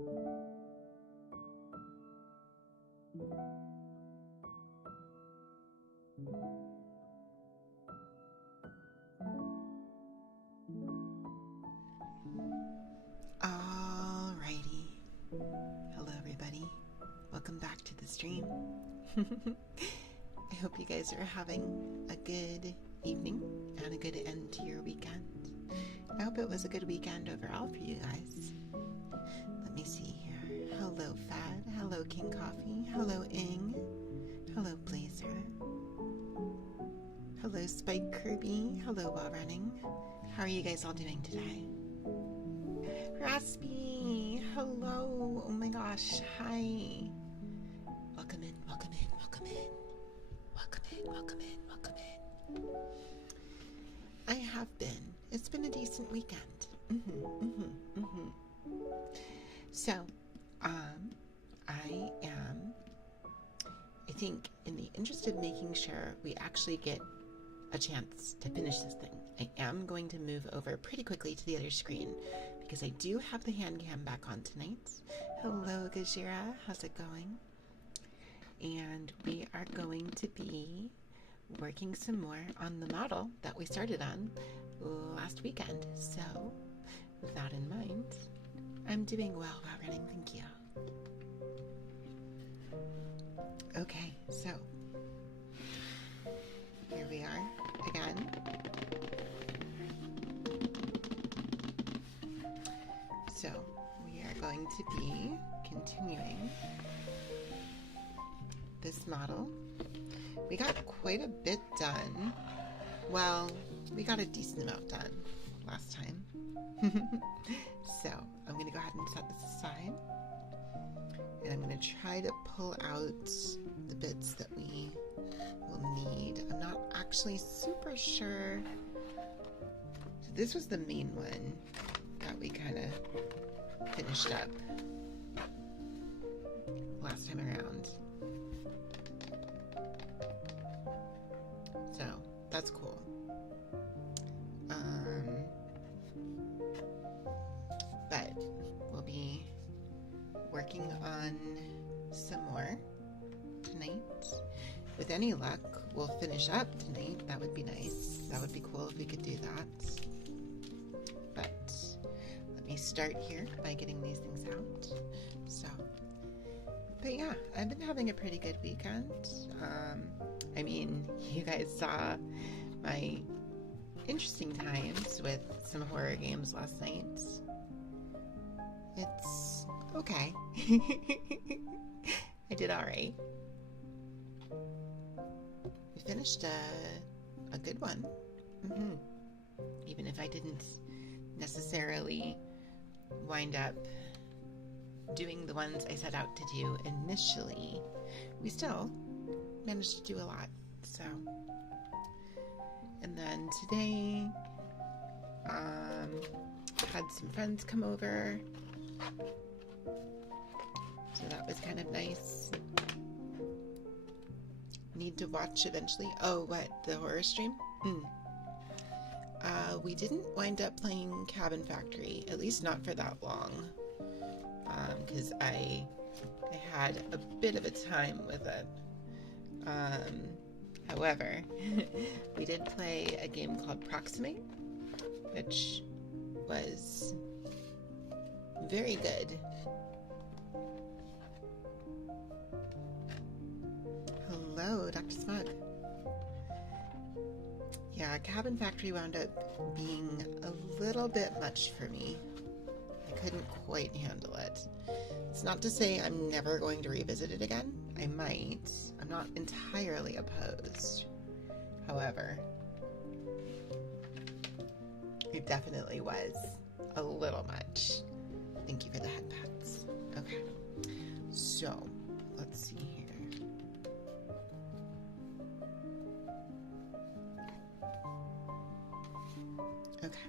Alrighty. Hello everybody. Welcome back to the stream. I hope you guys are having a good evening and a good end to your weekend. I hope it was a good weekend overall for you guys. Let me see here. Hello Fad. Hello King Coffee. Hello Ing. Hello Blazer. Hello Spike Kirby. Hello While Running. How are you guys all doing today? Raspy, hello. Oh my gosh, hi. Welcome in, welcome in, welcome in. Welcome in, welcome in, welcome in. I have been. It's been a decent weekend. So, I think in the interest of making sure we actually get a chance to finish this thing, I am going to move over pretty quickly to the other screen because I do have the hand cam back on tonight. Hello Gajira, how's it going? And we are going to be working some more on the model that we started on last weekend. So with that in mind, I'm doing well while running, thank you. Okay, so here we are again. So we are going to be continuing this model. We got quite a bit done. Well, we got a decent amount done last time. So I'm going to go ahead and set this aside. And I'm going to try to pull out the bits that we will need. I'm not actually super sure. So this was the main one that we kind of finished up last time around. So that's cool. But we'll be working on some more tonight. With any luck, we'll finish up tonight. That would be nice. That would be cool if we could do that. But let me start here by getting these things out. So, but yeah, I've been having a pretty good weekend. I mean, you guys saw my interesting times with some horror games last night. It's okay. I did alright. We finished a good one. Even if I didn't necessarily wind up doing the ones I set out to do initially, we still managed to do a lot. So, and then today, had some friends come over. So that was kind of nice. Need to watch eventually. Oh, what? The horror stream? We didn't wind up playing Cabin Factory, at least not for that long. Because I had a bit of a time with it. However, we did play a game called Proximate, which was very good. Hello, Dr. Smug. Yeah, Cabin Factory wound up being a little bit much for me. I couldn't quite handle it. It's not to say I'm never going to revisit it again. I might. I'm not entirely opposed. However, it definitely was a little much. Thank you for the head pats. Okay, so let's see here. Okay.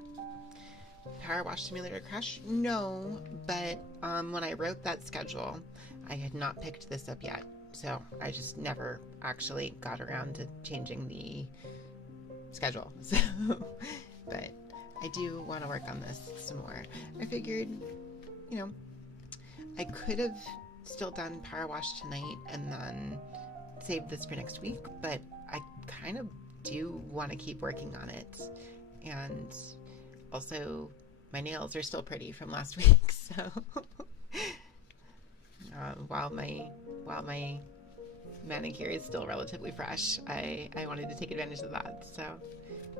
Power Wash Simulator Crash? No, but when I wrote that schedule, I had not picked this up yet. So I just never actually got around to changing the schedule. So, but I do want to work on this some more. I figured, you know, I could have still done power wash tonight and then saved this for next week, but I kind of do want to keep working on it. And also, my nails are still pretty from last week, so while my manicure is still relatively fresh, I wanted to take advantage of that. So,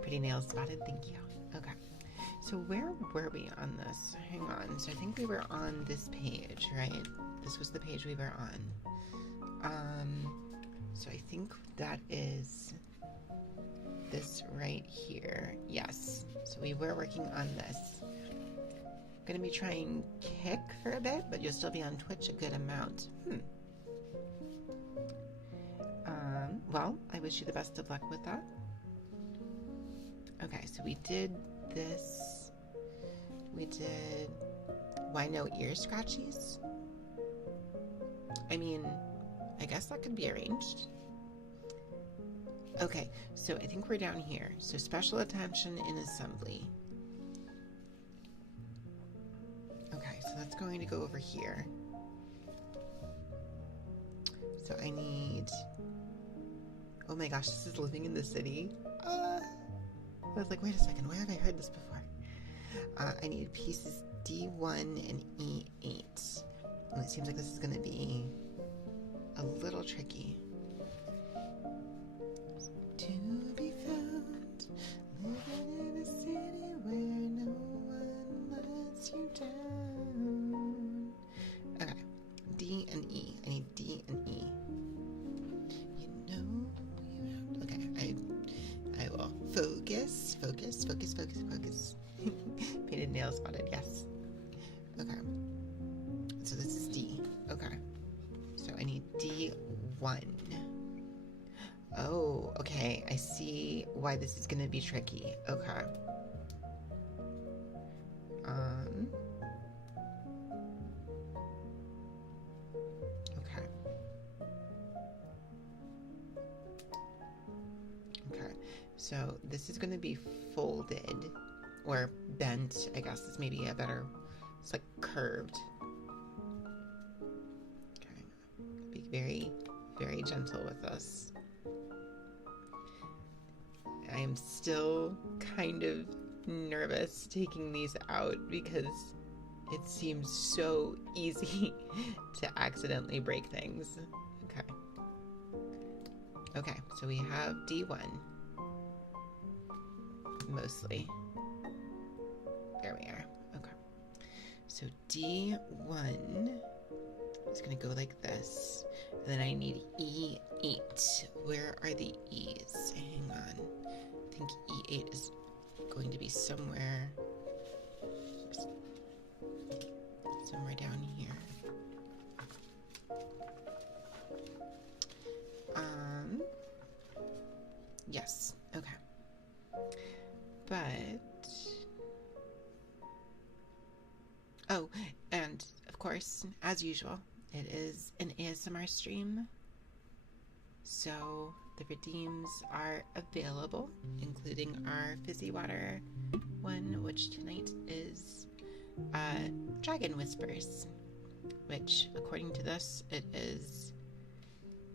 pretty nails spotted, thank you. Okay, so where were we on this? Hang on. So I think we were on this page, right? This was the page we were on. So I think that is this right here. Yes. So we were working on this. I'm going to be trying Kick for a bit, but you'll still be on Twitch a good amount. Well, I wish you the best of luck with that. Okay, so we did this. We did why no ear scratchies? I mean, I guess that could be arranged. Okay, so I think we're down here. So special attention in assembly. Okay, so that's going to go over here. So I need... Oh my gosh, this is living in the city. I was like, wait a second, where have I heard this before? I need pieces D1 and E8. And it seems like this is going to be a little tricky. To be found, living in a city where no one lets you down. Okay, D and E. I need D and E. You know you have to... Okay, I will focus. Painted nail spotted, yes. Okay. So this is D. Okay. So I need D1. Oh, okay. I see why this is going to be tricky. Okay. Okay. Okay. So this is going to be folded or bent, I guess is maybe a better, it's like curved. Okay. Be very, very gentle with this. I am still kind of nervous taking these out because it seems so easy to accidentally break things. Okay. Okay, so we have D1. Mostly. There we are. Okay. So D1 is going to go like this. And then I need E8. Where are the E's? Hang on. I think E8 is going to be somewhere down here. Yes. Okay. But oh, and of course, as usual, it is an ASMR stream. So the redeems are available, including our fizzy water one, which tonight is Dragon Whispers, which according to this, it is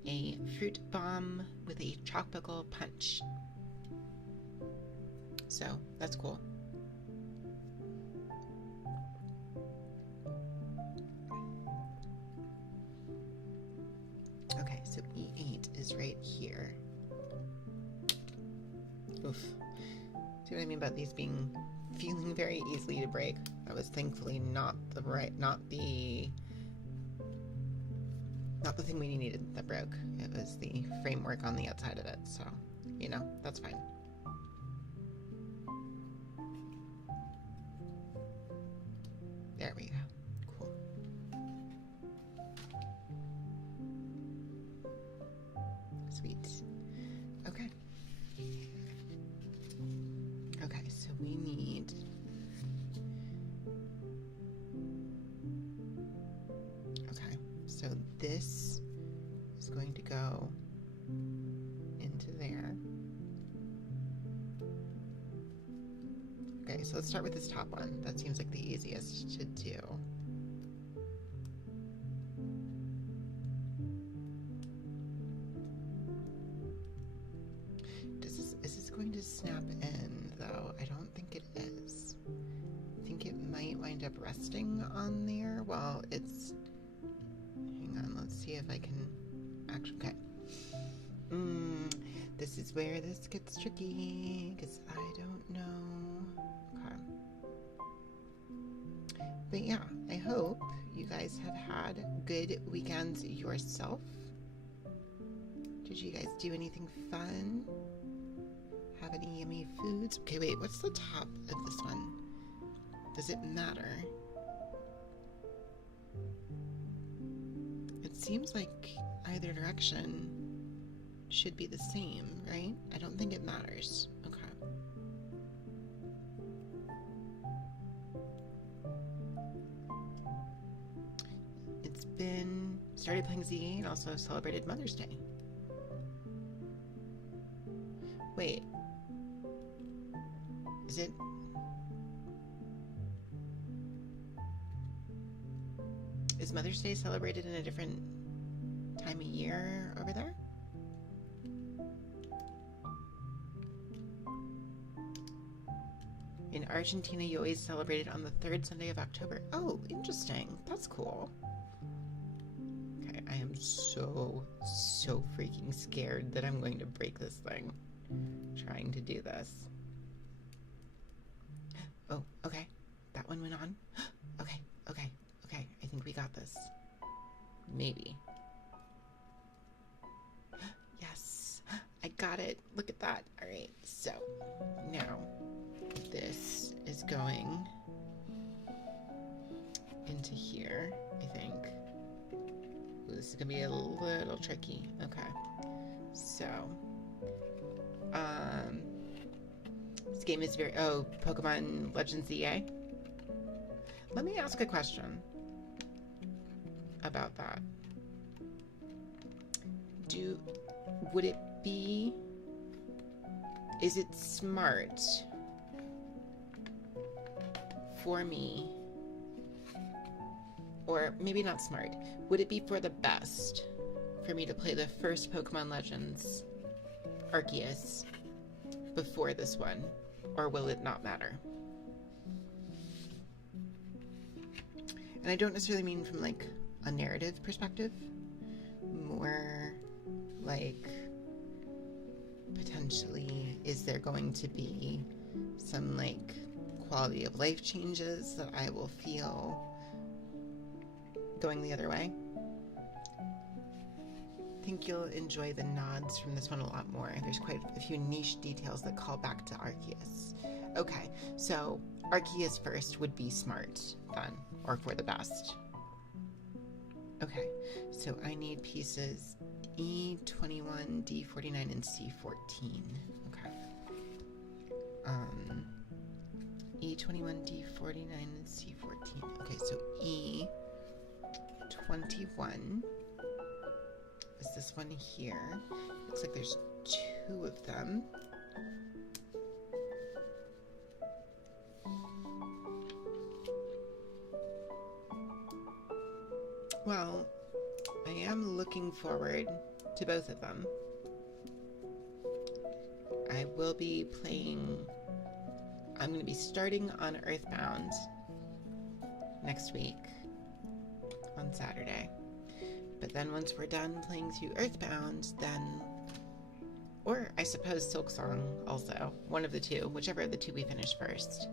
a fruit bomb with a tropical punch. So that's cool. Okay, so E8 is right here. Oof. See what I mean about these feeling very easily to break? That was thankfully not the thing we needed that broke. It was the framework on the outside of it, so, you know, that's fine. There we go. Cool. Sweet. Okay. Okay, so we need... Okay, so this is going to go into there. Okay, so let's start with this top one. That seems like the easiest to do. snap in, though. I don't think it is. I think it might wind up resting on there while it's... Hang on, let's see if I can... Actually, okay. This is where this gets tricky, because I don't know. Okay. But yeah, I hope you guys have had good weekends yourself. Did you guys do anything fun? Have any yummy foods? Okay, wait, what's the top of this one? Does it matter? It seems like either direction should be the same, right? I don't think it matters. Okay. It's been... started playing Z and also celebrated Mother's Day. Wait. Is it... Is Mother's Day celebrated in a different time of year over there? In Argentina, you always celebrate it on the third Sunday of October. Oh, interesting. That's cool. Okay, I am so freaking scared that I'm going to break this thing trying to do this. Oh, okay. That one went on. Okay. I think we got this. Maybe. Yes, I got it. Look at that. All right, so now this is going into here, I think. Ooh, this is gonna be a little tricky. Okay, so this game is very... Oh, Pokemon Legends EA. Let me ask a question about that. Would it be... Is it smart for me, or maybe not smart, would it be for the best for me to play the first Pokemon Legends Arceus before this one, or will it not matter? And I don't necessarily mean from like a narrative perspective, more like potentially is there going to be some like quality of life changes that I will feel going the other way? I think you'll enjoy the nods from this one a lot more. There's quite a few niche details that call back to Arceus. Okay, so Arceus first would be smart then, or for the best. Okay, so I need pieces E21, D49, and C14. Okay. E21, D49, and C14. Okay, so E21 is this one here. Looks like there's two of them. Well, I am looking forward to both of them. I will be playing... I'm going to be starting on Earthbound next week on Saturday. But then once we're done playing through Earthbound, then... Or I suppose Silksong also. One of the two, whichever of the two we finish first.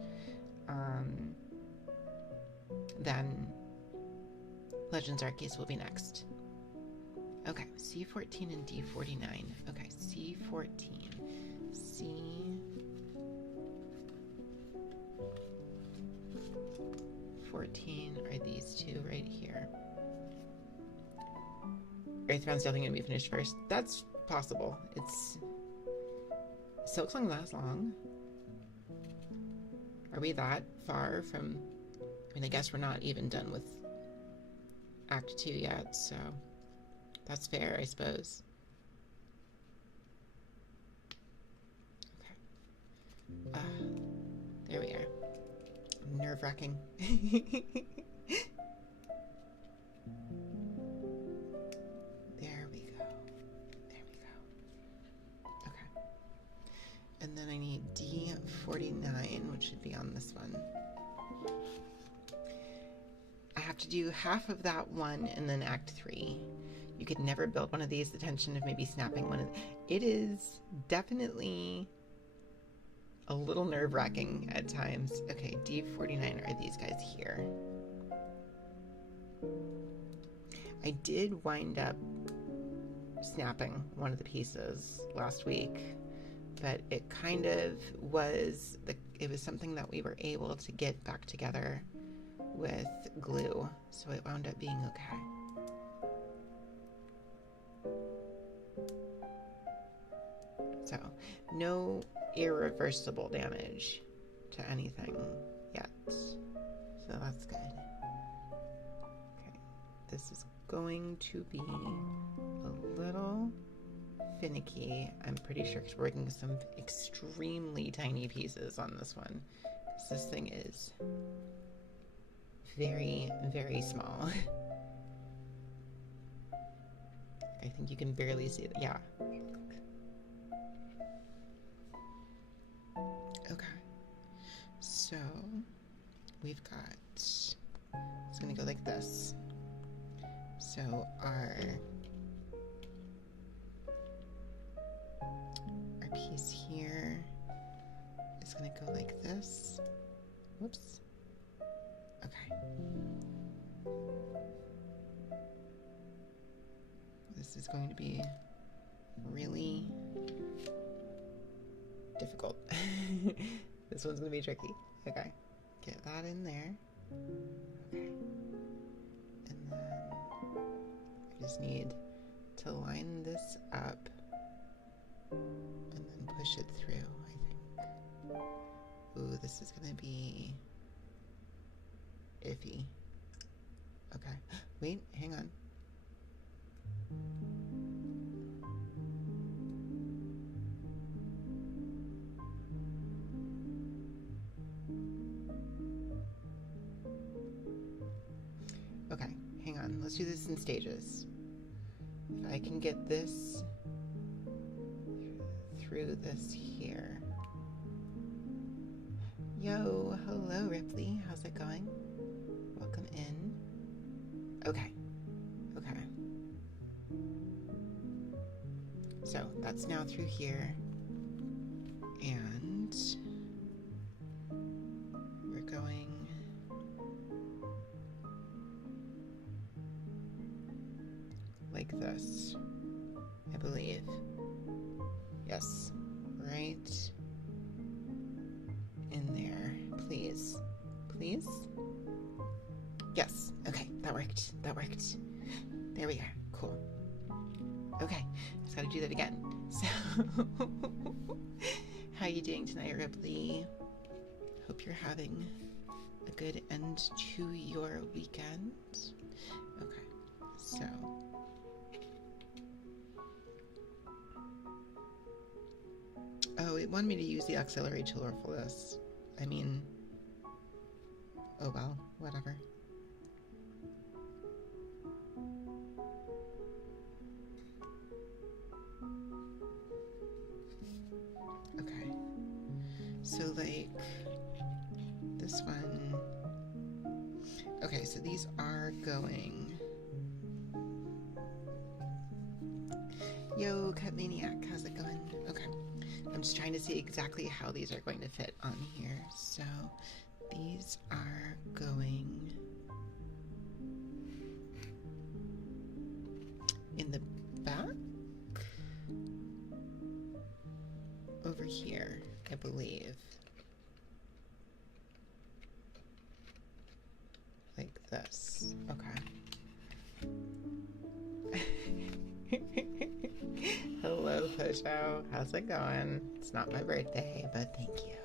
Then Legends Arceus will be next. Okay, C14 and D49. Okay, C14. C14 are these two right here. Earthbound's definitely going to be finished first. That's possible. It's... Silksong lasts long. Are we that far from... I mean, I guess we're not even done with Act 2 yet, so... That's fair, I suppose. Okay. There we are. Nerve-wracking. There we go. Okay. And then I need D49, which should be on this one. I have to do half of that one and then Act 3. You could never build one of these, the tension of maybe snapping one of it is definitely a little nerve-wracking at times. Okay, D49 are these guys here. I did wind up snapping one of the pieces last week, but it kind of was it was something that we were able to get back together with glue, so it wound up being okay. So no irreversible damage to anything yet, so that's good. Okay, this is going to be a little finicky, I'm pretty sure, because we're working with some extremely tiny pieces on this one, because this thing is very, very small. I think you can barely see it. Yeah. Okay. So we've got, it's going to go like this. So our piece here is going to go like this. Whoops. Okay. This is going to be really difficult. This one's going to be tricky. Okay. Get that in there. Okay. And then I just need to line this up and then push it through, I think. Ooh, this is going to be iffy. Okay. Wait, hang on. Okay, hang on. Let's do this in stages. If I can get this through this here. Yo, hello Ripley. How's it going? Welcome in. Okay. Okay. So that's now through here. And we're going like this, I believe. Yes, right in there, please. Please? Yes, okay, that worked, that worked. There we are, cool. Okay, just gotta do that again. So, how you doing tonight, Ripley? Hope you're having a good end to your weekend. Okay, so. Oh, it wanted me to use the auxiliary tool for this. I mean, oh well, whatever. Okay, so like this one. Okay, so these are going. Yo, Cut Maniac, how's it going? Okay. I'm just trying to see exactly how these are going to fit on here. So these are going in the back over here, I believe. Like this. Okay. Hello, Posho. How's it going? It's not my birthday, but thank you.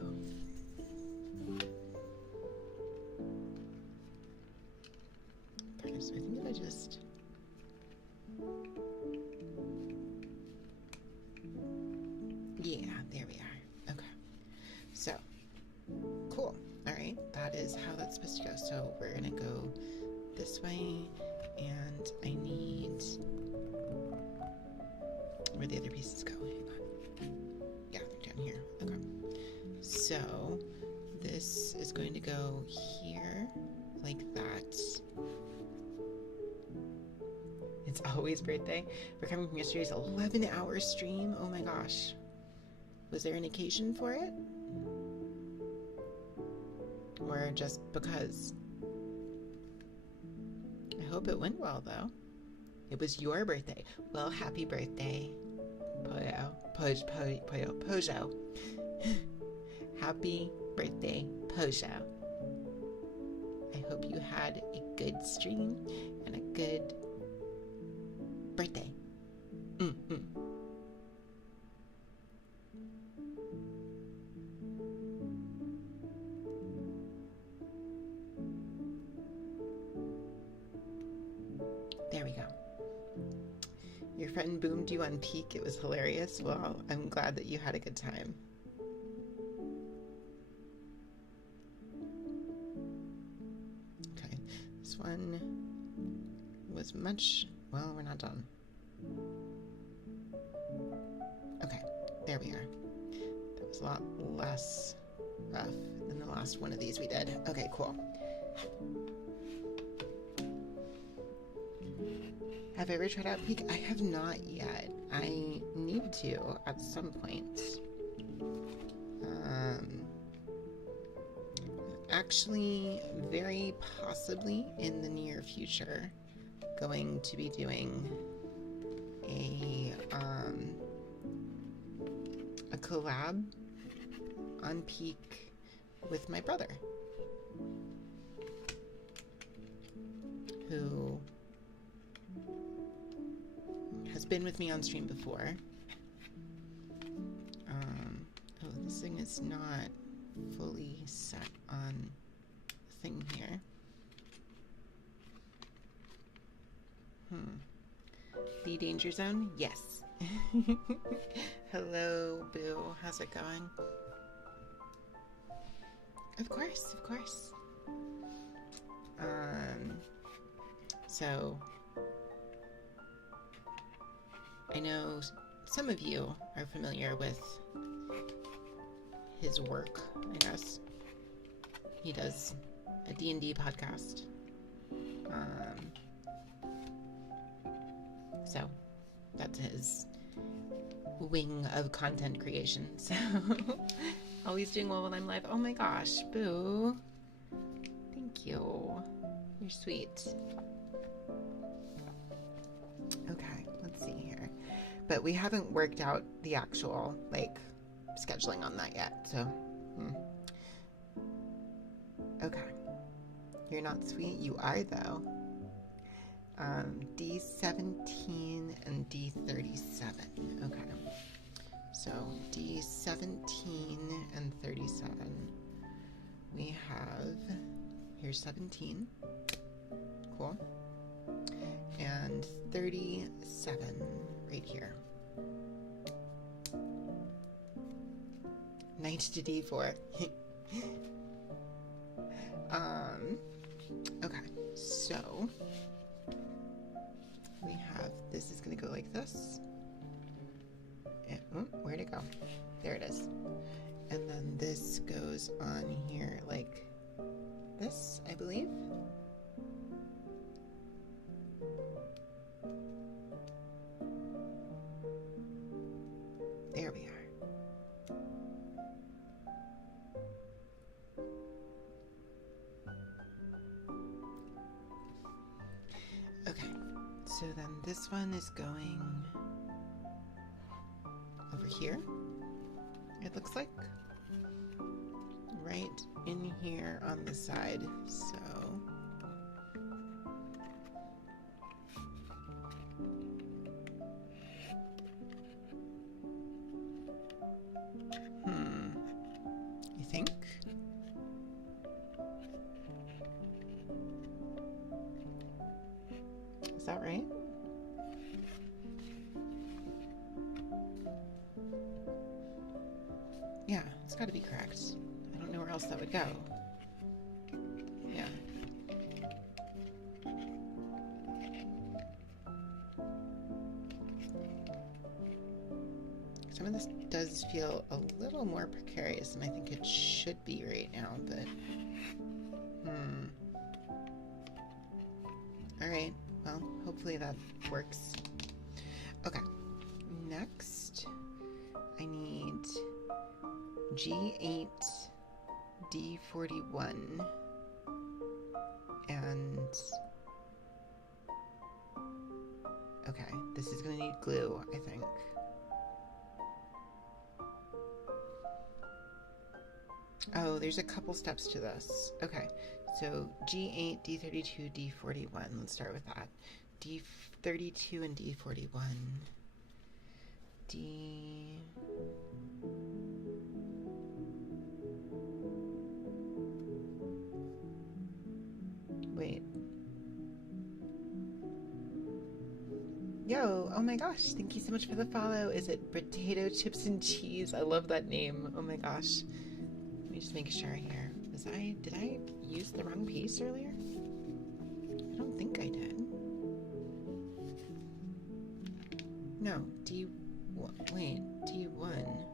Okay, so I think if I just... Yeah, there we are. Okay. So, cool. All right, that is how that's supposed to go. So we're going to go this way, and I need... Where the other pieces go. Hang on. Yeah, they're down here. Okay. So going to go here, like that. It's always birthday. We're coming from yesterday's 11-hour stream. Oh my gosh. Was there an occasion for it? Or just because? I hope it went well, though. It was your birthday. Well, happy birthday, Poyo. Pojo. Happy birthday, Pojo. I hope you had a good stream and a good birthday. There we go. Your friend boomed you on peak. It was hilarious. Well, I'm glad that you had a good time. Okay, this one was much... Well, we're not done. Okay, there we are. That was a lot less rough than the last one of these we did. Okay, cool. Have I ever tried out Peak? I have not yet. I need to at some point. Actually, very possibly in the near future, going to be doing a collab on Peak with my brother, who has been with me on stream before. Oh, this thing is not fully set on the thing here. The danger zone? Yes. Hello, Boo. How's it going? Of course, of course. So I know some of you are familiar with his work, I guess. He does a D&D podcast. So that's his wing of content creation. So always doing well when I'm live. Oh my gosh, Boo. Thank you. You're sweet. Okay, let's see here. But we haven't worked out the actual, like, scheduling on that yet, so. Okay. You're not sweet? You are, though. D17 and D37. Okay. So, D17 and 37. We have, here's 17. Cool. And 37 right here. Knight to D4. Okay, so we have, this is going to go like this. And, where'd it go? There it is. And then this goes on here like this, I believe. There we are. Okay, so then this one is going over here, it looks like. Right in here on the side, so... You think? Is that right? Yeah, it's got to be correct. I don't know where else that would go. Yeah. Some of this does feel a little more precarious than I think it should be right now, but all right, well, hopefully that works. Okay, next I need G8, D41, and okay, this is gonna need glue, I think. Oh, there's a couple steps to this. Okay, so G8, D32, D41. Let's start with that. D32 and D41. D... Wait. Yo, oh my gosh, thank you so much for the follow. Is it potato chips and cheese? I love that name. Oh my gosh. Let me just make sure here. Did I use the wrong piece earlier? I don't think I did. No, D1, wait, D1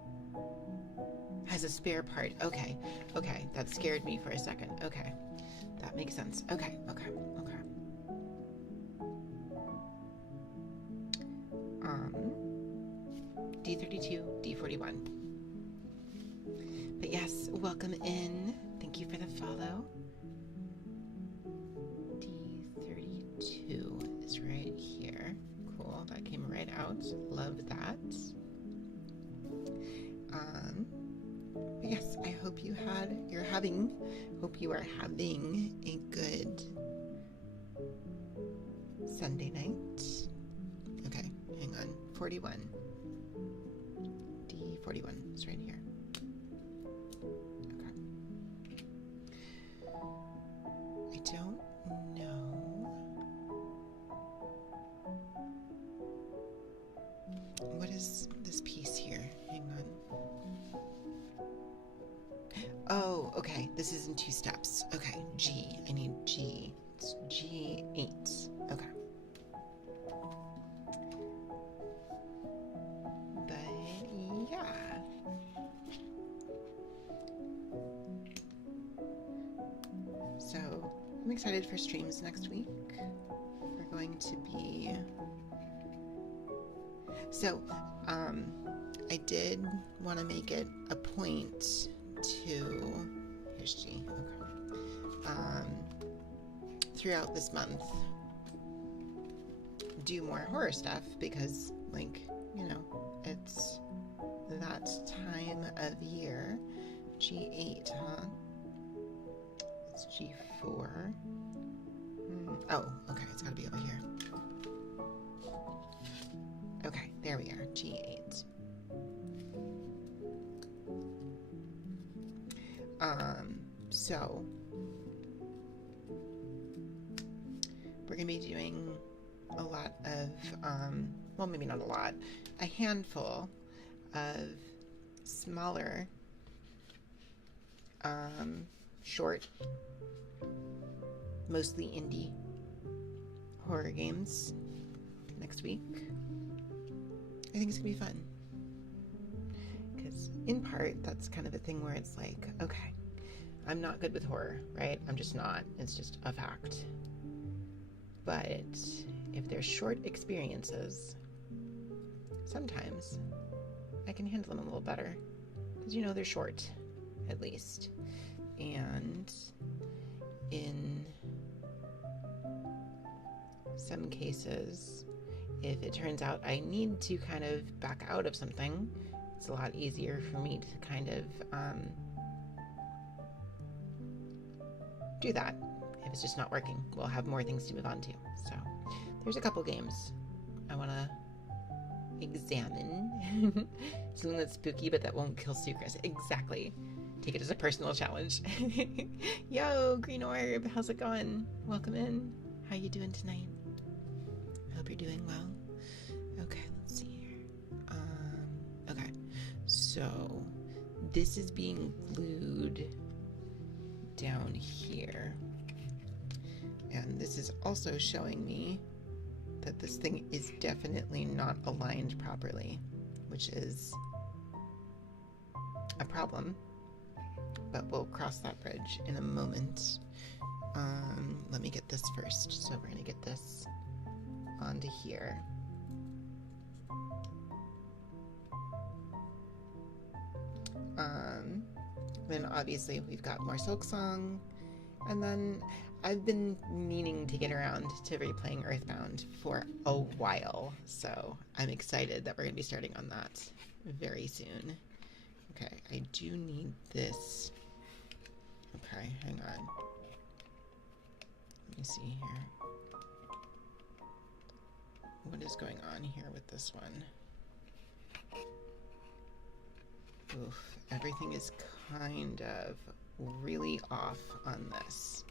has a spare part. Okay, okay, that scared me for a second. Okay, that makes sense. Okay, okay, okay. D32, D41. But yes, welcome in. Thank you for the follow. D32 is right here. Cool, that came right out. Love that. But yes, I hope you are having a good Sunday night. Okay, hang on. 41. D41 is right here. Okay. I don't know. What is this piece here? Hang on. Oh, okay. This is in 2 steps. Okay, G. I need G. It's G8. Okay. But yeah. So I'm excited for streams next week. We're going to be... So, I did want to make it a point to... Here's G. Okay. Throughout this month, do more horror stuff because, like, you know, it's that time of year. G8, huh? It's G4. Oh, okay, it's gotta be over here. Okay, there we are, G8. So we're gonna be doing a lot of, well, maybe not a lot, a handful of smaller, short, mostly indie horror games next week. I think it's gonna be fun because in part that's kind of a thing where it's like, okay, I'm not good with horror, right? I'm just not. It's just a fact. But if they're short experiences, sometimes I can handle them a little better because, you know, they're short, at least. And in some cases, if it turns out I need to kind of back out of something, it's a lot easier for me to kind of do that. If it's just not working, we'll have more things to move on to. So there's a couple games I want to examine. Something that's spooky but that won't kill Sucrus. Exactly. Take it as a personal challenge. Yo, Green Orb, how's it going? Welcome in. How you doing tonight? I hope you're doing well. Okay, let's see here. Okay, so this is being glued down here. And this is also showing me that this thing is definitely not aligned properly, which is a problem, but we'll cross that bridge in a moment. Let me get this first. So we're going to get this onto here. Then obviously we've got more Silksong, and then I've been meaning to get around to replaying Earthbound for a while, so I'm excited that we're going to be starting on that very soon. Okay, I do need this. Okay, hang on. Let me see here. What is going on here with this one? Oof, everything is kind of really off on this.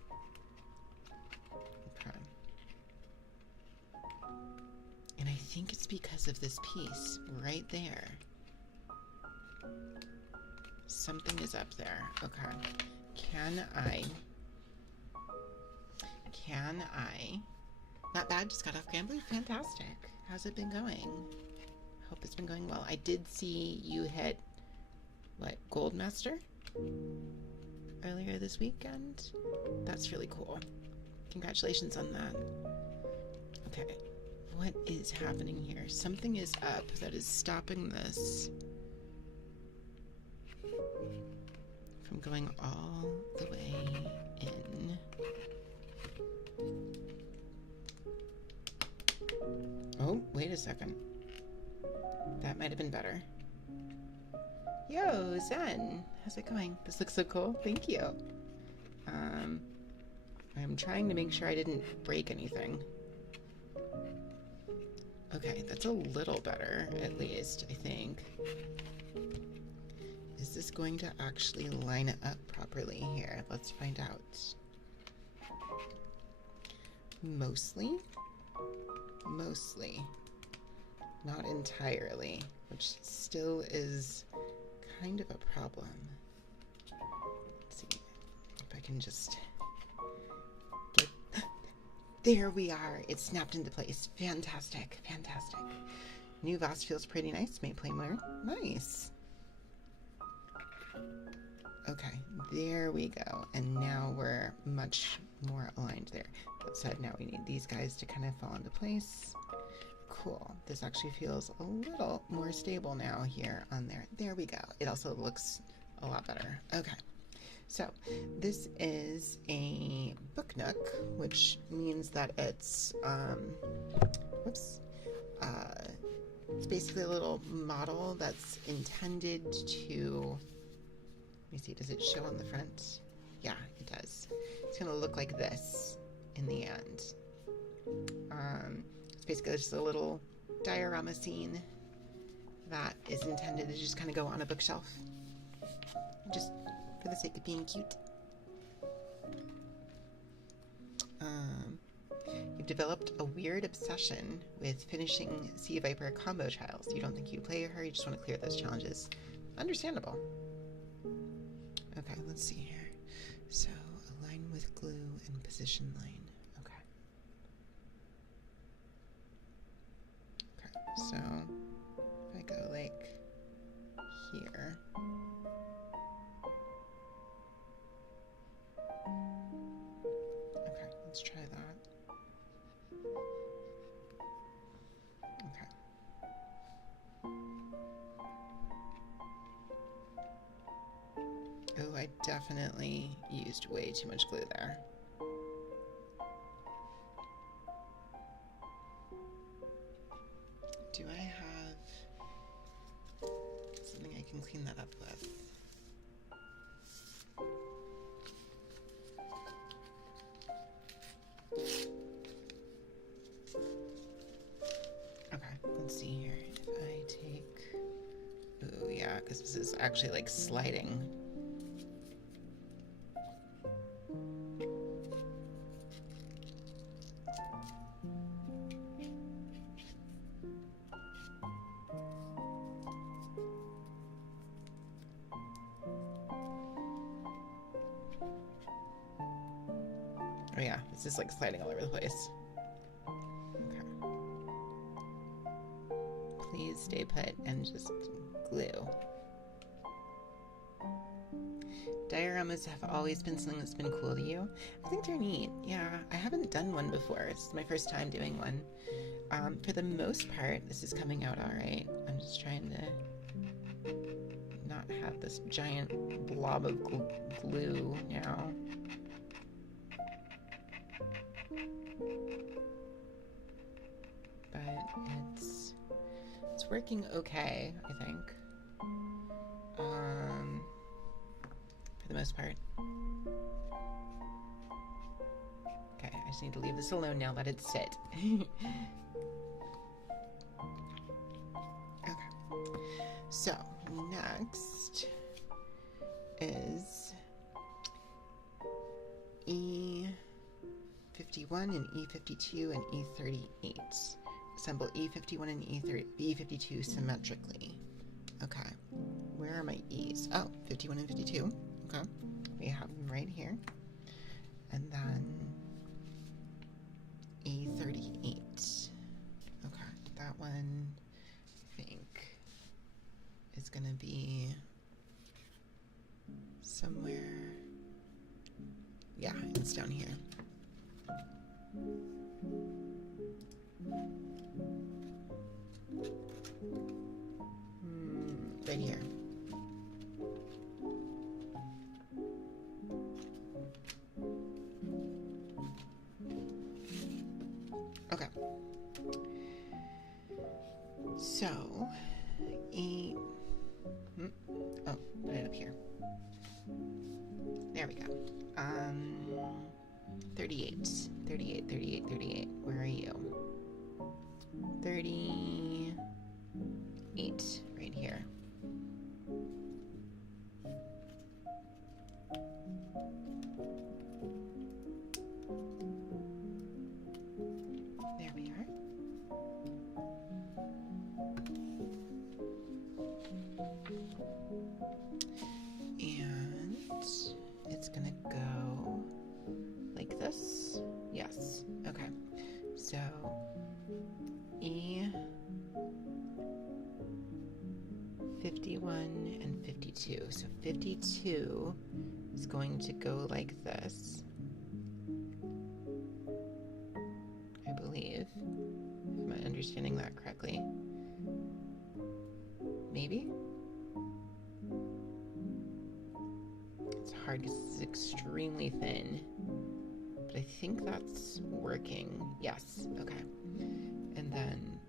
Okay. And I think it's because of this piece right there. Something is up there. Okay. Can I? Not bad, just got off Gambler. Fantastic. How's it been going? Hope it's been going well. I did see you hit, what, Goldmaster? Earlier this weekend? That's really cool. Congratulations on that. Okay. What is happening here? Something is up that is stopping this from going all the way in. Oh, wait a second. That might have been better. Yo, Zen! How's it going? This looks so cool. Thank you. I'm trying to make sure I didn't break anything. Okay, that's a little better, at least, I think. Is this going to actually line it up properly here? Let's find out. Mostly. Not entirely, which still is kind of a problem. Let's see if I can just get... There we are! It snapped into place. Fantastic. New Voss feels pretty nice. May play more. Nice. Okay, there we go. And now we're much more aligned there. That said, now we need these guys to kind of fall into place. Cool. This actually feels a little more stable now here on there. There we go. It also looks a lot better. Okay. So this is a book nook, which means that it's, it's basically a little model that's intended to, let me see, does it show on the front? Yeah, it does. It's going to look like this in the end. It's basically just a little diorama scene that is intended to just kind of go on a bookshelf, just for the sake of being cute. You've developed a weird obsession with finishing Sea Viper combo trials. You don't think you play her, you just want to clear those challenges. Understandable. Okay, let's see here. So, align with glue and position line. So, if I go like here, okay, let's try that. Okay. Oh, I definitely used way too much glue there. Do I have something I can clean that up with? Okay, let's see here. If I take... Oh, yeah, because this is actually like sliding. Oh yeah, this is like sliding all over the place. Okay. Please stay put and just glue. Dioramas have always been something that's been cool to you. I think they're neat. Yeah, I haven't done one before. This is my first time doing one. For the most part, this is coming out all right. I'm just trying to not have this giant blob of glue now. But it's working okay, I think. For the most part. Okay, I just need to leave this alone now, let it sit. Okay, so next is E51 and E52 and E38. Assemble E51 and E52 symmetrically. Okay, where are my E's? Oh, 51 and 52. Okay, we have them right here. And then E38. Okay, that one, I think, is going to be somewhere. Yeah, it's down here. Right here. Okay. So, oh, put it up here. There we go. 38. Where are you? 38. Right here. There we are. And it's gonna go like this. Yes. Okay. So E51 and 52. So 52 is going to go like this, I believe. Am I understanding that correctly? Maybe? It's hard because it's extremely thin. But I think that's working. Yes, okay. And then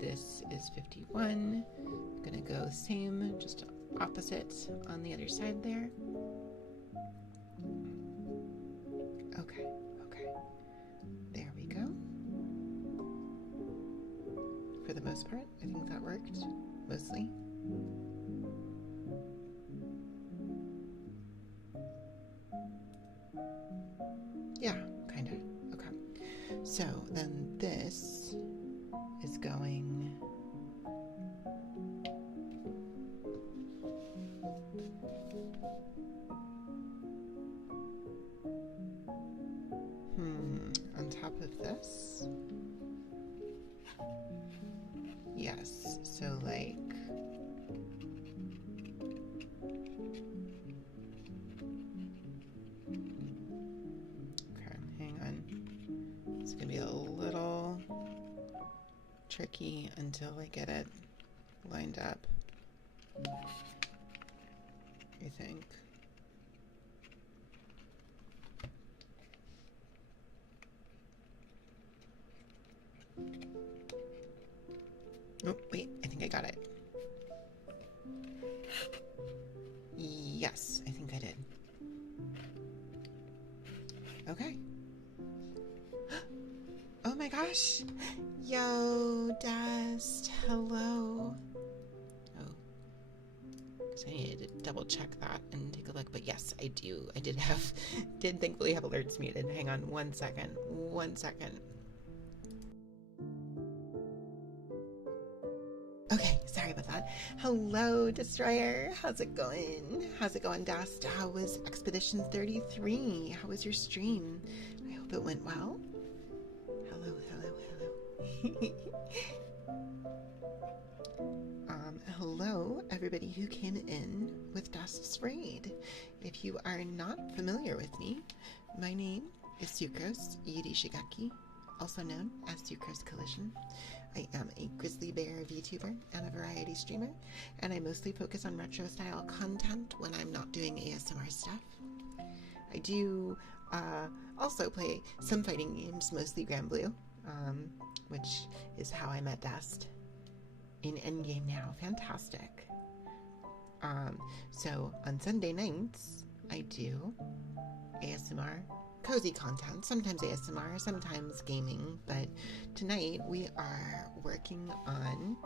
this is 51. Gonna go same, just opposite on the other side there. Okay, okay. There we go. For the most part, I think that worked, mostly. Yeah, kind of. Okay. So then this is going on top of this. Yes, so like it's gonna be a little tricky until I get it lined up, I think. Oh, wait, I think I got it. Yes, I think I did. Okay. Oh my gosh. Yo, Dust. Hello. Oh. Because I needed to double check that and take a look. But yes, I do. I did thankfully have alerts muted. Hang on 1 second. 1 second. Okay, sorry about that. Hello, Destroyer. How's it going? How's it going, Dust? How was Expedition 33? How was your stream? I hope it went well. Hello, hello, hello. Hello, everybody who came in with Dust's Raid. If you are not familiar with me, my name is Sucrose Yurishigaki, also known as Sucrose Collision. I am a grizzly bear VTuber and a variety streamer, and I mostly focus on retro style content when I'm not doing ASMR stuff. I do also play some fighting games, mostly Granblue, which is how I met Dust in Endgame now. Fantastic. So on Sunday nights, I do ASMR, cozy content, sometimes ASMR, sometimes gaming, but tonight we are working on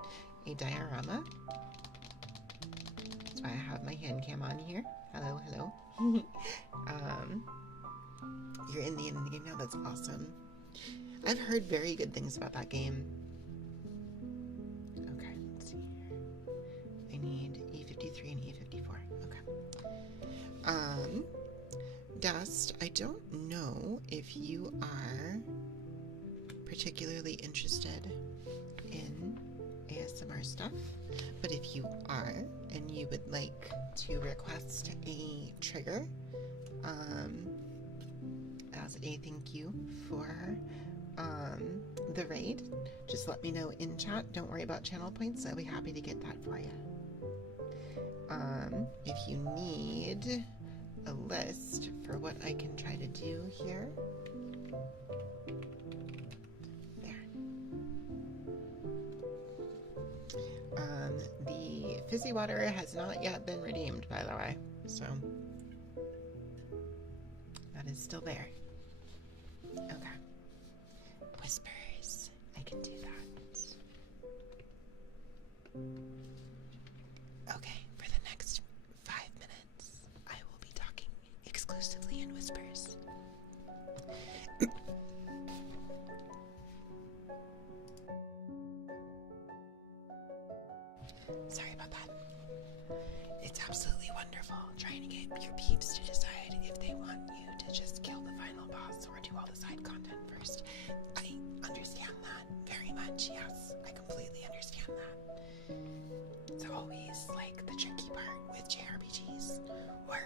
a diorama. That's why I have my hand cam on here. Hello, hello. You're in the end of the game now, that's awesome. I've heard very good things about that game. Okay, let's see here. I need E53 and E54. Okay. Dust, I don't know if you are particularly interested in ASMR stuff, but if you are and you would like to request a trigger as a thank you for the raid, just let me know in chat. Don't worry about channel points, I'll be happy to get that for you. If you need a list for what I can try to do here, there. The fizzy water has not yet been redeemed, by the way, so that is still there. Okay. Whispers. I can do that. Okay, for the next 5 minutes, I will be talking exclusively in whispers. Sorry about that. It's absolutely wonderful trying to get your peeps to decide if they want you to just kill the final boss or do all the side content first. I understand that very much, yes. I completely understand that. It's always like the tricky part with JRPGs. Or,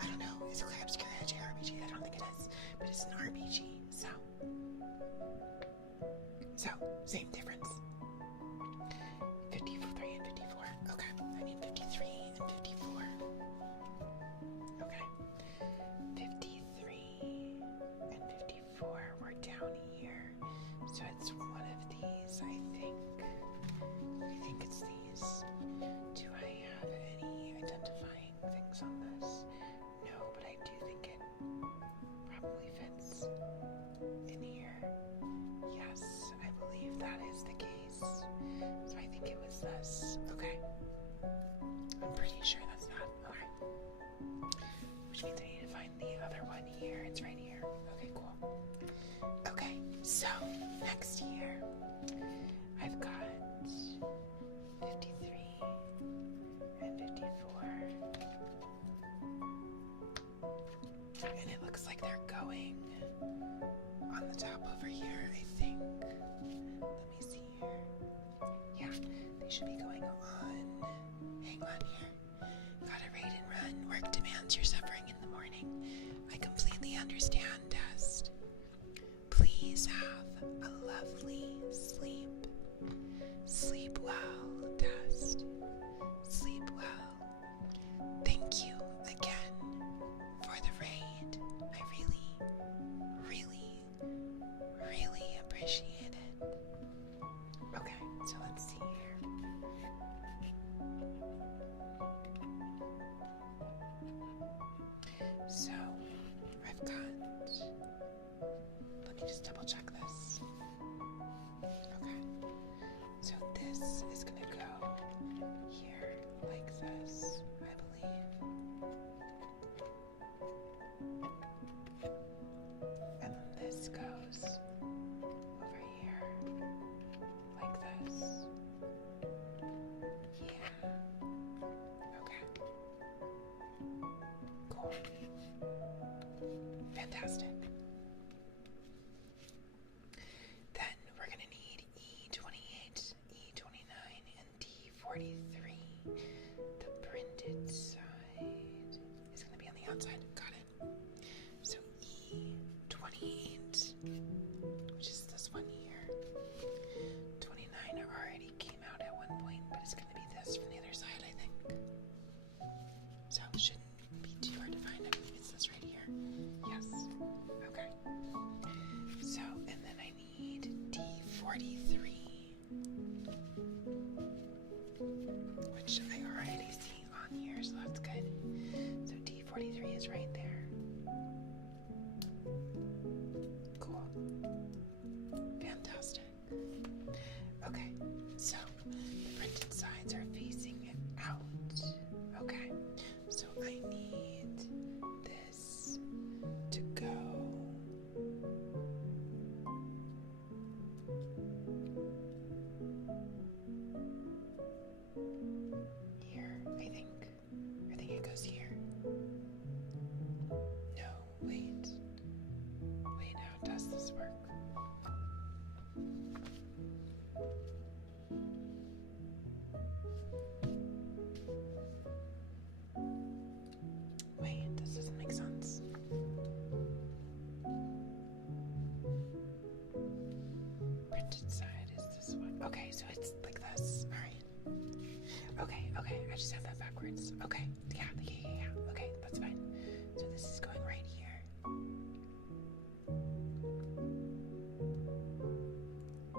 I don't know, is Clear Obscura a JRPG? I don't think it is, but it's an RPG, so same difference. 53 and 54. Okay, I need 53 and 54. Okay. 53 and 54. We're down here. So it's one of these, I think. I think it's these. Do I have any identifying things on this? No, but I do think it probably fits in here. Yes, I believe that is the case. So I think it was this. Okay. I'm pretty sure that's that. Okay. Which means I need to find the other one here. It's right here. Okay, cool. Okay, so next here, I've got 53 and 54. And it looks like they're going on the top over here, I think. Let me see here. Yeah, they should be going on. Hang on here. Gotta raid and run. Work demands your suffering in the morning. I completely understand, Dust. Please have a lovely sleep. Sleep well, Dust. Sleep well. Thank you again for the raid. I really appreciate it. Okay, so let's see here. So, I've got, let me just double check this. Okay, so this is gonna go here like this, I believe. And then this goes over here like this. Yeah. Okay. Cool. Fantastic. Then we're going to need E28, E29, and D43. So, and then I need D43, which I already see on here, so that's good. So D43 is right there. Cool. Fantastic. Okay, so the printed sides are facing out. Okay, so I need this to go here, I think. I think it goes here. No, wait. Wait, how does this work? Wait, this doesn't make sense. Printed side is this one. Okay, so it's like this. Alright. Okay, I just have that backwards. Okay, yeah. Okay, that's fine. So this is going right here.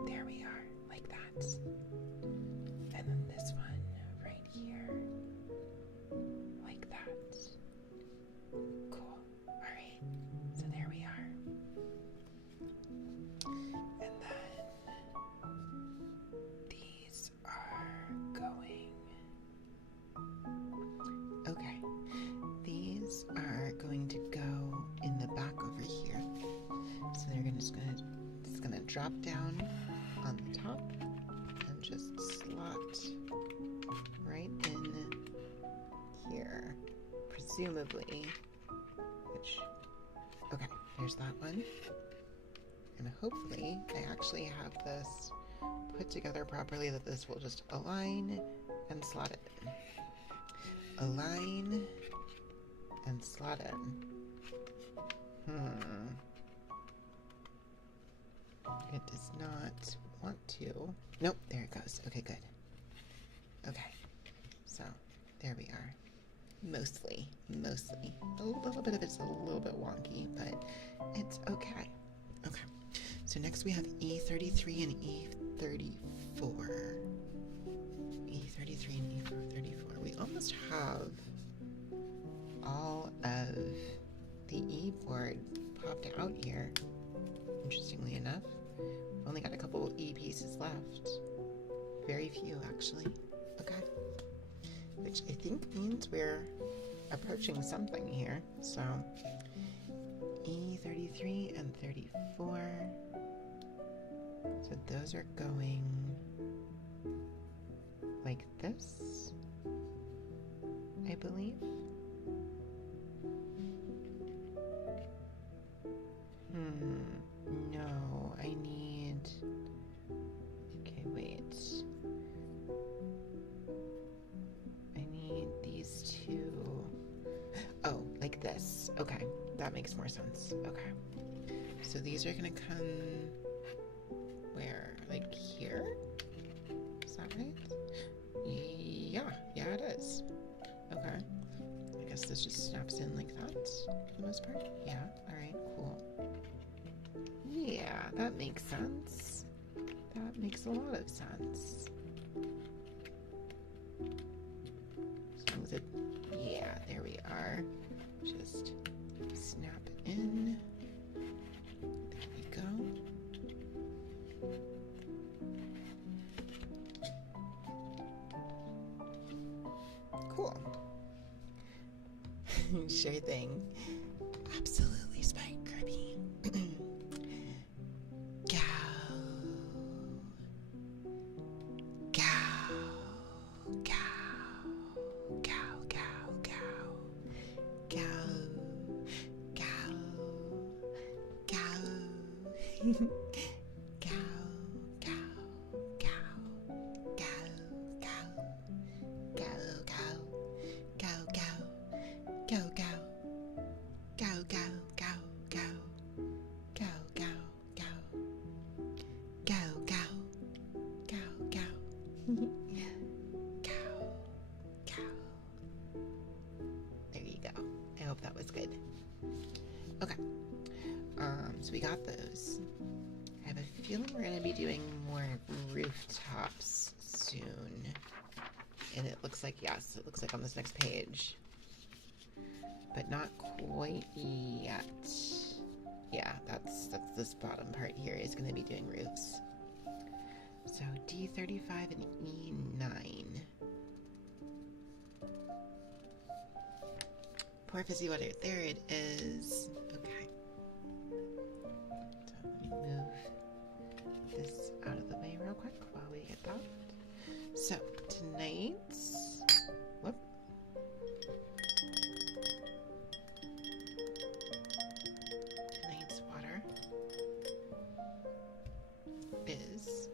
There we are, like that. And then this one right here, like that. Cool. Alright, so there we are. And then these are going. Okay, these are going to go in the back over here. So they're it's gonna drop down on the top and just slot right in here, presumably. Okay, there's that one. And hopefully I actually have this put together properly, that this will just align and slot it in. Align and slot in. It does not want to. Nope, there it goes. Okay, good. Okay, so there we are. Mostly. A little bit of it's a little bit wonky, but it's okay. Okay, so next we have E33 and E34. E33 and E34. We almost have all of the E board popped out here, interestingly enough. We've only got a couple E pieces left. Very few, actually. Okay. Which I think means we're approaching something here. So E33 and 34. So those are going like this, I believe. No, I need... Okay, wait. I need these two. Oh, like this. Okay, that makes more sense. Okay. So these are gonna come... where? Like here? Is that right? Yeah, it is. Okay. I guess this just snaps in like that for the most part. Yeah, alright, cool. Yeah, that makes sense. That makes a lot of sense. As long as it... Yeah, there we are. Just snap in. There we go. Cool. Sure thing. Absolutely, Spike Kirby. Go. Go. Go. Go. Go. Go. Go. Go. Go. got those. I have a feeling we're going to be doing more rooftops soon. And it looks like, yes, it looks like on this next page. But not quite yet. Yeah, that's this bottom part here is going to be doing roofs. So D35 and E9. Poor fizzy water. There it is. Okay. So let me move this out of the way real quick while we get that. So tonight's water is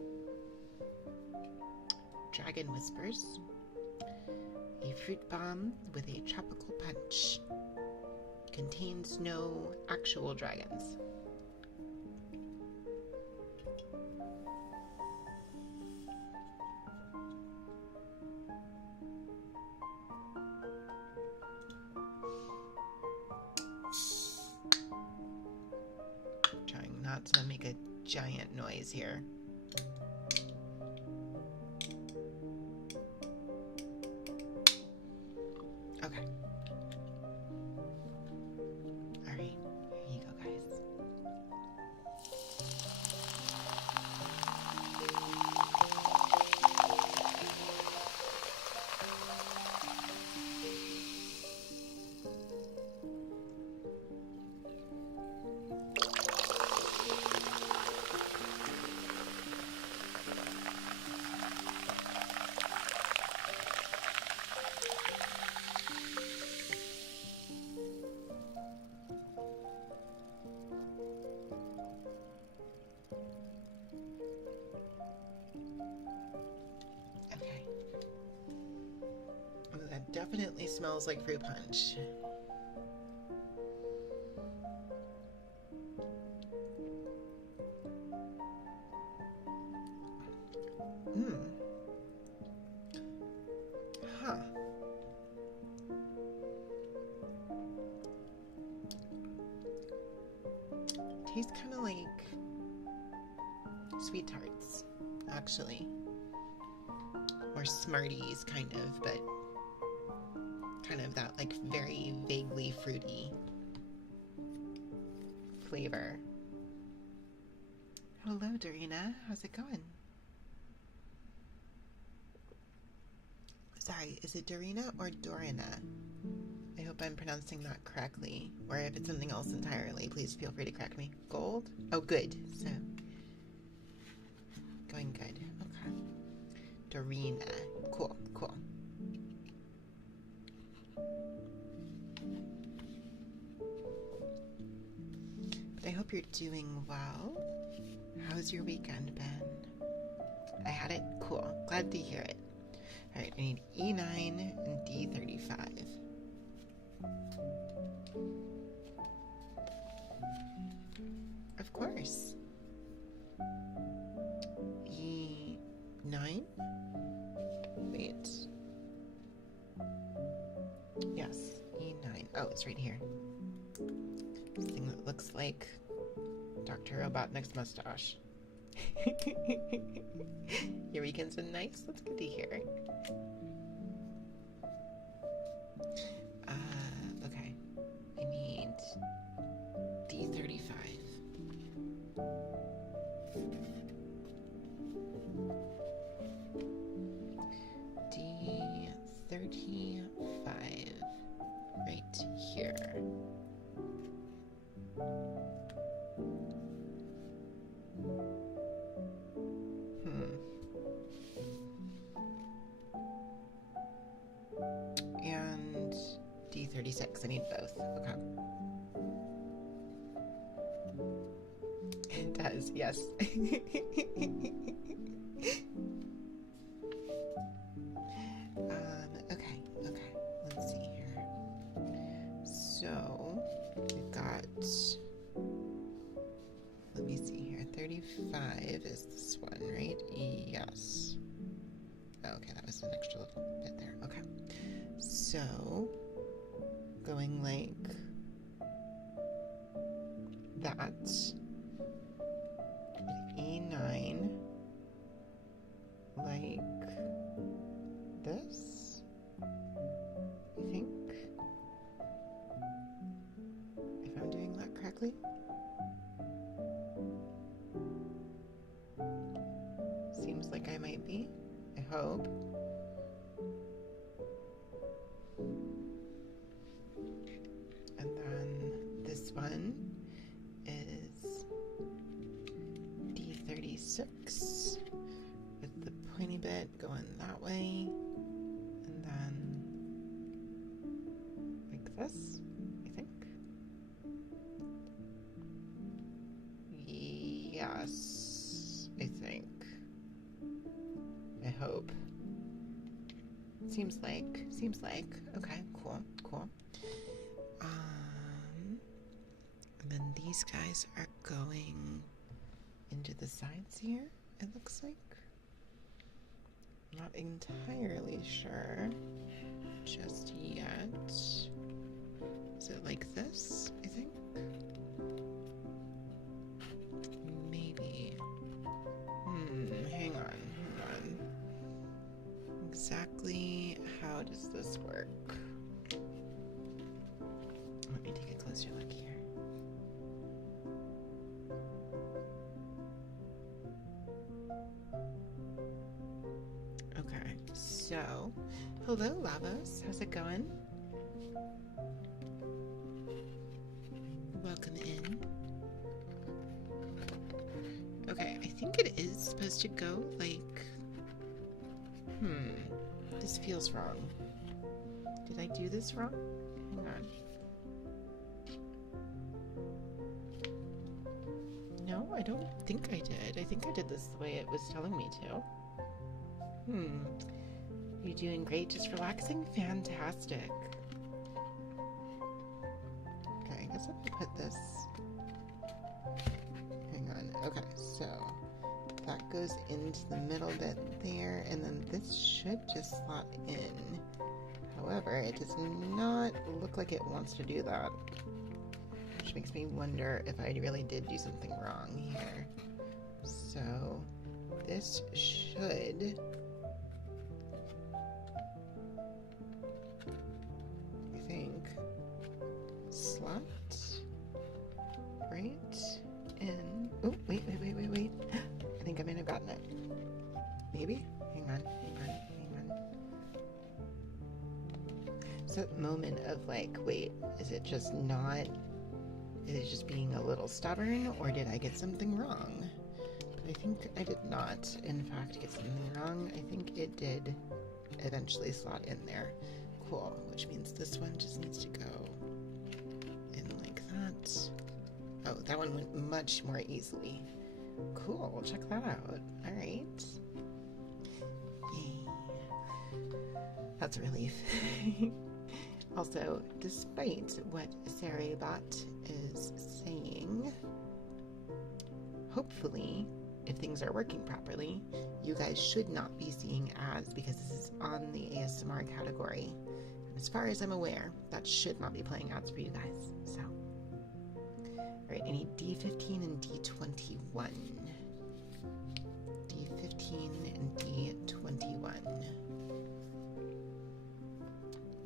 Dragon Whispers, a fruit bomb with a tropical punch. Contains no actual dragons. Trying not to make a giant noise here. Okay. All right, here you go, guys. Definitely smells like fruit punch. Huh. Tastes kind of like sweet tarts, actually. Or Smarties, kind of, but kind of that like very vaguely fruity flavor. Hello, Dorina. How's it going? Sorry, is it Dorina or Dorina? I hope I'm pronouncing that correctly. Or if it's something else entirely, please feel free to correct me. Gold? Oh, good. So, going good. Okay. Dorina. Cool, cool. But I hope you're doing well. How's your weekend been? I had it? Cool. Glad to hear it. Alright, I need E9 and D35. Of course. E9? Wait. Yes, E9. Oh, it's right here. This thing that looks like Dr. Robotnik's mustache. Your weekend's been nice? That's good to hear. Okay. I need D35. D35. Right here. And D36. I need both. Okay. It does, yes. Okay. Let's see here. So, we've got, let me see here. 35 is this one, right? Yes. Okay, that was an extra little bit there. Okay. So, going like that. seems like I might be. I hope. And then this one is D36 with the pointy bit going that way. And then like this, I think. Yes, I think. I hope. Seems like. Okay, cool. And then these guys are going into the sides here, it looks like. Not entirely sure just yet. Is it like this, I think? Maybe. Hang on. Exactly how does this work? Let me take a closer look here. Okay, so hello Lavos, how's it going? Welcome in. Okay, I think it is supposed to go like... This feels wrong. Did I do this wrong? Hang on. No, I don't think I did. I think I did this the way it was telling me to. You doing great? Just relaxing? Fantastic. Okay, I guess I'm gonna put this... Hang on. Okay, so that goes into the middle bit there, and then this should just slot in. However, it does not look like it wants to do that, which makes me wonder if I really did do something wrong here. So this should... I think slot right in... Oh, wait. I think I might have gotten it. Maybe? Hang on. It's that moment of like, wait, is it just not... Is it just being a little stubborn, or did I get something wrong? But I think I did not, in fact, get something wrong. I think it did eventually slot in there. Cool, which means this one just needs to go in like that. Oh, that one went much more easily. Cool, check that out. All right. Yay. That's a relief. Also, despite what Sarabot is saying, hopefully, if things are working properly, you guys should not be seeing ads because this is on the ASMR category. And as far as I'm aware, that should not be playing ads for you guys. So, all right, I need D15 and D21. D15 and D21.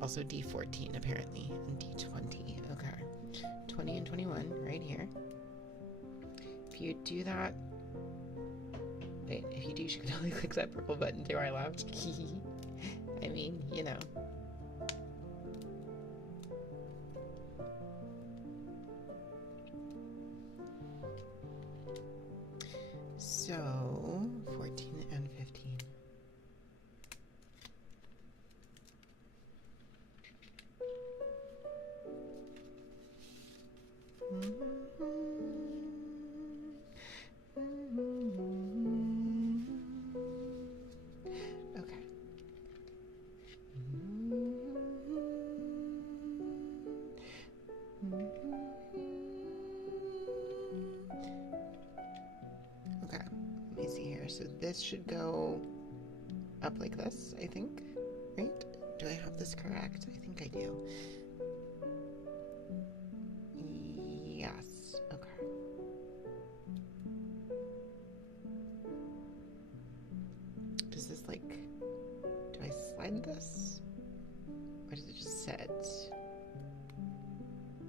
Also D14 apparently, and D20. Okay. 20 and 21 right here. If you do that... Wait, if you do, you can only click that purple button to our left. I mean, you know. So, 14 and 15. Okay. Okay, let me see here. So this should go up like this, I think, right? Do I have this correct? I think I do. Yes, okay. Does this like, do I slide this? Or does it just sit?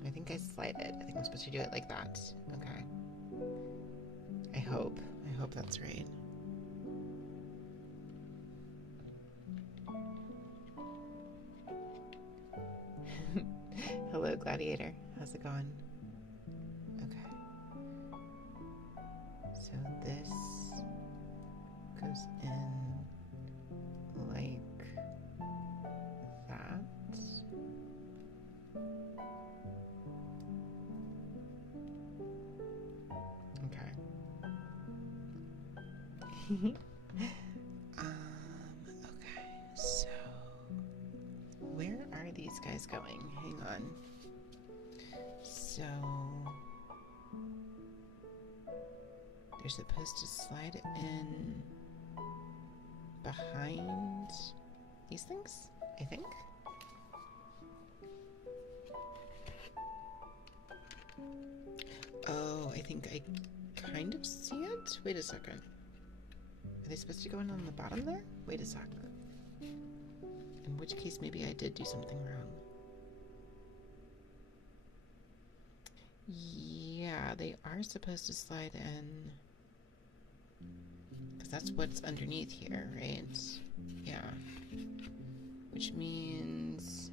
I think I slide it. I think I'm supposed to do it like that. Okay. I hope that's right. Gladiator. How's it going? Okay. So this goes in like that. Okay. Okay, so where are these guys going? Hang on. So they're supposed to slide in behind these things, I think. Oh, I think I kind of see it. Wait a second. Are they supposed to go in on the bottom there? Wait a sec. In which case, maybe I did do something wrong. Yeah, they are supposed to slide in. Because that's what's underneath here, right? Yeah. Which means...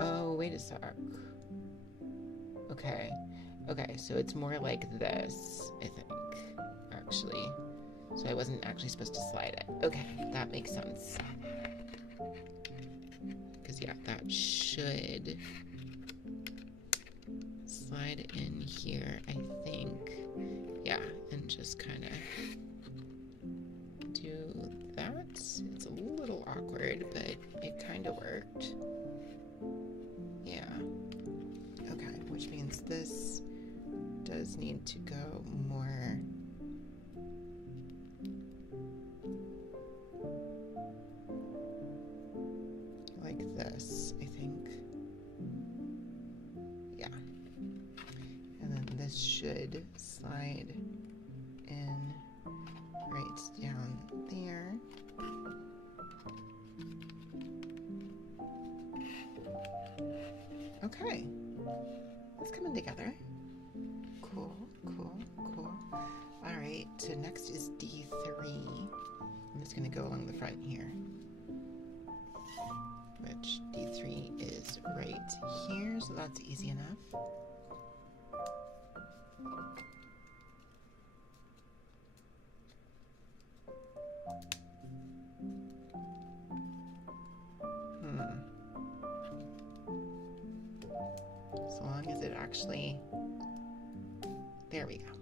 Oh, wait a sec. Okay. Okay, so it's more like this, I think, actually. So I wasn't actually supposed to slide it. Okay, that makes sense. Because, yeah, that should slide in here, I think. Yeah, and just kind of do that. It's a little awkward, but it kind of worked. Yeah. Okay, which means this does need to go more like this, I think. Yeah. And then this should slide in right down there. Okay. It's coming together. Cool, cool, cool. All right, so next is D3. I'm just going to go along the front here, which D3 is right here, so that's easy enough. So long as it actually... There we go.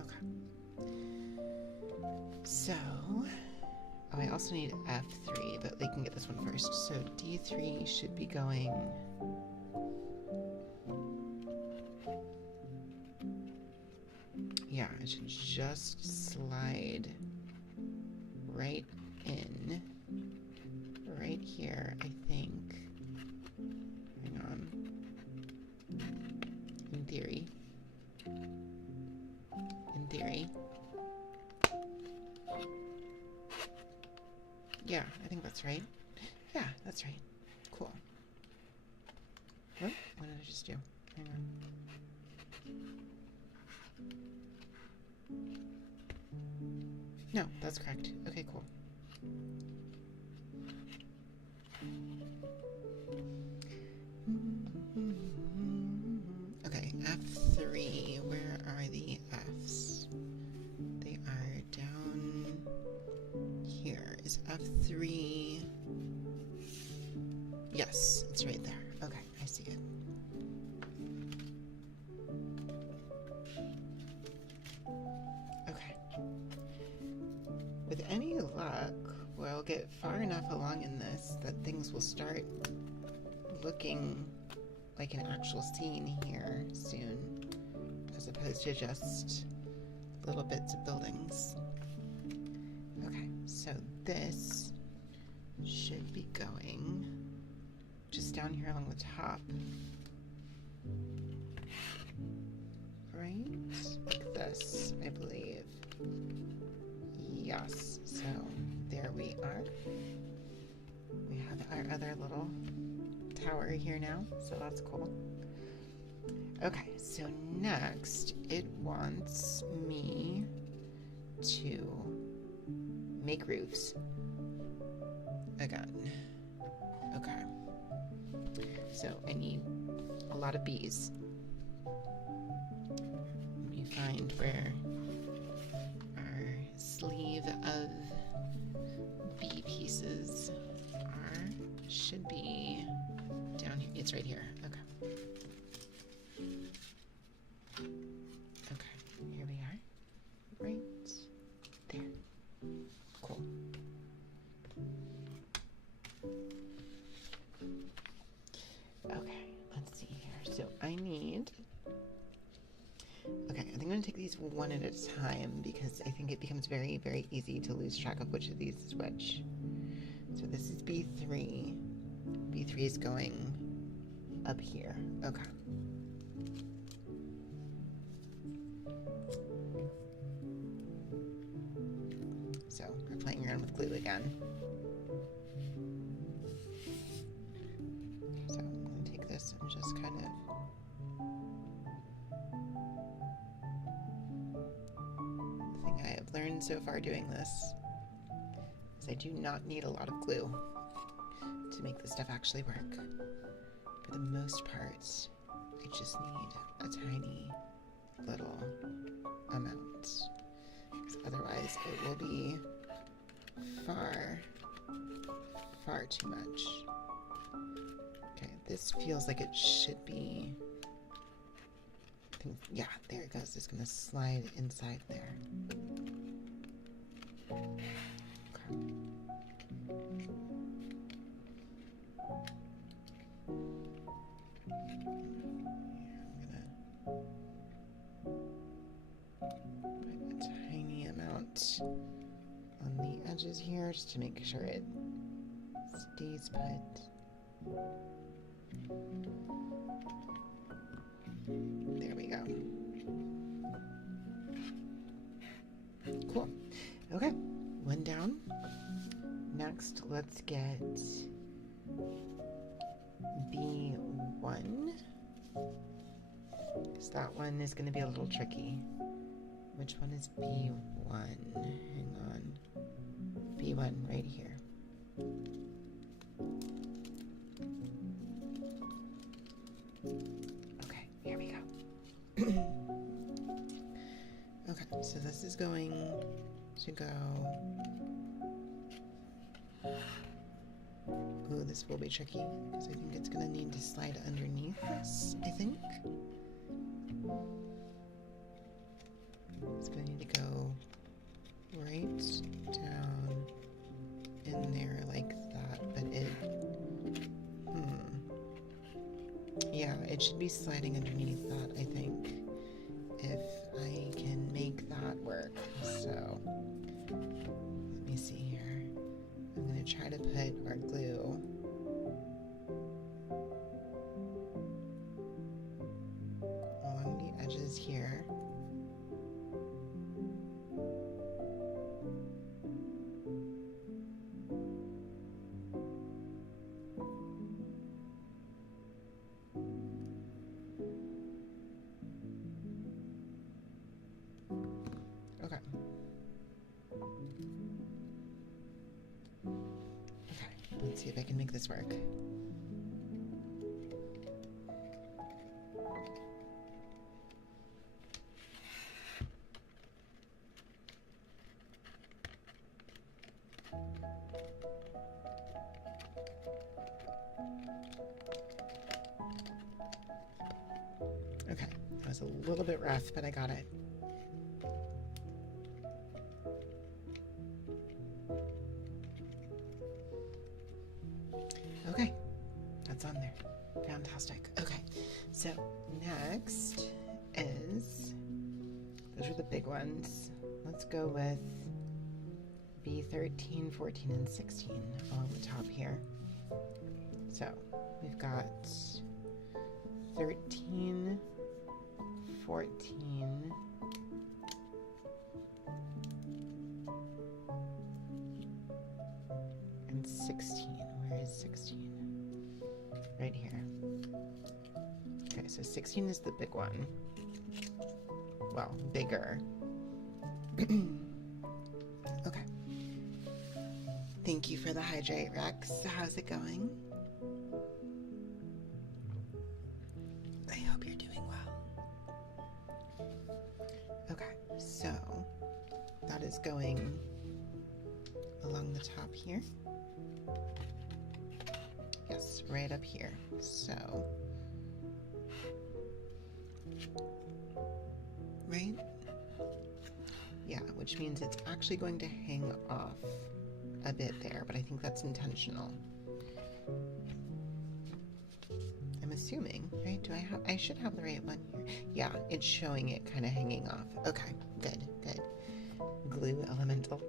Okay. So... Oh, I also need F3, but they can get this one first. So D3 should be going... Yeah, it should just slide right in. Right here, I think. Hang on. In theory. In theory. Yeah, I think that's right. Yeah, that's right. Cool. Oh, what did I just do? Hang on. No, that's correct. Okay, cool. Okay, F3. Where are the Fs? They are down here. Is F3... Yes, it's right there. Okay, I see it. Okay. With any luck, we'll get far enough along in this that things will start looking like an actual scene here soon, as opposed to just little bits of buildings. Okay, so this should be going just down here along the top. Right? Like this, I believe. Yes, so there we are. We have our other little tower here now, so that's cool. Okay, so next it wants me to make roofs again. Okay, so I need a lot of bees. Let me find where our sleeve of bee pieces are. Should be down here. It's right here. Okay. Okay, here we are. Right there. Cool. Okay, let's see here. So I need... Okay, I think I'm going to take these one at a time because I think it becomes very, very easy to lose track of which of these is which. So this is B3. B3 is going up here. Okay. So we're playing around with glue again. So I'm going to take this and just kind of... The thing I have learned so far doing this is I do not need a lot of glue to make this stuff actually work. For the most part, I just need a tiny little amount. Otherwise, it will be far, far too much. Okay, this feels like it should be... yeah, there it goes. It's going to slide inside there. Okay. On the edges here just to make sure it stays put. There we go. Cool. Okay, one down. Next, let's get B1. Because that one is going to be a little tricky. Which one is B1? Hang on. B1 right here. Okay, here we go. Okay, so this is going to go... Ooh, this will be tricky because I think it's going to need to slide underneath this, I think. It's going to need to go right down in there like that, but it... Yeah, it should be sliding underneath that, I think, if I can make that work. So, let me see here. I'm going to try to put our glue along the edges here. Okay. Okay, let's see if I can make this work. Okay, that was a little bit rough, but I got it. Okay, that's on there. Fantastic. Okay, so next is, those are the big ones. Let's go with B13, 14, and 16 along the top here. So we've got 13, 14, and 16. Where is 16? Right here. Okay, so 16 is the big one. Well, bigger. Okay. Thank you for the hydrate, Rex. How's it going? I hope you're doing well. Okay, so that is going along the top here. Yes, right up here. So, right? Yeah, which means it's actually going to hang off a bit there, but I think that's intentional. I'm assuming, right? I should have the right one here. Yeah, it's showing it kind of hanging off. Okay, good. Glue elemental.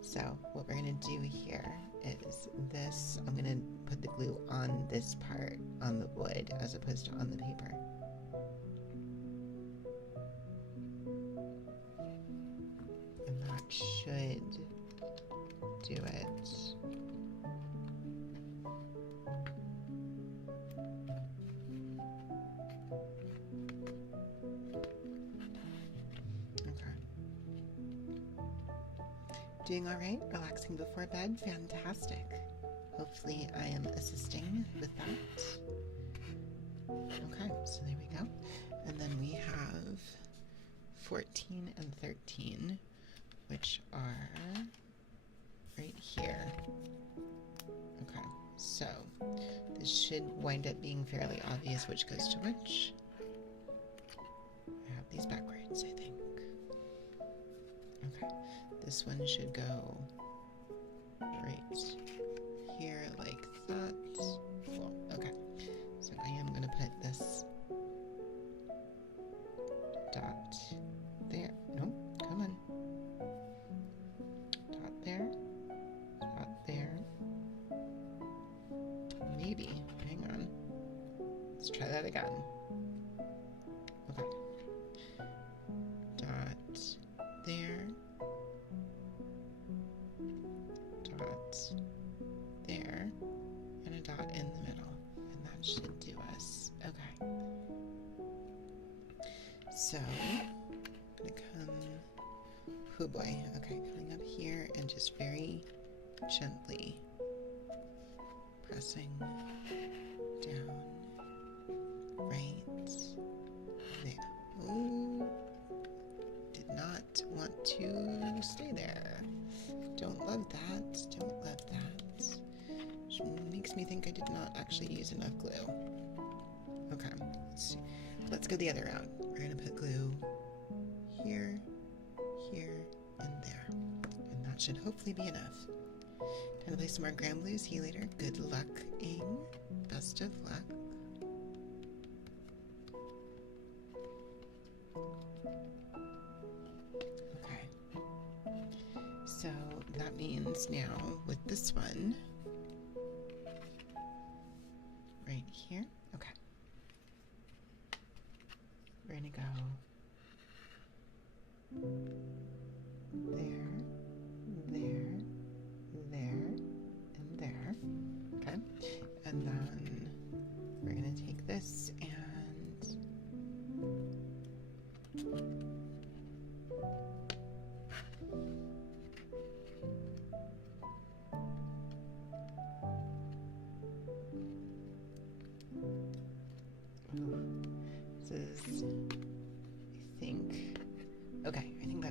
So what we're gonna do here is this. I'm gonna put the glue on this part, on the wood, as opposed to on the paper. And that should do it. Doing all right? Relaxing before bed? Fantastic. Hopefully I am assisting with that. Okay, so there we go. And then we have 14 and 13, which are right here. Okay, so this should wind up being fairly obvious which goes to which. I have these backwards, I think. Okay. This one should go right here like that. Cool. Okay. So I am going to put this dot there. Nope. Come on. Dot there. Dot there. Maybe. Hang on. Let's try that again. Okay. Dot there. There, and a dot in the middle, and that should do us. Okay, so I'm gonna come, oh boy, okay, coming up here and just very gently pressing down right there. Oh, did not want to stay there. Don't love that. Don't love that. Which makes me think I did not actually use enough glue. Okay, let's see. Let's go the other route. We're going to put glue here, here, and there. And that should hopefully be enough. Time to play some more gram glues. See you later. Good luck, Ing. Best of luck. So that means now with this one, right here, okay, we're gonna go there, there, there, and there, okay, and then we're gonna take this and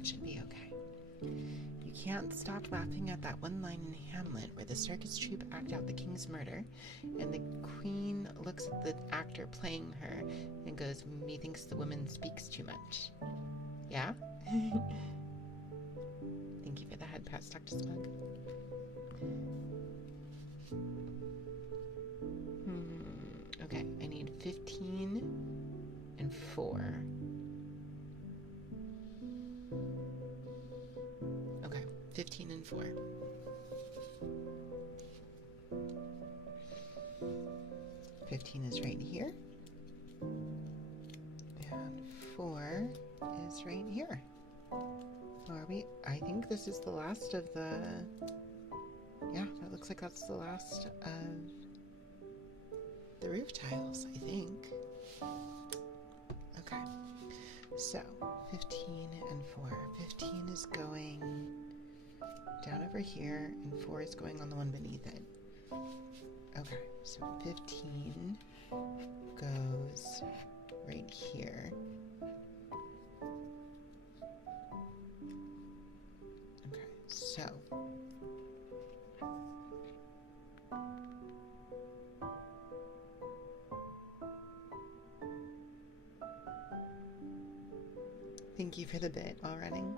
should be okay. You can't stop laughing at that one line in Hamlet where the circus troupe act out the king's murder and the queen looks at the actor playing her and goes, "Methinks the woman speaks too much." Yeah? Thank you for the head pats, Dr. Smug. Okay, I need 15 and 4. Okay, 15 and 4. Fifteen is right here. And 4 is right here. Are we? I think this is the last of the... Yeah, that looks like that's the last of the roof tiles, I think. Okay, so 15 and 4. 15 is going down over here, and 4 is going on the one beneath it. Okay, so 15 goes right here. Okay, so thank you for the bit all running.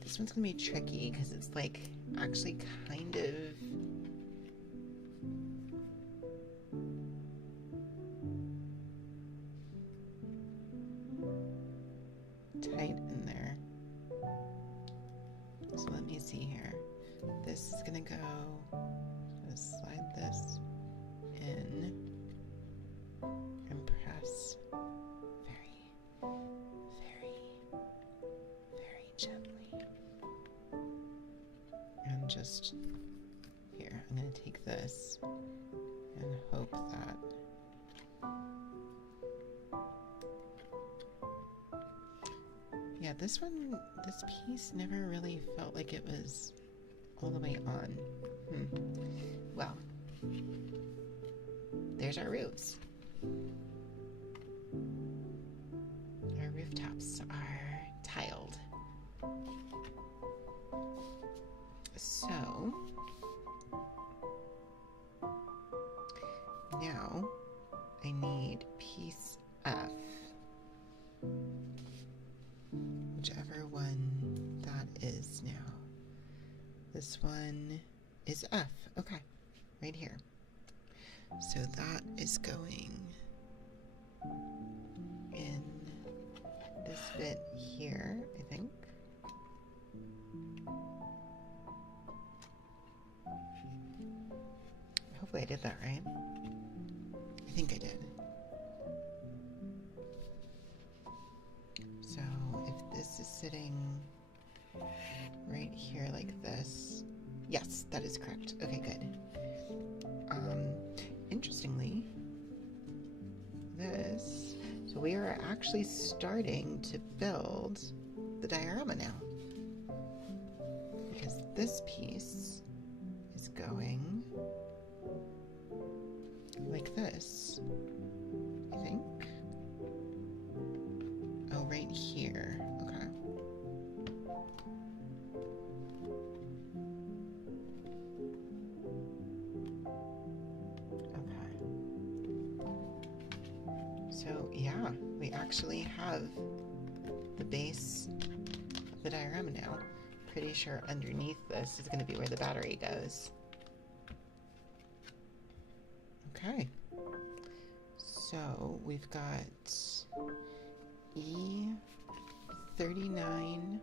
This one's gonna be tricky because it's like actually kind of tight in there. So let me see here. This is gonna go, just slide this in and press very, very gently. And just here, I'm going to take this and hope that, yeah, this piece never really felt like it was all the way on. Well, there's our roofs. Our rooftops are tiled. So now I need piece F, whichever one that is now. This one is F. Okay, right here. So that is going in this bit here, I think. Hopefully I did that right. I think I did. So if this is sitting right here like this, yes, that is correct. Okay, good. Interestingly, so we are actually starting to build the diorama now, because this piece is going like this, I think. Oh, right here. Okay. So yeah, we actually have the base of the diorama now. Pretty sure underneath this is going to be where the battery goes. Okay, so we've got E39,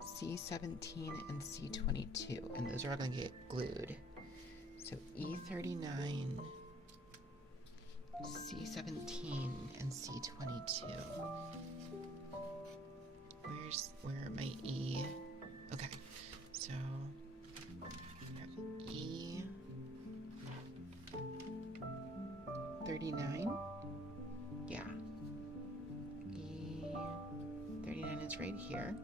C17, and C22, and those are all going to get glued. So E39, C17, and C22. Where are my E? Okay, so we have E39. Yeah. E39 is right here.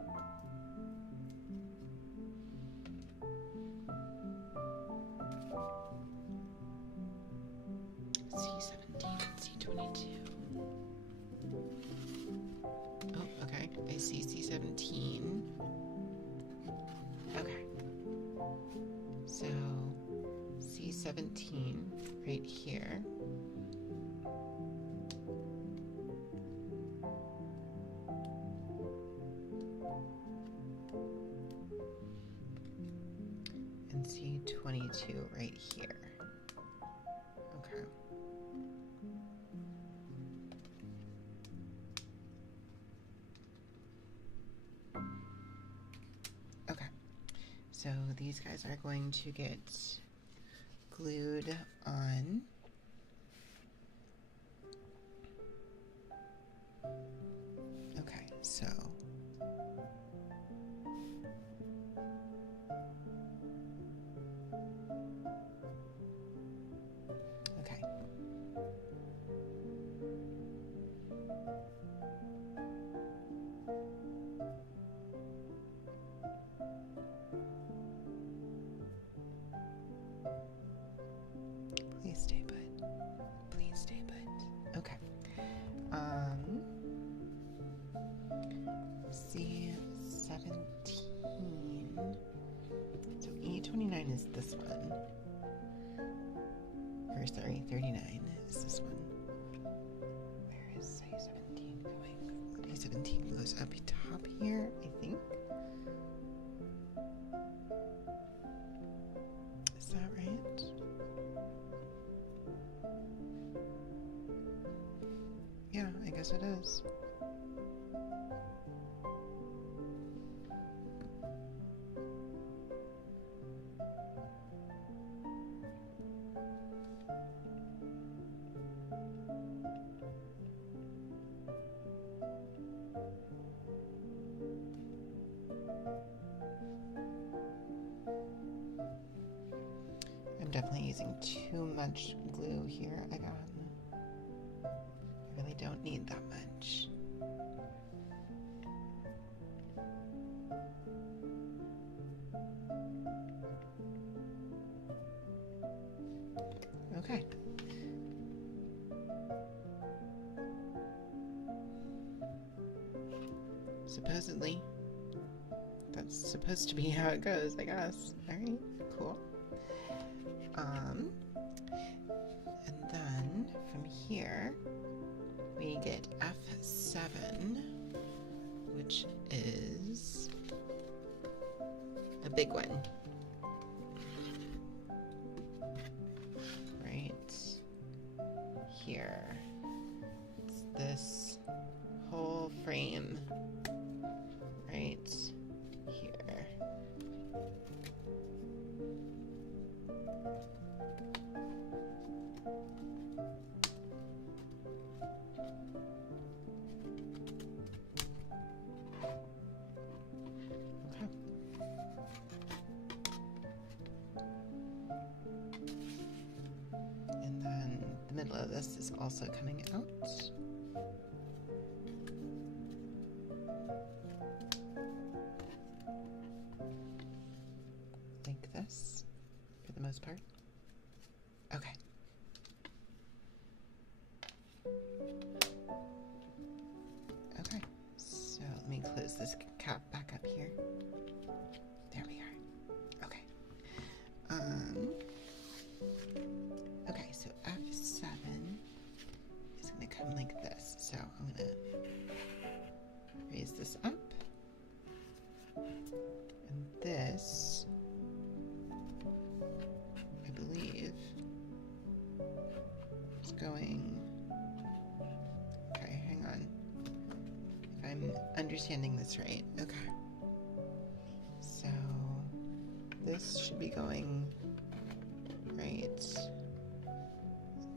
C17, C22. Oh, okay. I see C17. Okay. So C17 right here. And C22 right here. Okay. Okay. So these guys are going to get glued on. Okay, so okay. Please stay put. Please stay put. Okay. C17. So E29 is this one. Or sorry, 39 is this one. Where is A17 going? A17 goes up top here, I think. Is that right? Yeah, I guess it is. I'm definitely using too much glue here again. I really don't need that much. Okay. Supposedly, that's supposed to be how it goes, I guess. All right, cool. And then from here, we get F7, which is a big one. Right here. It's this whole frame right here. And then the middle of this is also coming out. Like this, for the most part. Okay. Okay, so let me close this cap back up here. There we are. Okay. Okay, so F7 is going to come like this. So I'm going to raise this up. And this, I believe, is going... Okay, hang on. If I'm understanding this right. Okay. So this should be going right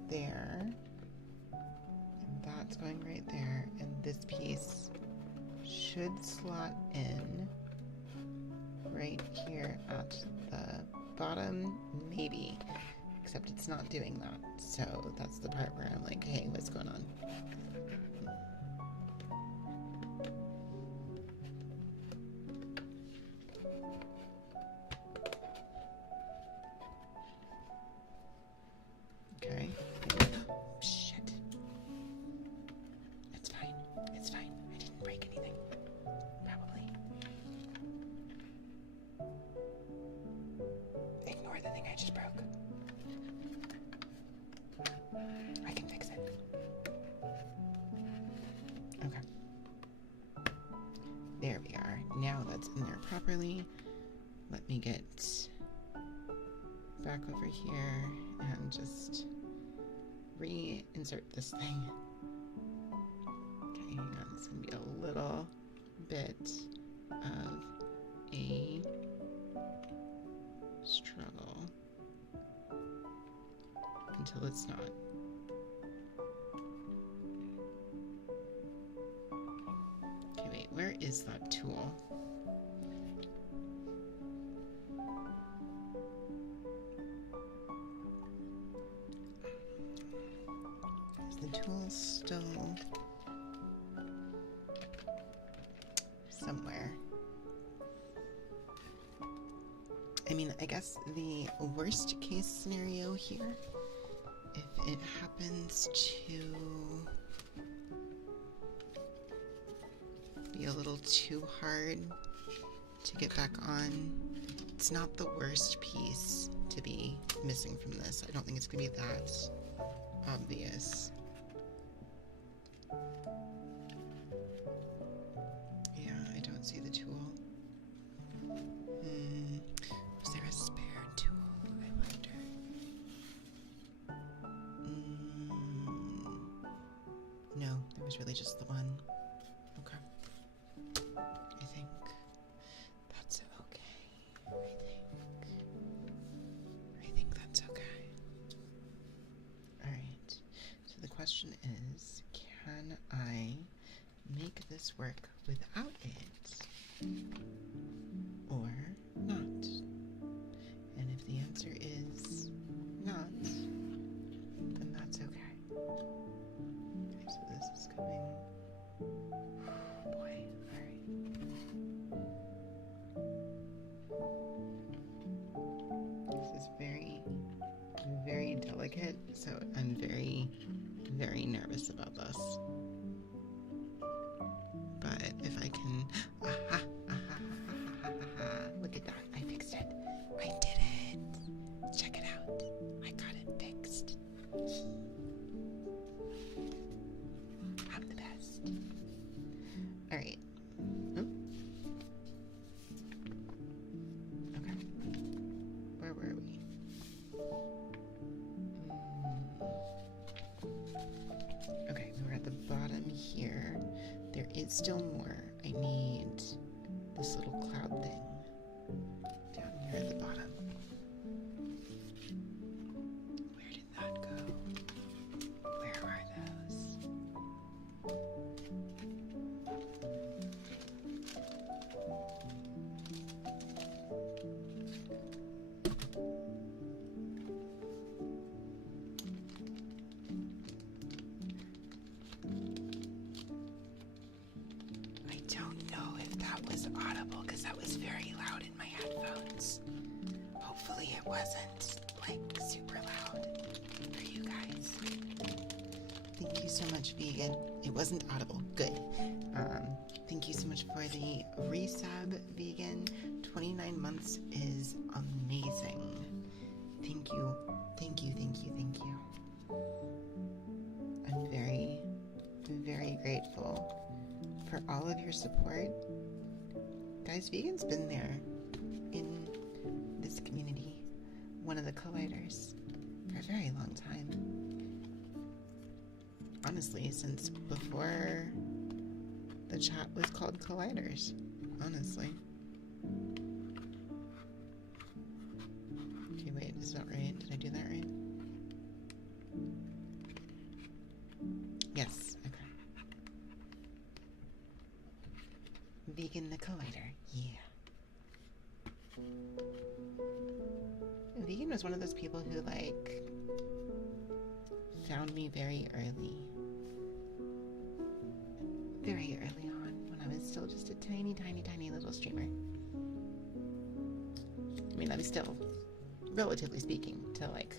there, and that's going right there, and this piece should slot in right here at the bottom, maybe, except it's not doing that. So that's the part where I'm like, hey, what's going on? Okay. Shit. It's fine. It's fine. I didn't break anything. Probably. Ignore the thing I just broke. I can fix it. Okay. There we are. Now that's in there properly. Let me get back over here and just reinsert this thing. Okay, hang on. It's going to be a little bit of a struggle until it's not. Okay, wait, where is that tool? Is the tool still somewhere? I mean, I guess the worst case scenario here, if it happens to be a little too hard to get back on, it's not the worst piece to be missing from this. I don't think it's going to be that obvious. Yeah, I don't see the tool. Was there a spare tool, I wonder? No, there was really just the one. Okay. I think that's okay. I think that's okay. Alright. So the question is, can I make this work without it? Or not? And if the answer is not, then that's okay. Okay, so this is coming. Boy, alright. This is very, very delicate, so I'm very, very nervous about this. But if I can, look at that, I fixed it. I did it. Check it out. I got it fixed. I'm the best. All right. Okay. Where were we? Okay, we were at the bottom here. There is still more. I need this little cloud thing down here at the bottom. Where did that go? Where are those? I don't know if that was audible because that was very loud in my headphones. Hopefully it wasn't like super loud for you guys. Thank you so much, Vegan. It wasn't audible. Good. Thank you so much for the resub, Vegan. 29 months is amazing. Thank you. Thank you, thank you, thank you. I'm very, very grateful for all of your support. Guys, Vegan's been there in this community, one of the colliders, for a very long time. Honestly, since before the chat was called Colliders, honestly. Okay, wait, is that right? Did I do that right? Yes, okay. Vegan the Collider, yeah. Vegan was one of those people who, like, found me very early. Very early on, when I was still just a tiny, tiny, tiny little streamer. I mean, I was still, relatively speaking, to, like,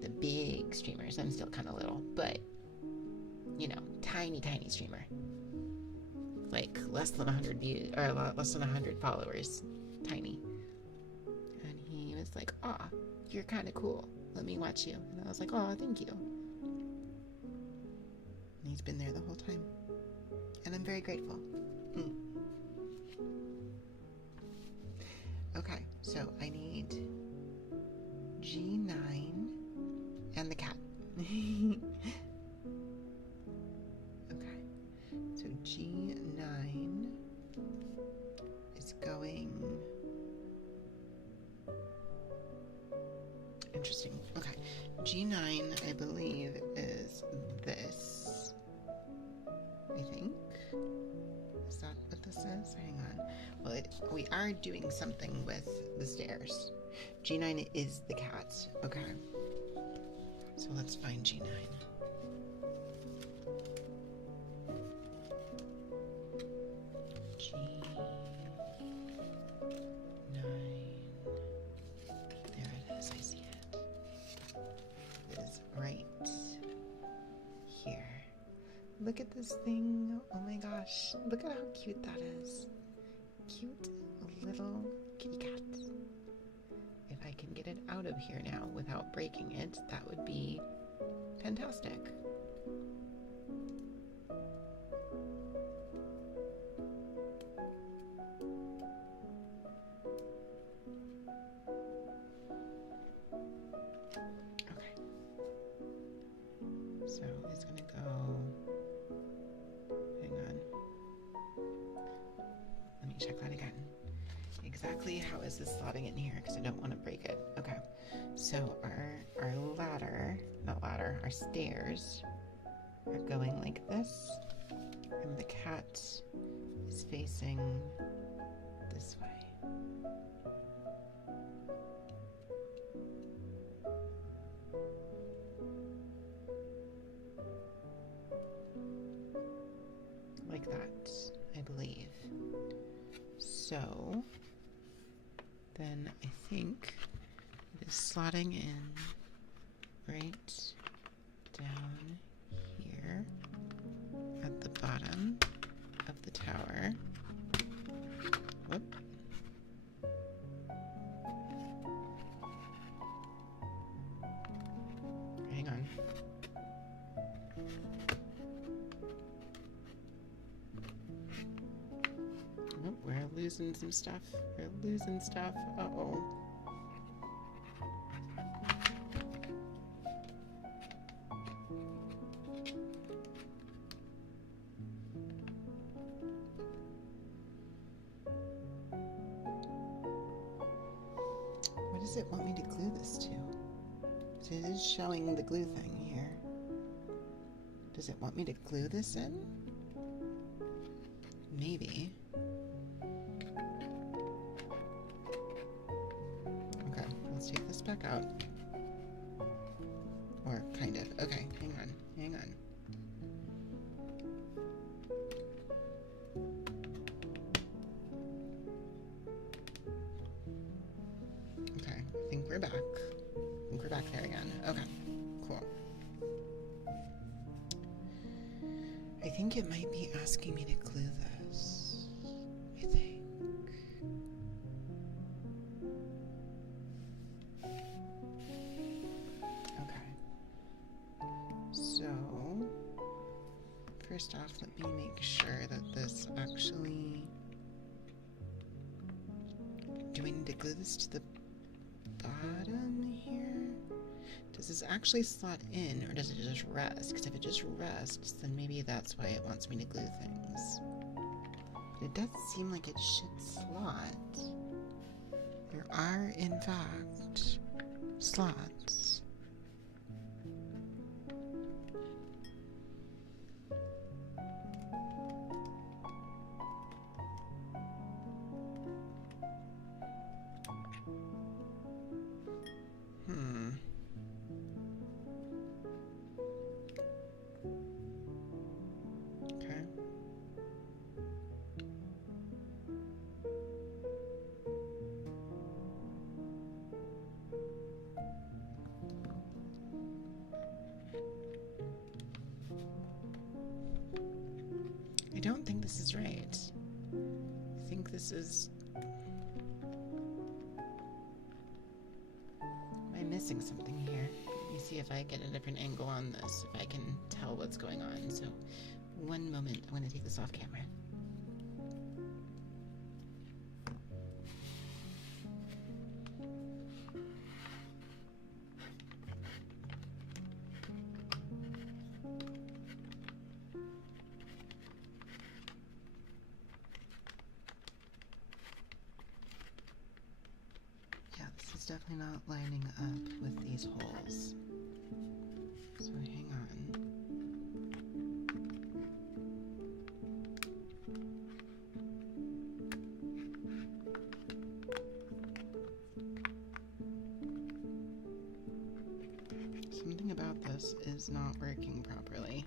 the big streamers. I'm still kind of little, but, you know, tiny, tiny streamer. Like, less than 100 views, or less than 100 followers. Tiny. And he was like, "Aw, you're kind of cool. Let me watch you." And I was like, "Oh, thank you." And he's been there the whole time. And I'm very grateful. Okay, so I need G9 and the cat. Okay, so G9 is going G9, I believe, is this. I think. Is that what this is? Hang on. Well, we are doing something with the stairs. G9 is the cat. Okay. So let's find G9. G9. There it is. I see it. It is right here. Look at this thing. Oh my gosh. Look at how cute that is. Cute little kitty cat. If I can get it out of here now without breaking it, that would be fantastic. Okay. So it's gonna go. Hang on. Let me check that again. Exactly how is this slotting in here? Because I don't want to break it. Okay. So our ladder, not ladder, our stairs are going like this, and the cat is facing this way. Like that, I believe. So then I think it is slotting in right down here at the bottom of the tower. Whoop. Hang on. Oh, we're losing some stuff. We're losing stuff. Uh-oh. What does it want me to glue this to? So it is showing the glue thing here. Does it want me to glue this in? Maybe. Okay, let's take this back out. Or kind of. Okay, hang on. Hang on. Okay, I think we're back. I think we're back there again. Okay, cool. I think it might be asking me to glue this. I think. Okay. So, first off, let me make sure that this actually... Do we need to glue this to the bottom here? Does this actually slot in, or does it just rest? Because if it just rests, then maybe that's why it wants me to glue things. But it does seem like it should slot. There are, in fact, slots. Okay. I don't think this is right. I think this is... Am I missing something here? Let me see if I get a different angle on this, if I can tell what's going on. So, one moment. I'm going to take this off camera. Yeah, this is definitely not lining up with these holes. about this is not working properly.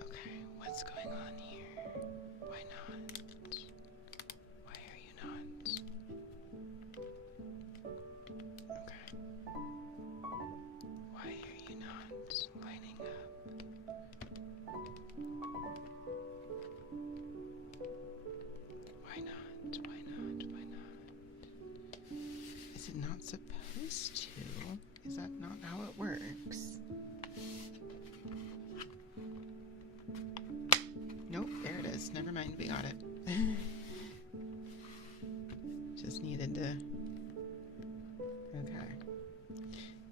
Okay, what's going on here? Why not? Why are you not? Okay. Why are you not lining up? Why not? Why not? Why not? Is it not supposed to? Is that not how it works? Nope, there it is. Never mind, we got it. Just needed to... Okay.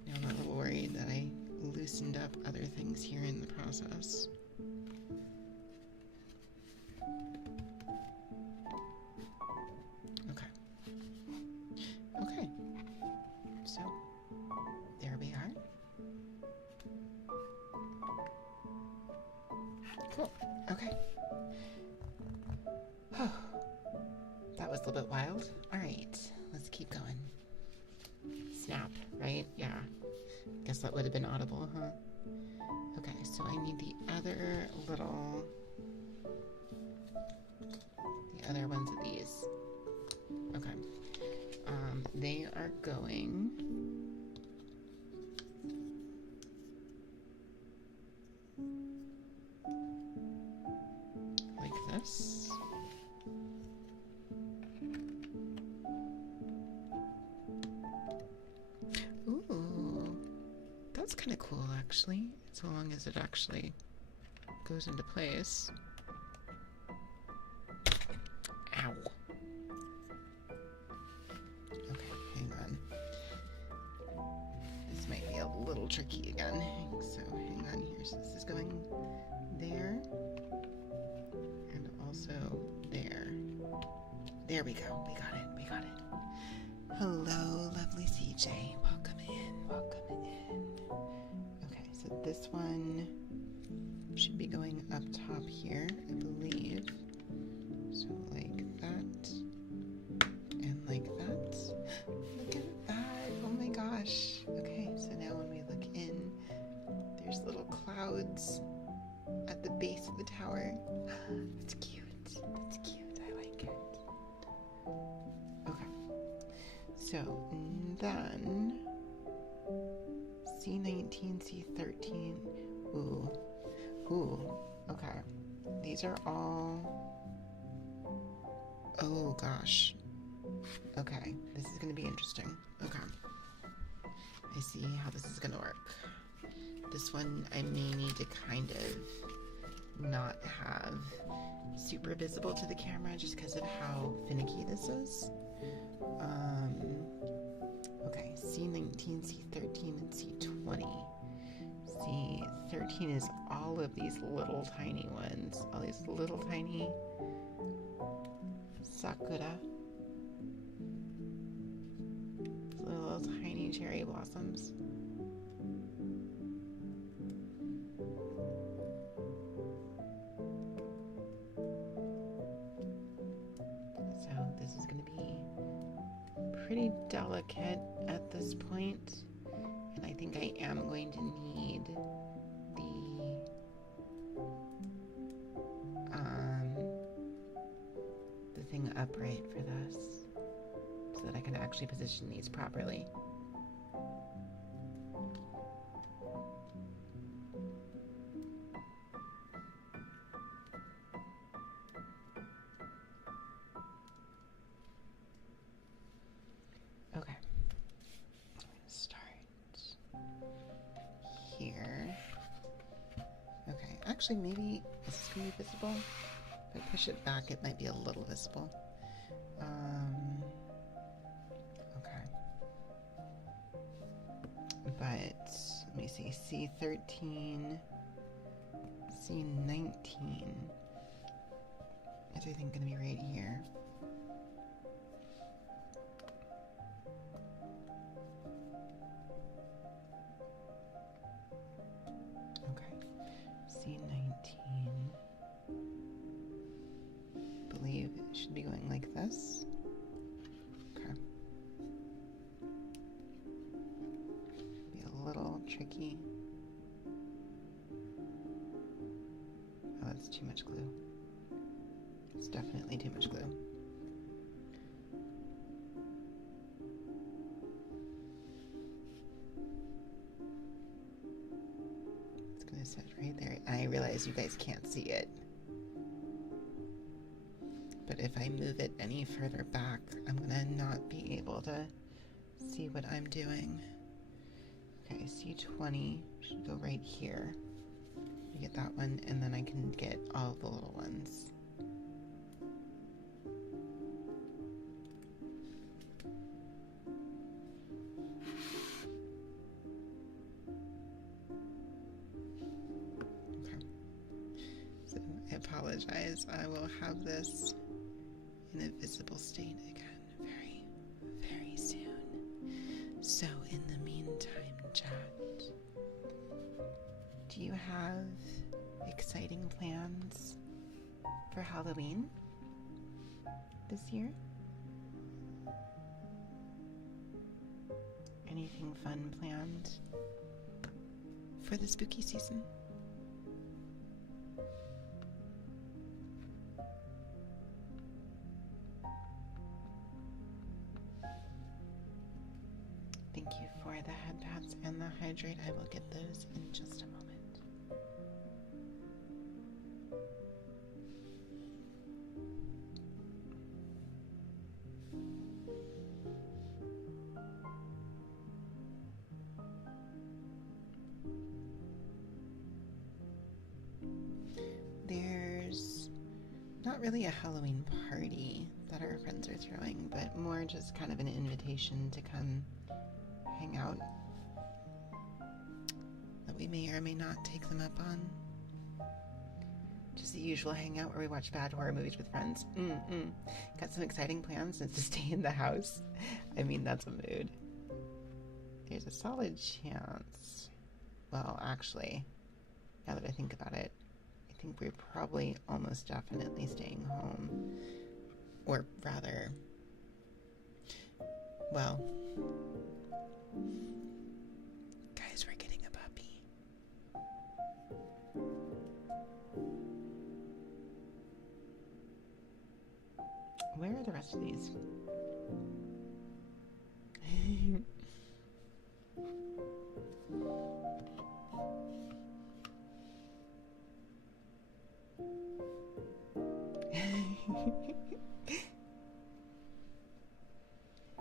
Now I'm a little worried that I loosened up other things here in the process. Okay. Okay. So, there we are. Cool. Okay. That was a little bit wild. Alright, let's keep going. Snap, right? Yeah. Guess that would have been audible, huh? Okay, so I need the other little... the other ones of these. Okay. They are going... like this. Ooh, that's kind of cool, actually, so long as it actually goes into place. Ow. Okay, hang on. This might be a little tricky again, so hang on here. So this is going there, and also there. There we go. We got it. We got it. Hello, lovely CJ. Welcome in. Welcome in. Okay, so this one should be going up top here, I believe. So like that, and like that. Look at that. Oh my gosh. Okay, so now when we look in, there's little clouds at the base of the tower. It's cute. It's cute. I like it. Okay. So then C19, C13. Ooh. Ooh. Okay. These are all... oh gosh. Okay. This is going to be interesting. Okay. I see how this is going to work. This one I may need to kind of not have super visible to the camera just because of how finicky this is. Okay, C19, C13, and C20. C13 is all of these little tiny ones. All these little tiny Sakura. Little tiny cherry blossoms. So this is going to be pretty delicate at this point, and I think I am going to need the thing upright for this so that I can actually position these properly. Okay, I'm going to start here. Okay, actually maybe this is going to be visible. If I push it back, it might be a little visible. Okay. But, let me see, C13, C19 is I think going to be right here. this. Okay. Be a little tricky. Oh, that's too much glue. It's definitely too much glue. It's gonna sit right there. And I realize you guys can't see it. But if I move it any further back, I'm gonna not be able to see what I'm doing. Okay, C20 should go right here. You get that one, and then I can get all the little ones. Okay. So I apologize. I will have this in a visible state again very, very soon. So in the meantime, chat, do you have exciting plans for Halloween this year? Anything fun planned for the spooky season? Thank you for the head pads and the hydrate. I will get those in just a moment. There's not really a Halloween party that our friends are throwing, but more just kind of an invitation to come hang out that we may or may not take them up on. Just the usual hangout where we watch bad horror movies with friends. Got some exciting plans to stay in the house. I mean, that's a mood. There's a solid chance. Well, actually, now that I think about it, I think we're probably almost definitely staying home. Or rather, well, guys, we're getting a puppy. Where are the rest of these?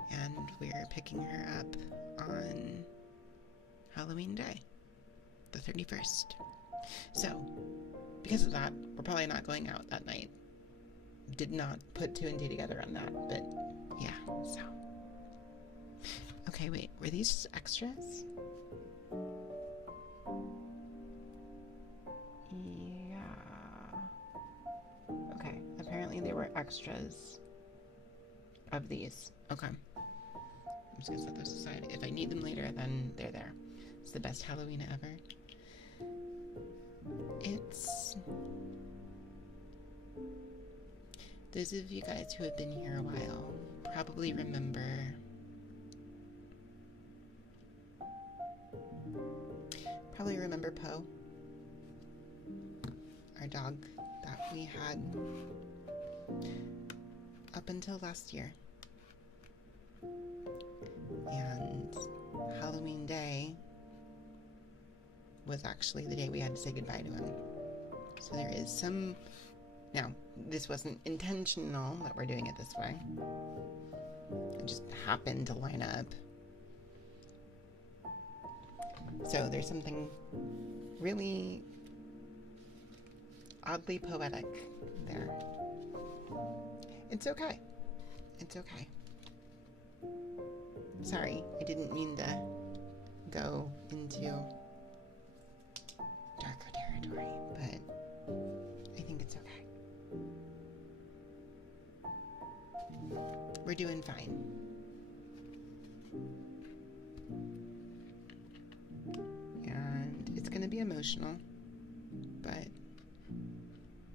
And we're picking her up on Halloween Day, the 31st. So, because of that, we're probably not going out that night. Did not put two and two together on that, but yeah, so. Okay, wait, were these just extras? Yeah. Okay, apparently they were extras of these. Okay. I'm just gonna set those aside. If I need them later, then they're there. It's the best Halloween ever. It's... Those of you guys who have been here a while probably remember Poe, our dog that we had up until last year. And Halloween Day was actually the day we had to say goodbye to him. So there is some... Now, this wasn't intentional that we're doing it this way. It just happened to line up. So there's something really oddly poetic there. It's okay. It's okay. Sorry, I didn't mean to go into darker territory, but I think it's okay. We're doing fine. And it's going to be emotional, but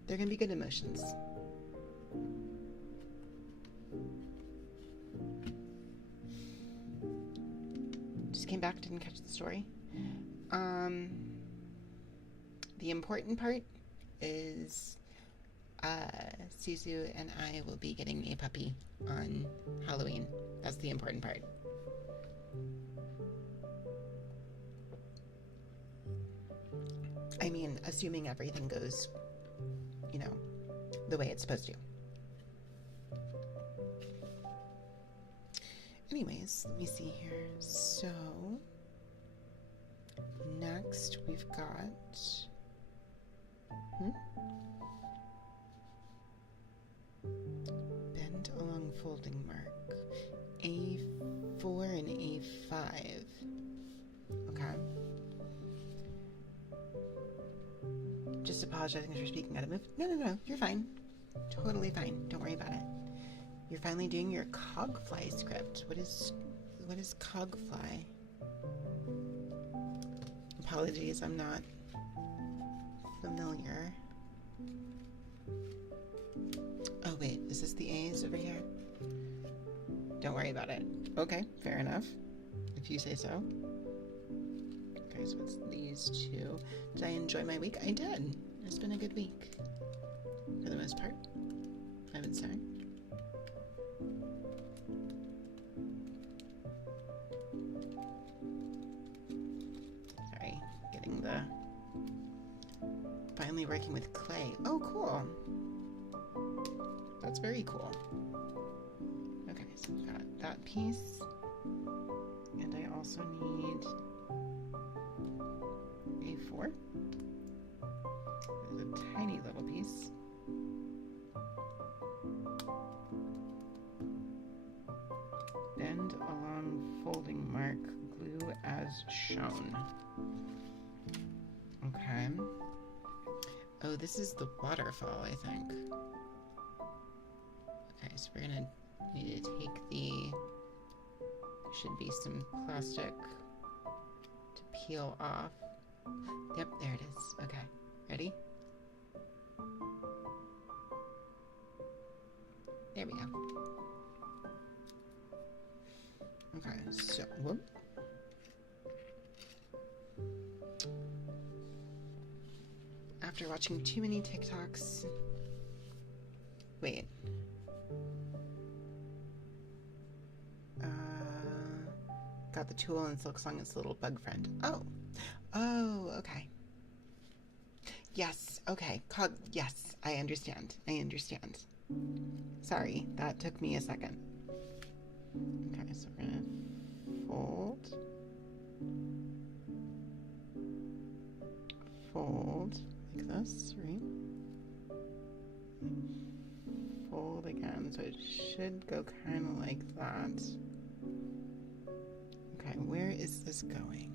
they're going to be good emotions. came back, didn't catch the story. The important part is Suzu and I will be getting a puppy on Halloween. That's the important part. I mean, assuming everything goes, you know, the way it's supposed to. Anyways, let me see here. So, next we've got... Bend along folding mark. A4 and A5. Okay. Just apologizing for speaking out of move. No, you're fine. Totally fine. Don't worry about it. You're finally doing your cogfly script. What is cogfly? Apologies, I'm not familiar. Oh wait, is this the A's over here? Don't worry about it. Okay, fair enough. If you say so. Okay, so it's these two. Did I enjoy my week? I did. It's been a good week. For the most part, I would say. Sorry, getting the... Finally working with clay. Oh, cool. That's very cool. Okay, so we've got that piece. And I also need A4. There's a tiny little piece. Bend along folding mark, glue as shown. Okay. Oh, this is the waterfall, I think. Okay, so we're gonna need to take the... Should be some plastic to peel off. Yep, there it is. Okay, ready? There we go. Okay, so, whoop. After watching too many TikToks... Wait. Got the tool and Silksong its little bug friend. Oh, okay. Yes, okay. Yes, I understand. Sorry, that took me a second. Okay, so we're gonna fold like this, right? Fold again, so it should go kind of like that. Okay, where is this going?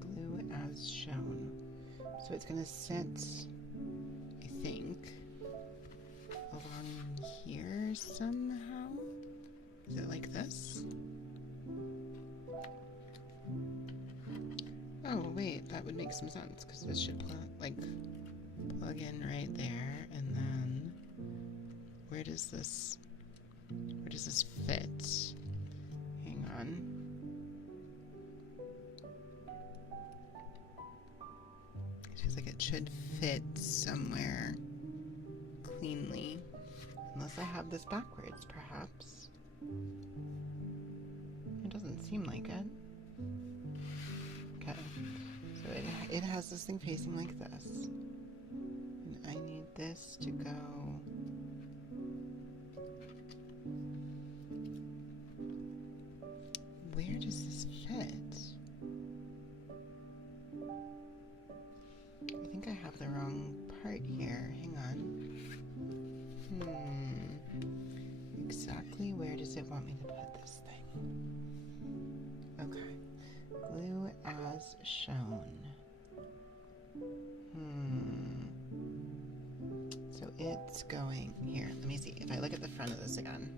Glue as shown. So it's going to sit, I think, along here somehow. Is it like this? Oh, wait, that would make some sense, because this should plug in right there, and then where does this fit? Hang on. It feels like it should fit somewhere cleanly, unless I have this backwards, perhaps. It doesn't seem like it. Okay, so it has this thing facing like this. I need this to go where does this fit? I think I have the wrong part here. Hang on. Exactly where does it want me to put this thing? Okay. Glue as shown. So it's going here. Let me see if I look at the front of this again.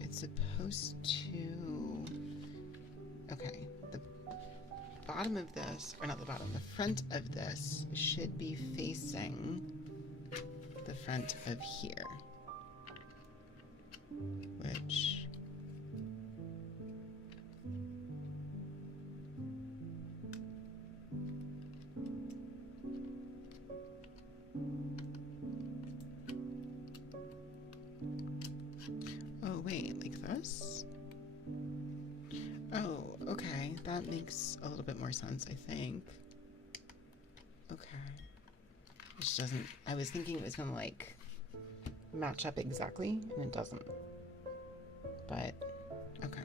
It's supposed to Okay, the bottom of this, or not the bottom, the front of this should be facing the front of here. Which... oh, wait, like this? Oh, okay, that makes a little bit more sense, I think. Okay. Which doesn't... I was thinking it was gonna, like, match up exactly, and it doesn't. But, okay.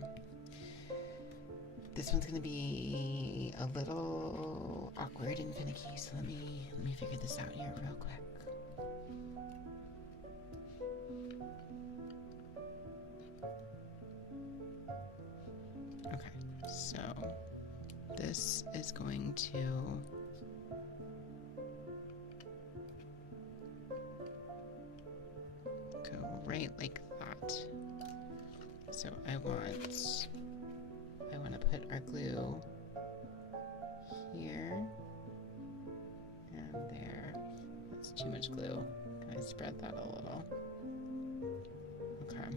This one's gonna be a little awkward and finicky, so let me figure this out here real quick. Okay, so this is going to go right like that. So I want to put our glue here and there. That's too much glue. Can I spread that a little? Okay.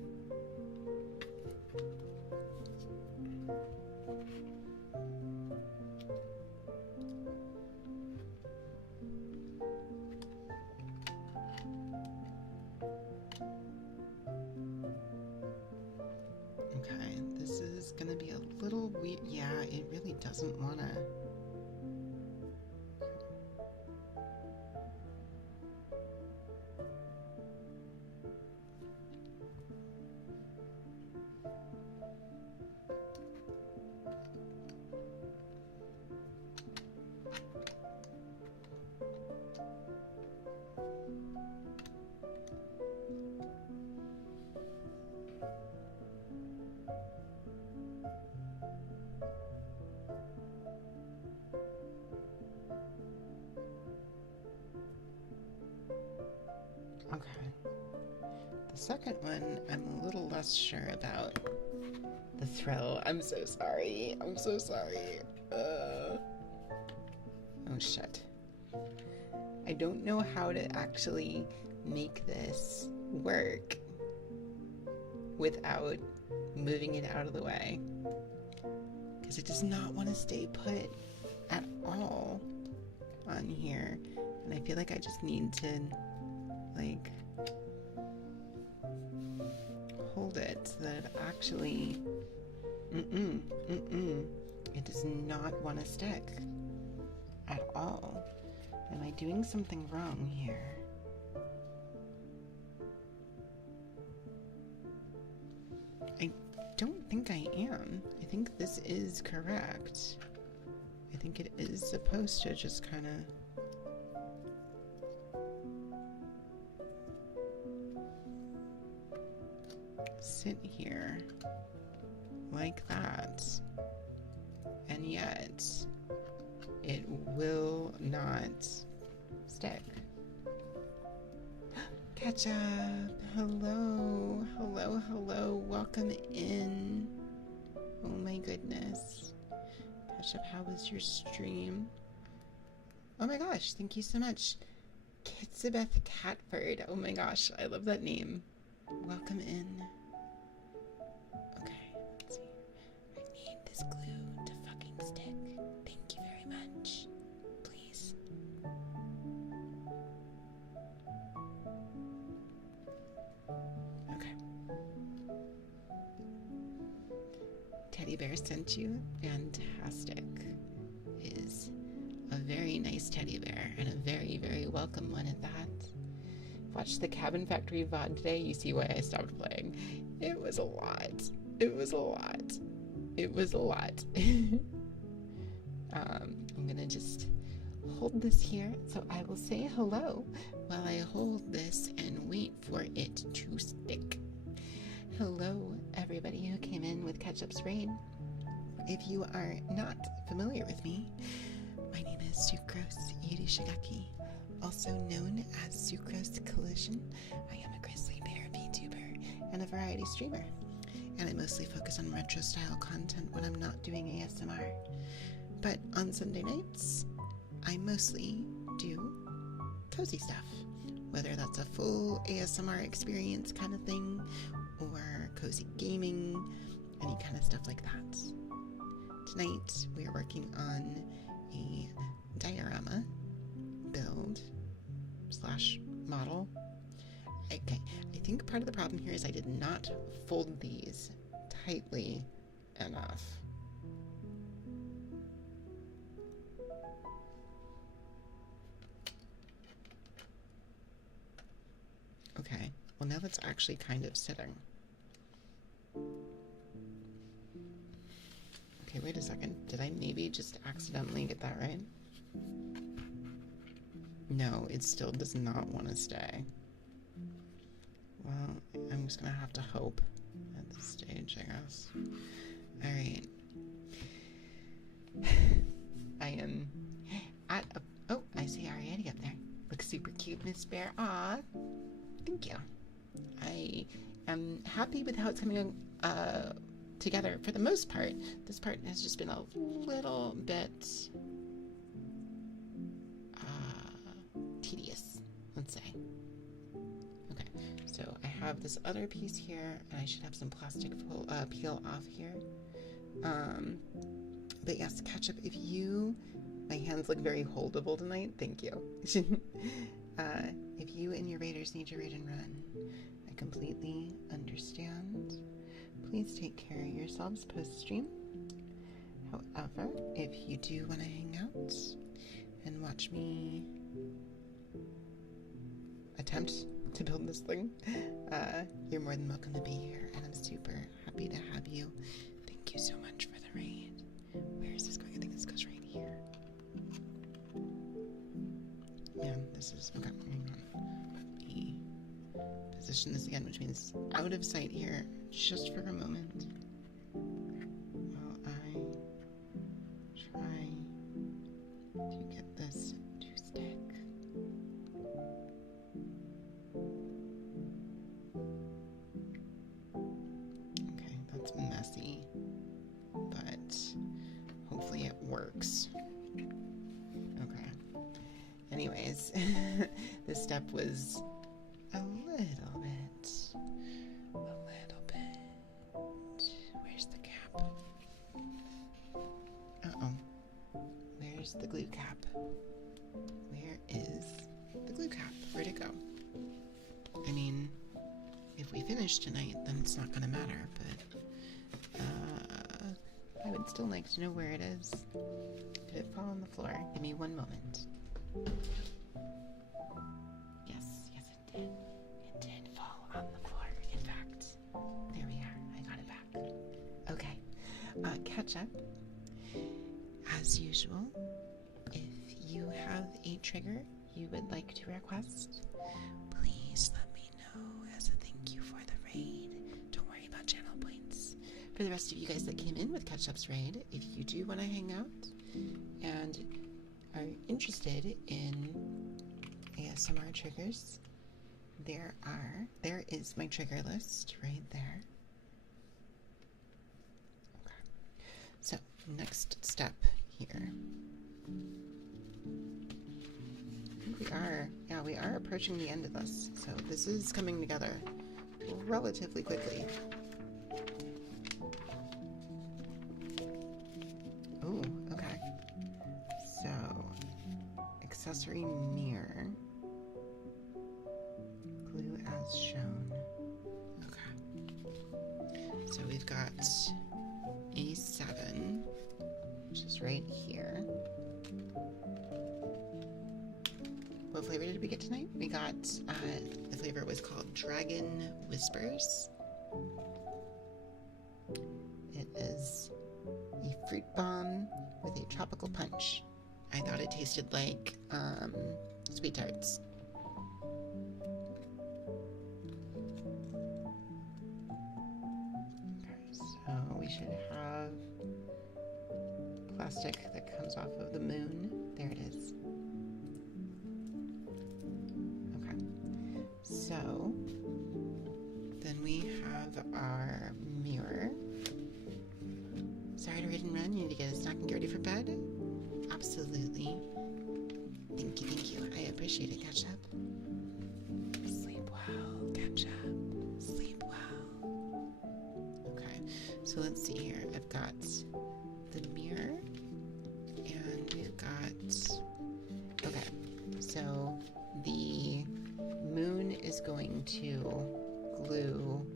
Okay, this is gonna be a little weird. Yeah, it really doesn't wanna. Okay. The second one, I'm a little less sure about the throw. I'm so sorry. I'm so sorry. Oh shit. I don't know how to actually make this work without moving it out of the way. Because it does not want to stay put at all on here. And I feel like I just need to, like, hold it so that it actually, it does not want to stick at all. Am I doing something wrong here? I don't think I am. I think this is correct. I think it is supposed to just kind of... sit here like that, and yet it will not stick. Ketchup, hello, hello, hello, welcome in. Oh my goodness. Ketchup, how was your stream? Oh my gosh, thank you so much. Kitsabeth Catford, oh my gosh, I love that name. Welcome in. Okay, let's see. I need this glue to fucking stick. Thank you very much. Please. Okay. Teddy bear sent you. Fantastic. Is a very nice teddy bear and a very, very welcome one at that. Watched the Cabin Factory VOD today. You see why I stopped playing. It was a lot. It was a lot. It was a lot. I'm gonna just hold this here. So I will say hello while I hold this and wait for it to stick. Hello, everybody who came in with Ketchup's Rain. If you are not familiar with me, my name is Sucrose Yurishigaki, also known as Sucrose Collision. I am a grizzly bear VTuber and a variety streamer. and I mostly focus on retro style content when I'm not doing ASMR. But on Sunday nights, I mostly do cozy stuff, whether that's a full ASMR experience kind of thing, or cozy gaming, any kind of stuff like that. Tonight, we are working on a diorama build / model. Okay, I think part of the problem here is I did not fold these tightly enough. Okay, well now that's actually kind of sitting. Okay, wait a second. Did I maybe just accidentally get that right? No, it still does not want to stay. Well, I'm just gonna have to hope at this stage, I guess. Alright. I am at a... Oh, I see Ariadne up there. Looks super cute, Miss Bear. Aw, thank you. I am happy with how it's coming together for the most part. This part has just been a little bit tedious, let's say. Okay, so I have this other piece here, and I should have some plastic peel off here. But yes, Ketchup, if you... My hands look very holdable tonight, thank you. If you and your raiders need to raid and run, I completely understand. Please take care of yourselves post-stream. However, if you do want to hang out and watch me attempt to build this thing, you're more than welcome to be here, and I'm super happy to have you. Thank you so much for the raid. Where is this going? I think this goes right here. Yeah, this is... Okay, hang on. Let me position this again, which means out of sight here, just for a moment, while I try to get this to stick. Okay, that's messy, but hopefully it works. Okay. Anyways, this step was a little bit. Where's the cap? Uh-oh. Where's the glue cap? Where is the glue cap? Where'd it go? I mean, if we finish tonight, then it's not gonna matter, but I would still like to know where it is. Did it fall on the floor? Give me one moment. Yes, it did. It did fall on the floor, in fact. There we are. I got it back. Okay. Ketchup. As usual, if you have a trigger you would like to request, please let me know as a thank you for the raid. Don't worry about channel points. For the rest of you guys that came in with Ketchup's raid, if you do want to hang out and are interested in ASMR triggers, there is my trigger list right there. Okay. So, next step here. I think we are approaching the end of this. So this is coming together relatively quickly. Oh, okay. So, accessory mirror. Glue as shown. Okay. So we've got A7, which is right here. What flavor did we get tonight? We got, the flavor was called Dragon Whispers. It is a fruit bomb with a tropical punch. I thought it tasted like, sweet tarts. Okay, so we should have plastic that comes off of the moon. There it is. So, then we have our mirror. need to get a snack and get ready for bed? Absolutely. Thank you, thank you. I appreciate it, Ketchup. Sleep well, Ketchup. Sleep well. Okay, so let's see here. I've got the mirror, and we've got... Okay, so the moon is going to glue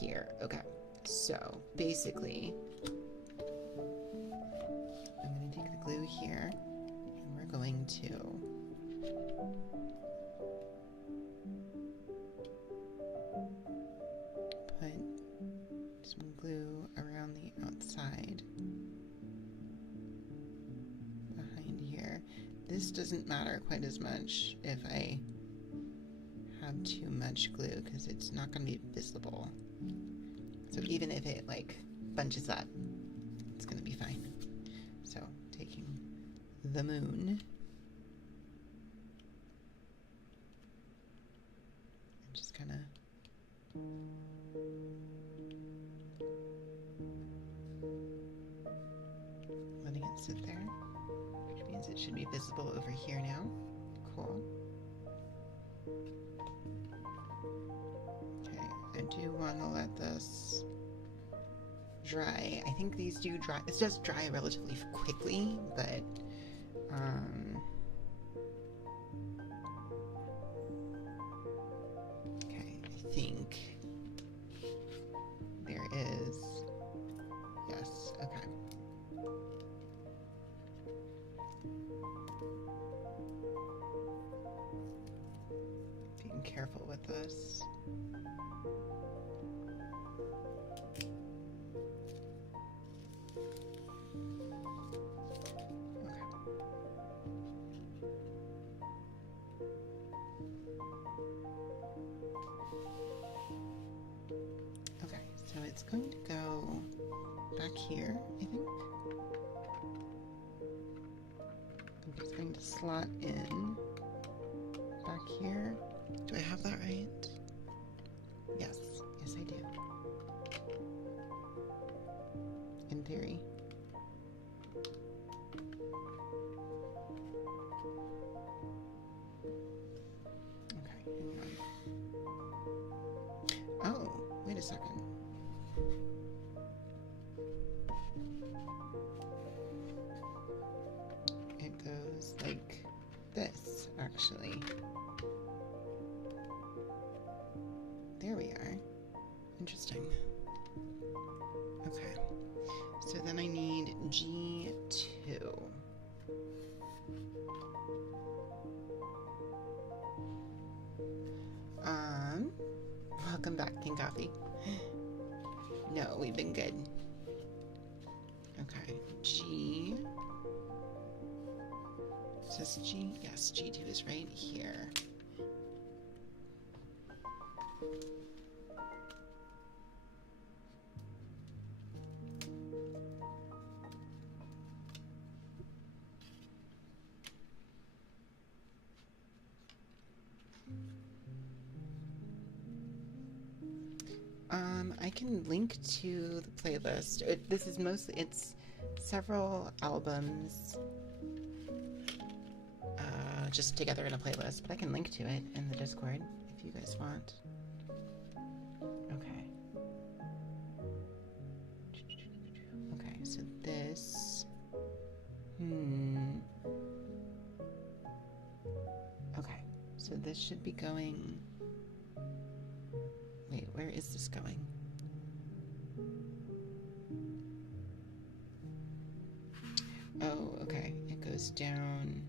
here. Okay, so basically, I'm going to take the glue here, and we're going to put some glue around the outside behind here. This doesn't matter quite as much if I have too much glue because it's not going to be visible. So even if it like bunches up, it's going to be fine. So taking the moon, I'm just kind of letting it sit there, which means it should be visible over here now. Cool. Okay, I do want to let this dry. I think these do dry. It does dry relatively quickly, but okay, I think there is, yes, okay. Being careful with this. Okay, so it's going to go back here, I think. It's going to slot in back here. Do I have that right? Yes, yes I do. In theory. Okay, hang on. Oh, wait a second. It goes like this, actually. There we are. Interesting. Okay. So then I need G2. Welcome back, King Coffee. No, we've been good. Okay, G. Is this G? Yes, G2 is right here. I can link to the playlist. This is mostly, it's several albums just together in a playlist, but I can link to it in the Discord if you guys want. Okay. Okay, so this... Okay, so this should be going... Wait, where is this going? Oh, okay. It goes down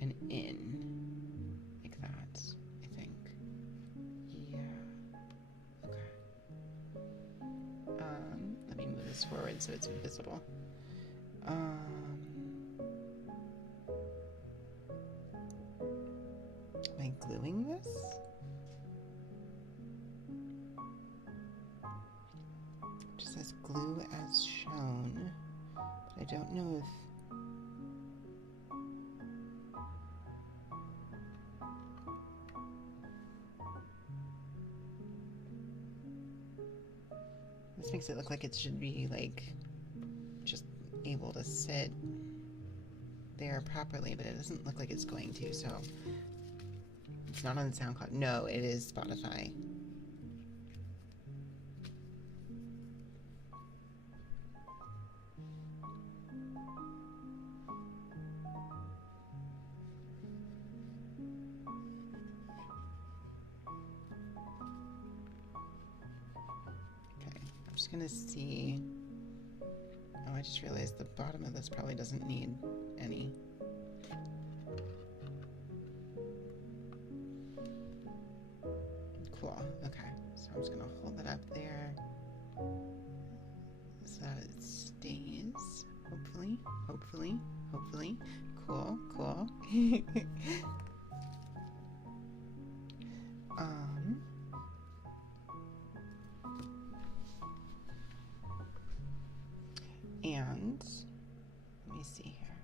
and in. Like that, I think. Yeah. Okay. Let me move this forward so it's invisible. Am I gluing this? It just says glue as shown. I don't know if this This makes it look like it should be like just able to sit there properly, but it doesn't look like it's going to, so it's not on SoundCloud. No, it is Spotify. Okay, I'm just gonna see. Oh, I just realized the bottom of this probably doesn't need any. Cool. Okay, so I'm just gonna hold it up there so that it stays. Hopefully, hopefully, hopefully. Cool, cool. And let me see here.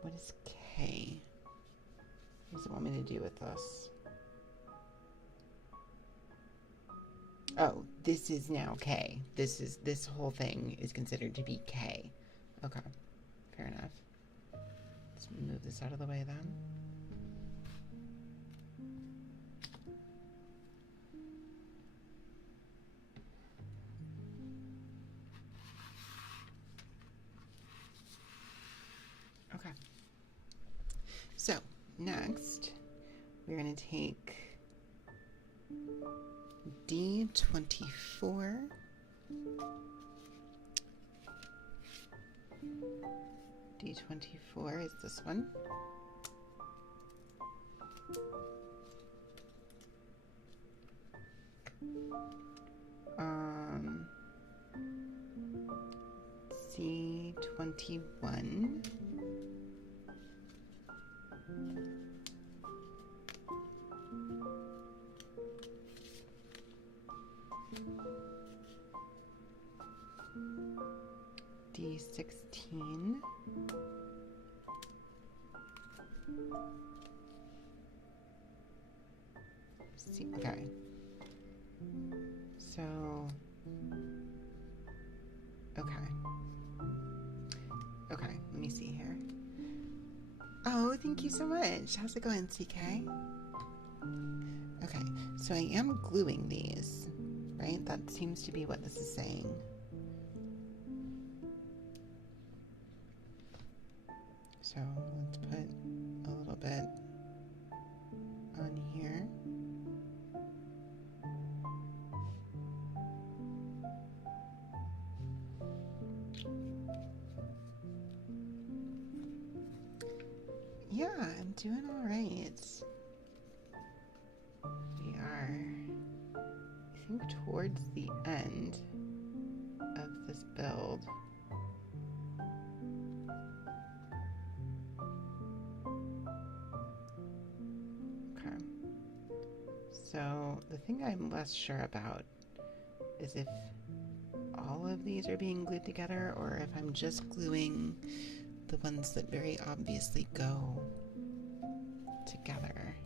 What is K? What does it want me to do with this? Oh, this is now K. This whole thing is considered to be K. Okay, fair enough. Let's move this out of the way then. Okay. So, next, we're going to take D24. D24 is this one. C21. D16. C, okay. So, okay. Okay, let me see here. Oh, thank you so much. How's it going, CK? Okay, so I am gluing these, right? That seems to be what this is saying. So let's put a little bit on here. Yeah, I'm doing all right. We are, I think, towards the end of this build. Okay. So the thing I'm less sure about is if all of these are being glued together or if I'm just gluing the ones that very obviously go together.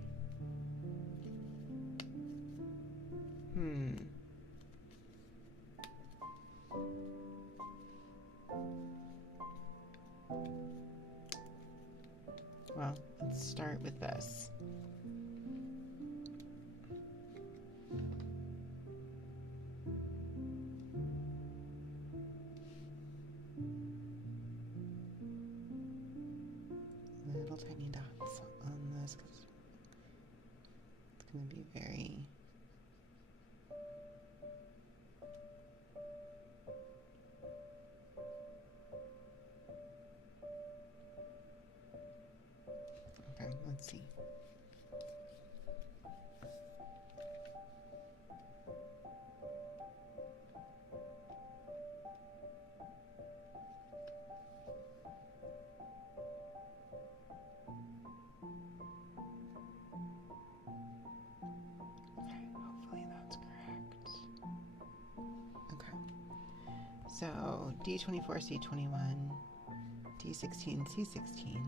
Well, let's start with this. Little tiny dots on this because it's going to be very... Okay, let's see. Okay, hopefully that's correct. Okay. So D24, C21, D16, C16,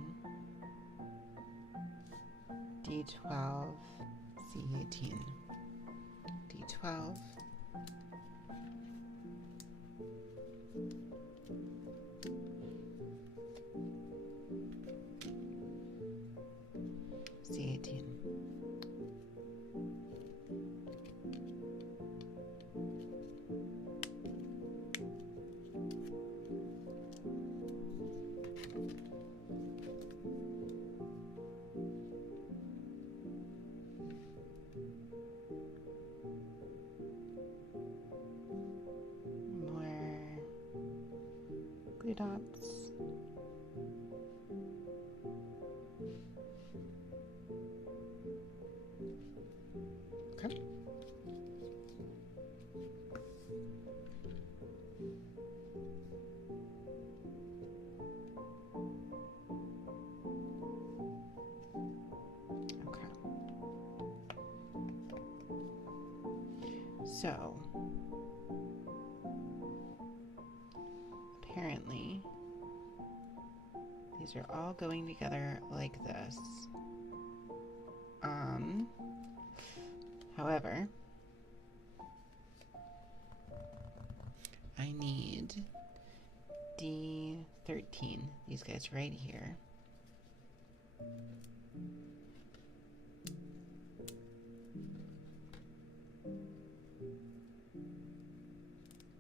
D12, C18, D12, C18, more glue dots. Okay. Okay. So, apparently, these are all going together like this. However, I need D13, these guys right here.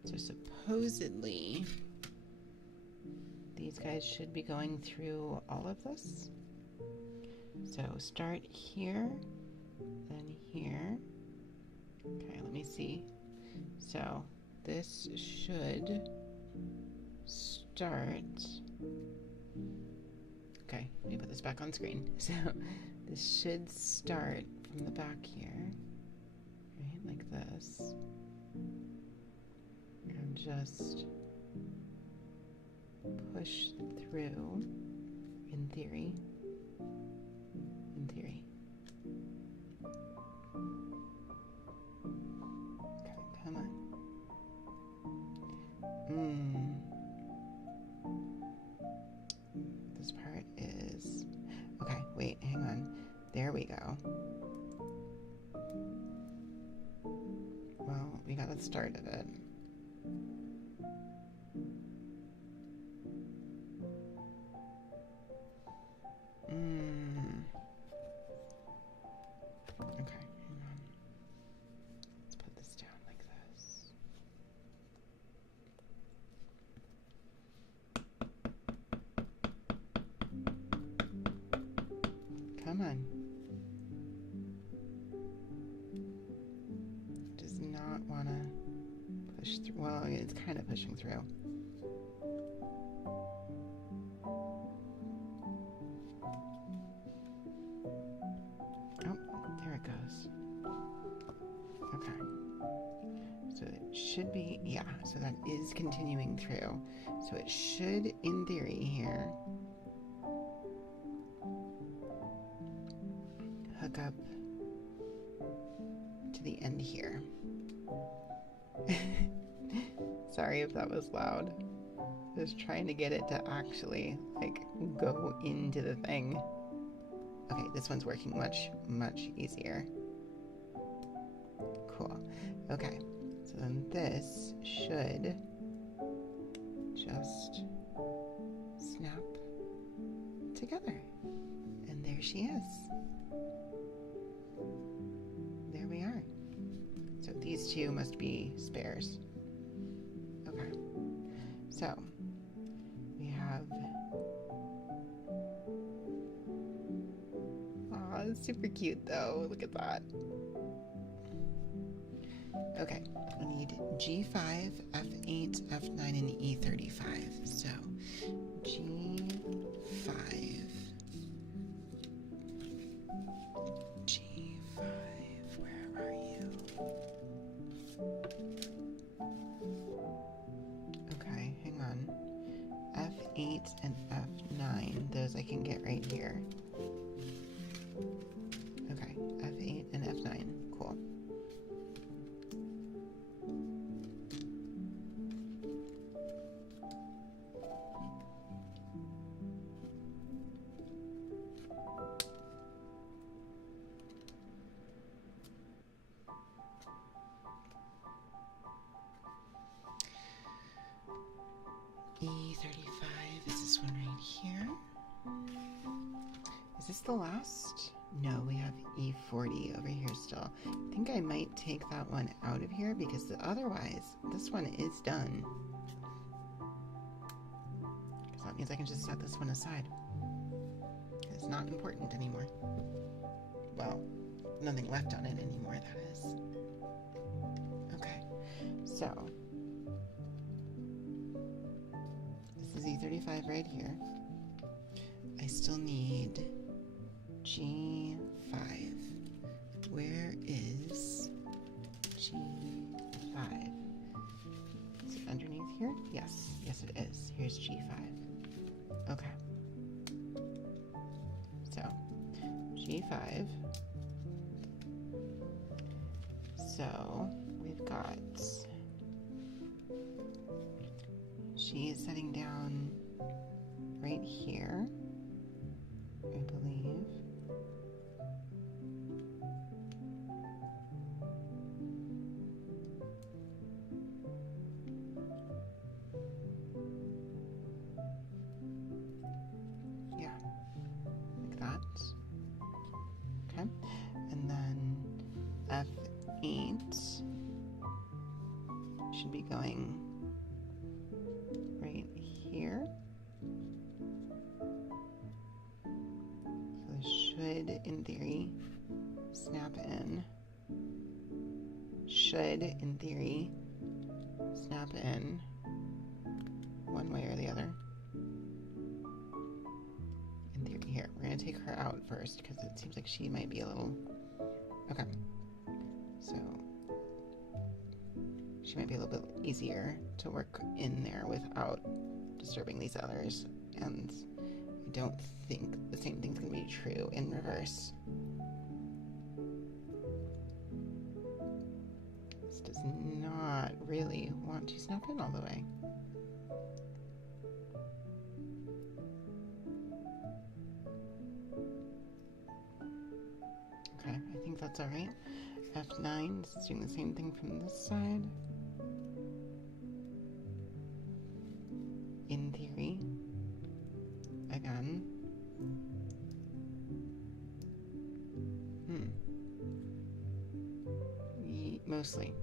So supposedly, these guys should be going through all of this. So start here, then here. Okay, let me see. So this should start. Okay, let me put this back on screen. So this should start from the back here, right, like this. And just push through, in theory. In theory. Okay, come on. This part is... Okay, wait, hang on. There we go. Well, we got the start of it. Okay, hang on. Let's put this down like this. Come on. Does not want to push through. Well, it's kind of pushing through. Should be, yeah, so that is continuing through. So it should, in theory, here, hook up to the end here. Sorry if that was loud. Just trying to get it to actually, like, go into the thing. Okay, this one's working much, much easier. Cool. Okay. So then this should just snap together. And there she is. There we are. So these two must be spares. Okay. So we have... Aw, it's super cute though. Look at that. Okay, we need G5, F8, F9, and E35. So, G5, where are you? Okay, hang on. F8 and F9, those I can get right here. Okay, F8 and F9, cool. this the last? No, we have E40 over here still. I think I might take that one out of here because otherwise this one is done. Because that means I can just set this one aside. It's not important anymore. Well, nothing left on it anymore, that is. Okay, so this is E35 right here. I still need G5. Where is G5? Is it underneath here? Yes, yes it is. Here's G5. Okay. So, G5. So, we've got, she is setting down right here, I believe. Yeah, like that. Okay, and then F8 should be going right here. So this should, in theory, snap in. Should, in theory, snap in one way or the other. In theory, here, we're going to take her out first because it seems like she might be a little... Okay. So, she might be a little bit easier to work in there without disturbing these others. And I don't think the same thing's going to be true in reverse. This does not really want to snap in all the way. Okay, I think that's all right. F9, this is doing the same thing from this side. In theory. Again. Mostly.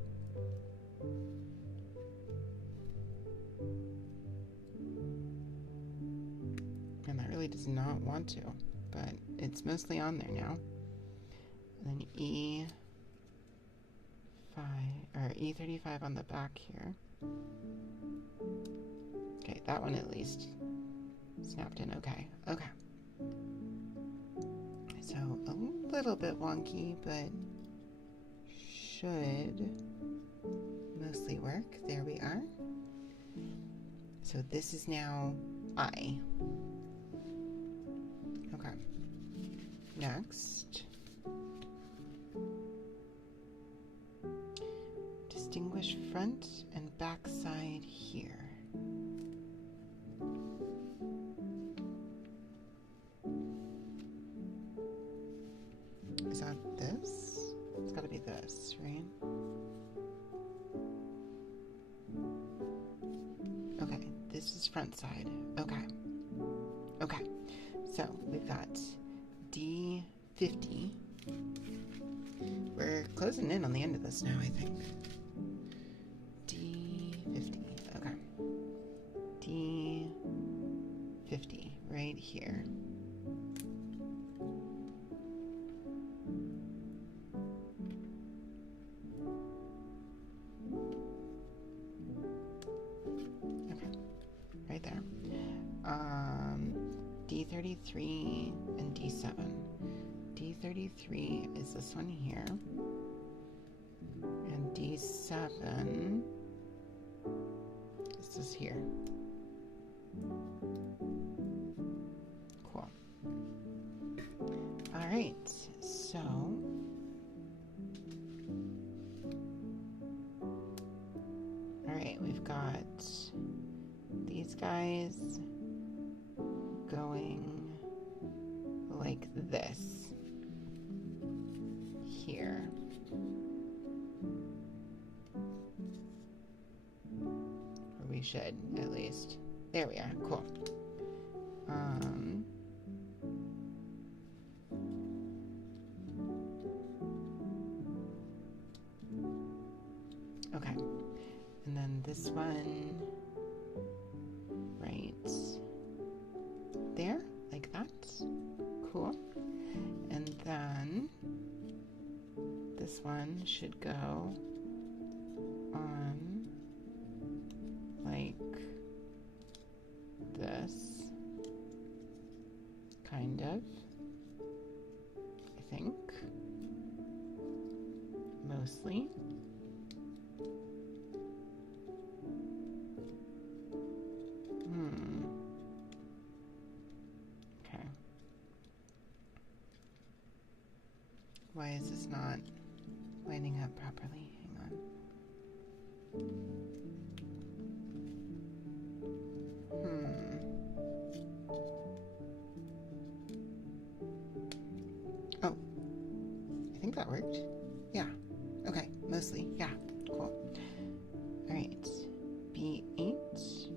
And that really does not want to, but it's mostly on there now. And then E5, or E35 on the back here. Okay, that one at least snapped in okay. Okay. So a little bit wonky, but should mostly work. There we are. So this is now I. Okay. Next. Distinguish front and back side here. Is that this? It's gotta be this, right? Okay, this is front side. Okay. Okay. So we've got D50. We're closing in on the end of this now, I think. D50. Okay. D50 right here. Right there. D33 and D7. D33 is this one here. And D7 is this here. Cool. All right, so all right, we've got these guys going like this here. Or we should, at least. There we are. Cool. Okay. And then this one right there, like that. Cool. And then this one should go on like this, kind of, I think, mostly. Okay. Why is this not lining up properly? Hang on. Oh, I think that worked. Yeah. Okay, mostly. Yeah, cool. All right, B8.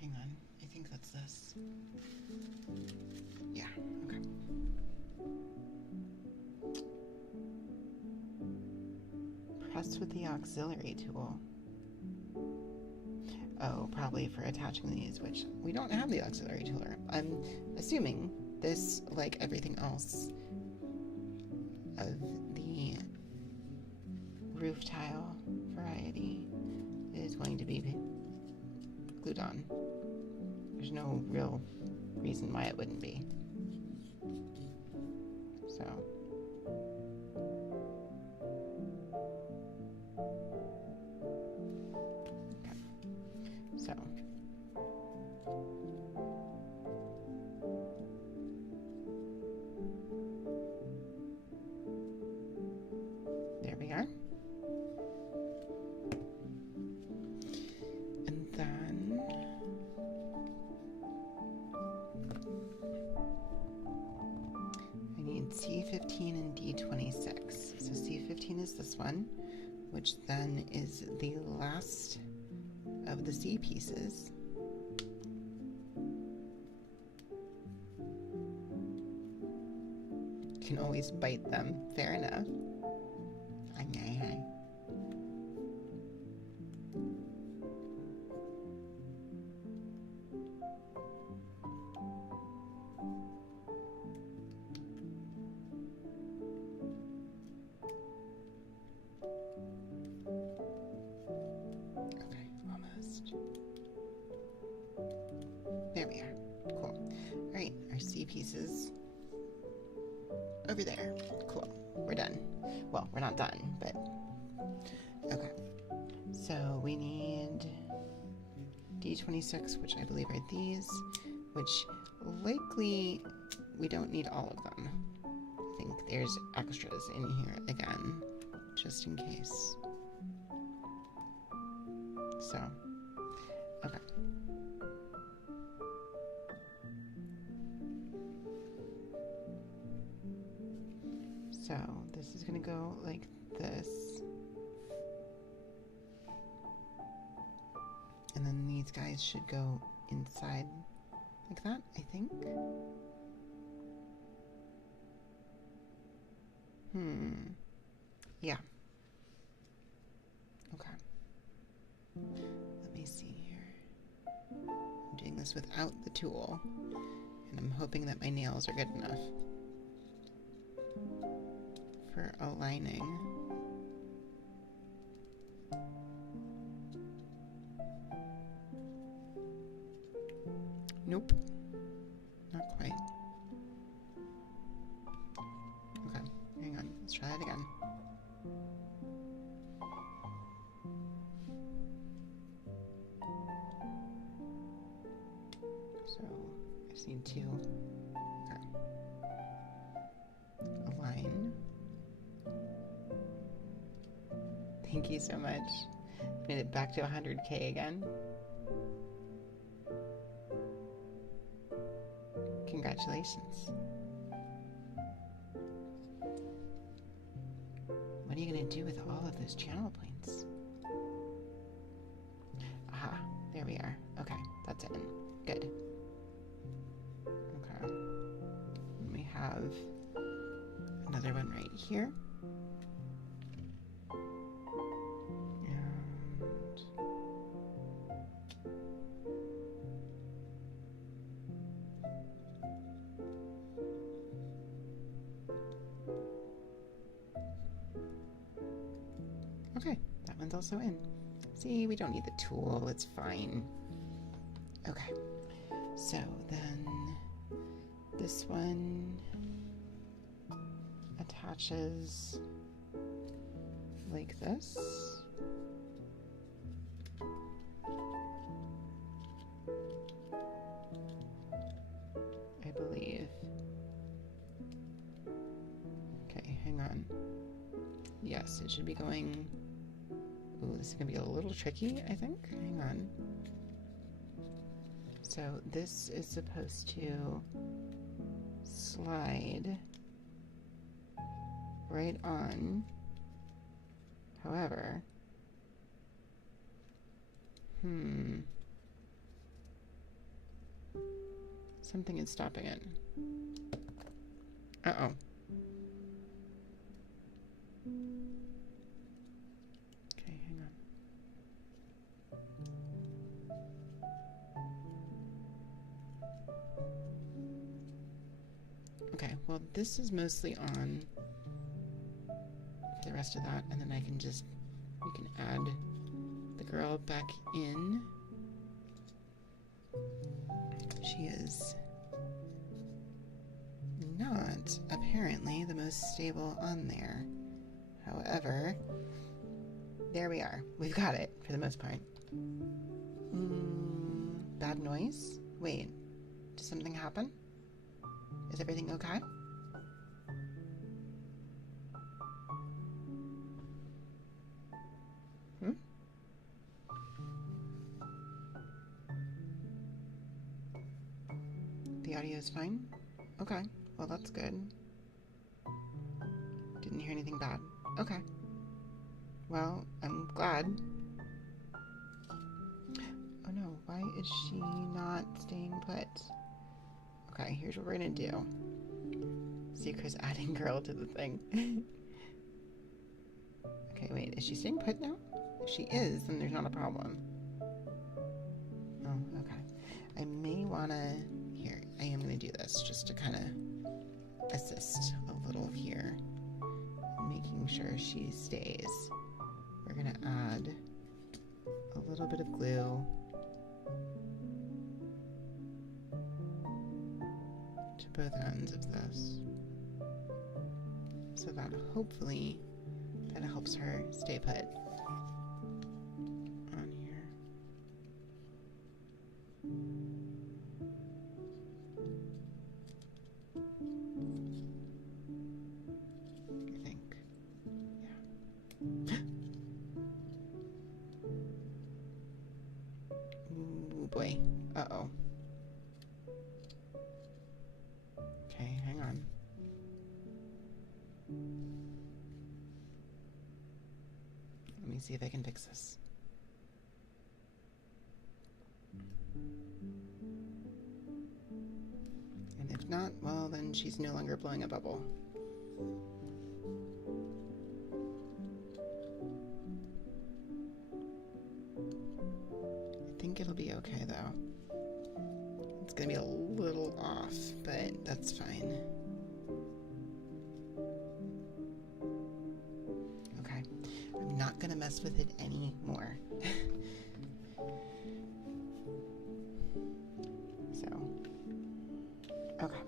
Hang on, I think that's this. Yeah, okay. Press with the auxiliary tool. Oh, probably for attaching these, which we don't have the auxiliary tool. I'm assuming this, like everything else of the roof tile variety, is going to be glued on. There's no real reason why it wouldn't be. So. Okay. So. There we are. And then I need C15 and D26. So C15 is this one, which then is the last of the C pieces. You can always bite them, fair enough. Okay, almost. There we are. Cool. All right, our C pieces over there. Cool. We're done. Well, we're not done, but okay. So we need D26, which I believe are these, which likely we don't need all of them. I think there's extras in here again, just in case. So, okay. So this is going to go like this. And then these guys should go inside like that, I think. Yeah. Okay. Let me see here. I'm doing this without the tool, and I'm hoping that my nails are good enough for aligning. Nope, not quite. Okay, hang on, let's try it again. So, I just need to align. Thank you so much. Made it back to 100K again. Congratulations. What are you going to do with all of those channel points? Aha, there we are. Okay, that's in. Good. Okay. have another one right here. Okay, that one's also in. See, we don't need the tool, it's fine. Okay, so then this one attaches like this. I believe. Okay, hang on. Yes, it should be going... Ooh, this is going to be a little tricky, I think. Hang on. So this is supposed to slide right on. However, something is stopping it. Uh-oh. Okay, hang on. Okay, well, this is mostly on for the rest of that, and then I can just, we can add the girl back in. She is not apparently the most stable on there. However, there we are. We've got it for the most part. Bad noise? Wait, did something happen? Is everything okay? The audio is fine? Okay, well that's good. Didn't hear anything bad. Okay. Well, I'm glad. Oh no, why is she not staying put? Okay, here's what we're gonna do. Secret's adding girl to the thing. Okay, wait, is she staying put now? If she is, then there's not a problem. Oh, okay. I may wanna... Here, I am gonna do this just to kind of assist a little here. Making sure she stays. We're gonna add a little bit of glue to both ends of this, so that hopefully that helps her stay put on here. I think, yeah. Ooh boy, uh-oh. Okay, hang on. Let me see if I can fix this. And if not, well, then she's no longer blowing a bubble. I think it'll be okay, though. It's gonna be a little off, but that's fine. Okay, I'm not gonna mess with it anymore. So, okay.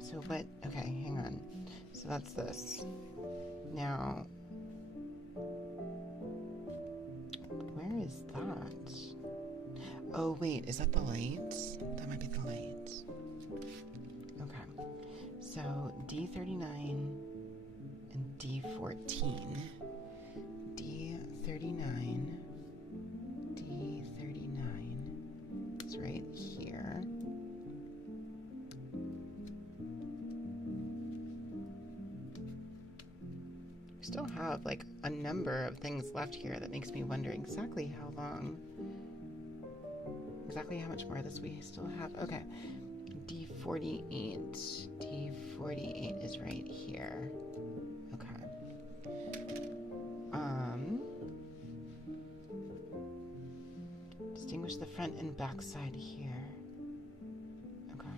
So what, okay, hang on. So that's this. Now, where is that? Oh wait, is that the lights? That might be the lights. Okay, so D39 and D14. D39 is right here. We still have like a number of things left here that makes me wonder exactly how long exactly how much more of this we still have. Okay. D48. D48 is right here. Okay. Distinguish the front and back side here. Okay.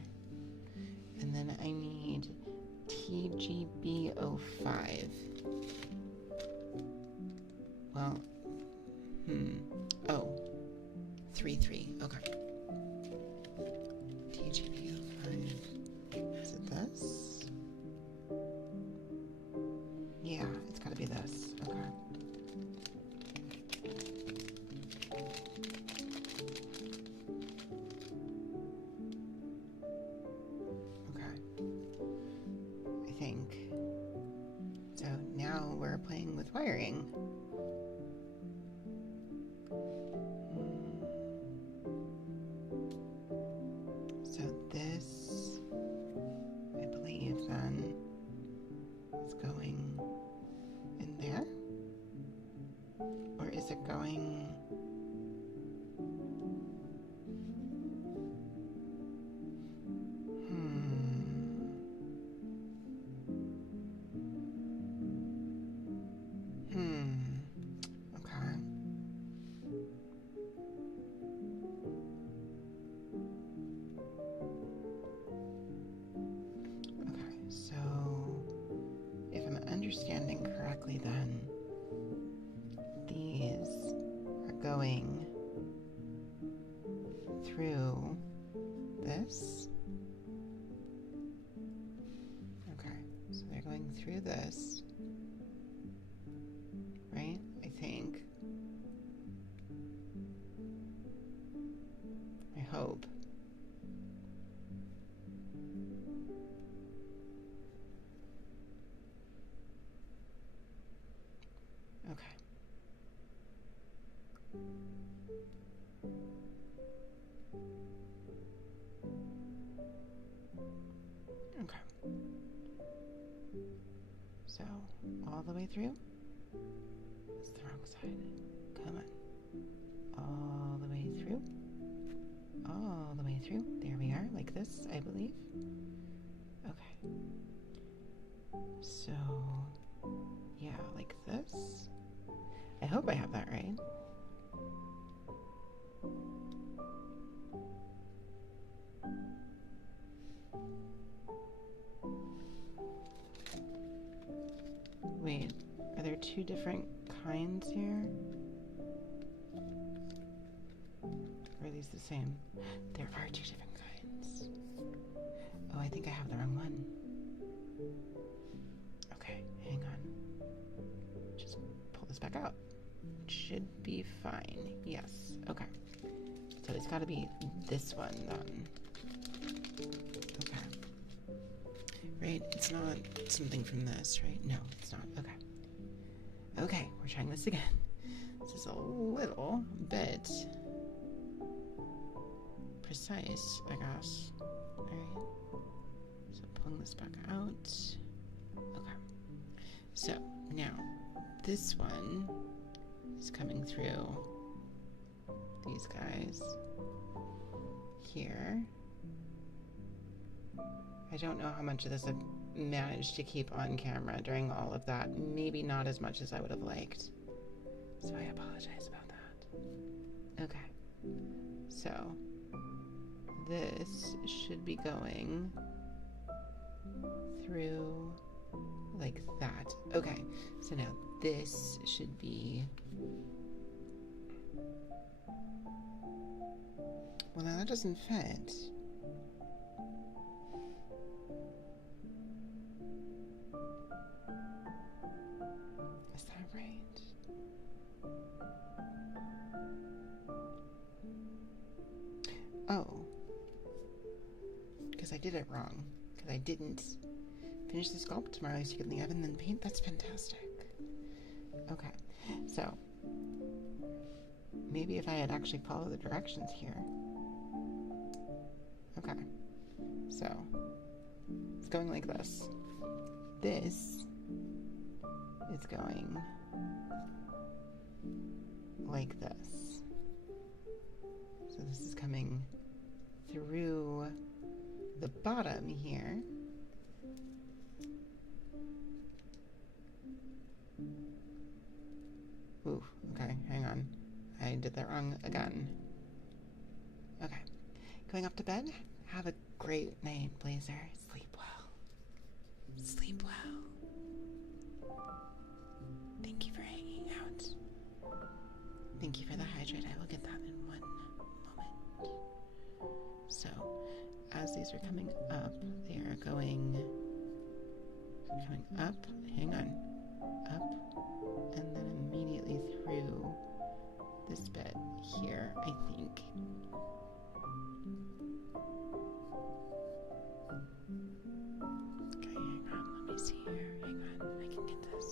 And then I need TGB05. Well, oh, 33. Okay. TGB05. Is it this? Yeah, it's gotta be this. Okay. I think. So now we're playing with wiring. So this, I believe, then is going in there? Or is it going... Okay. Okay, so if I'm understanding correctly, then these are going through this. Okay, so they're going through this, right? I think. I hope. Okay. Okay. So, all the way through? That's the wrong side. Come on. All the way through. All the way through. There we are, like this, I believe. Okay. So, yeah, like this. I hope I have that right. Wait, are there two different kinds here? Or are these the same? There are two different kinds. Oh, I think I have the wrong one. Okay, hang on. Just pull this back out. It should be fine. Yes, okay. So it's gotta be this one then. Okay. Right, it's not something from this, right? No, it's not. Okay. Okay, we're trying this again. This is a little bit precise, I guess. Alright. So pulling this back out. Okay. So now this one is coming through these guys here. I don't know how much of this I've managed to keep on camera during all of that. Maybe not as much as I would have liked. So I apologize about that. Okay. So this should be going through like that. Okay. So now this should be... Well, now that doesn't fit. Is that right? Oh. Because I did it wrong. Because I didn't finish the sculpt tomorrow. I stick it in the oven, then paint. That's fantastic. Okay. So, maybe if I had actually followed the directions here. Okay. So, it's going like this. This is going like this. So this is coming through the bottom here. Ooh, okay, hang on. I did that wrong again. Okay. Going off to bed? Have a great night, Blazer. Sleep well. Sleep well. Thank you for hanging out. Thank you for the hydrate. I will get that in one moment. So, as these are coming up, they are coming up. Hang on. Up. And then immediately through this bed here, I think. Okay, hang on. Let me see here. Hang on. I can get this.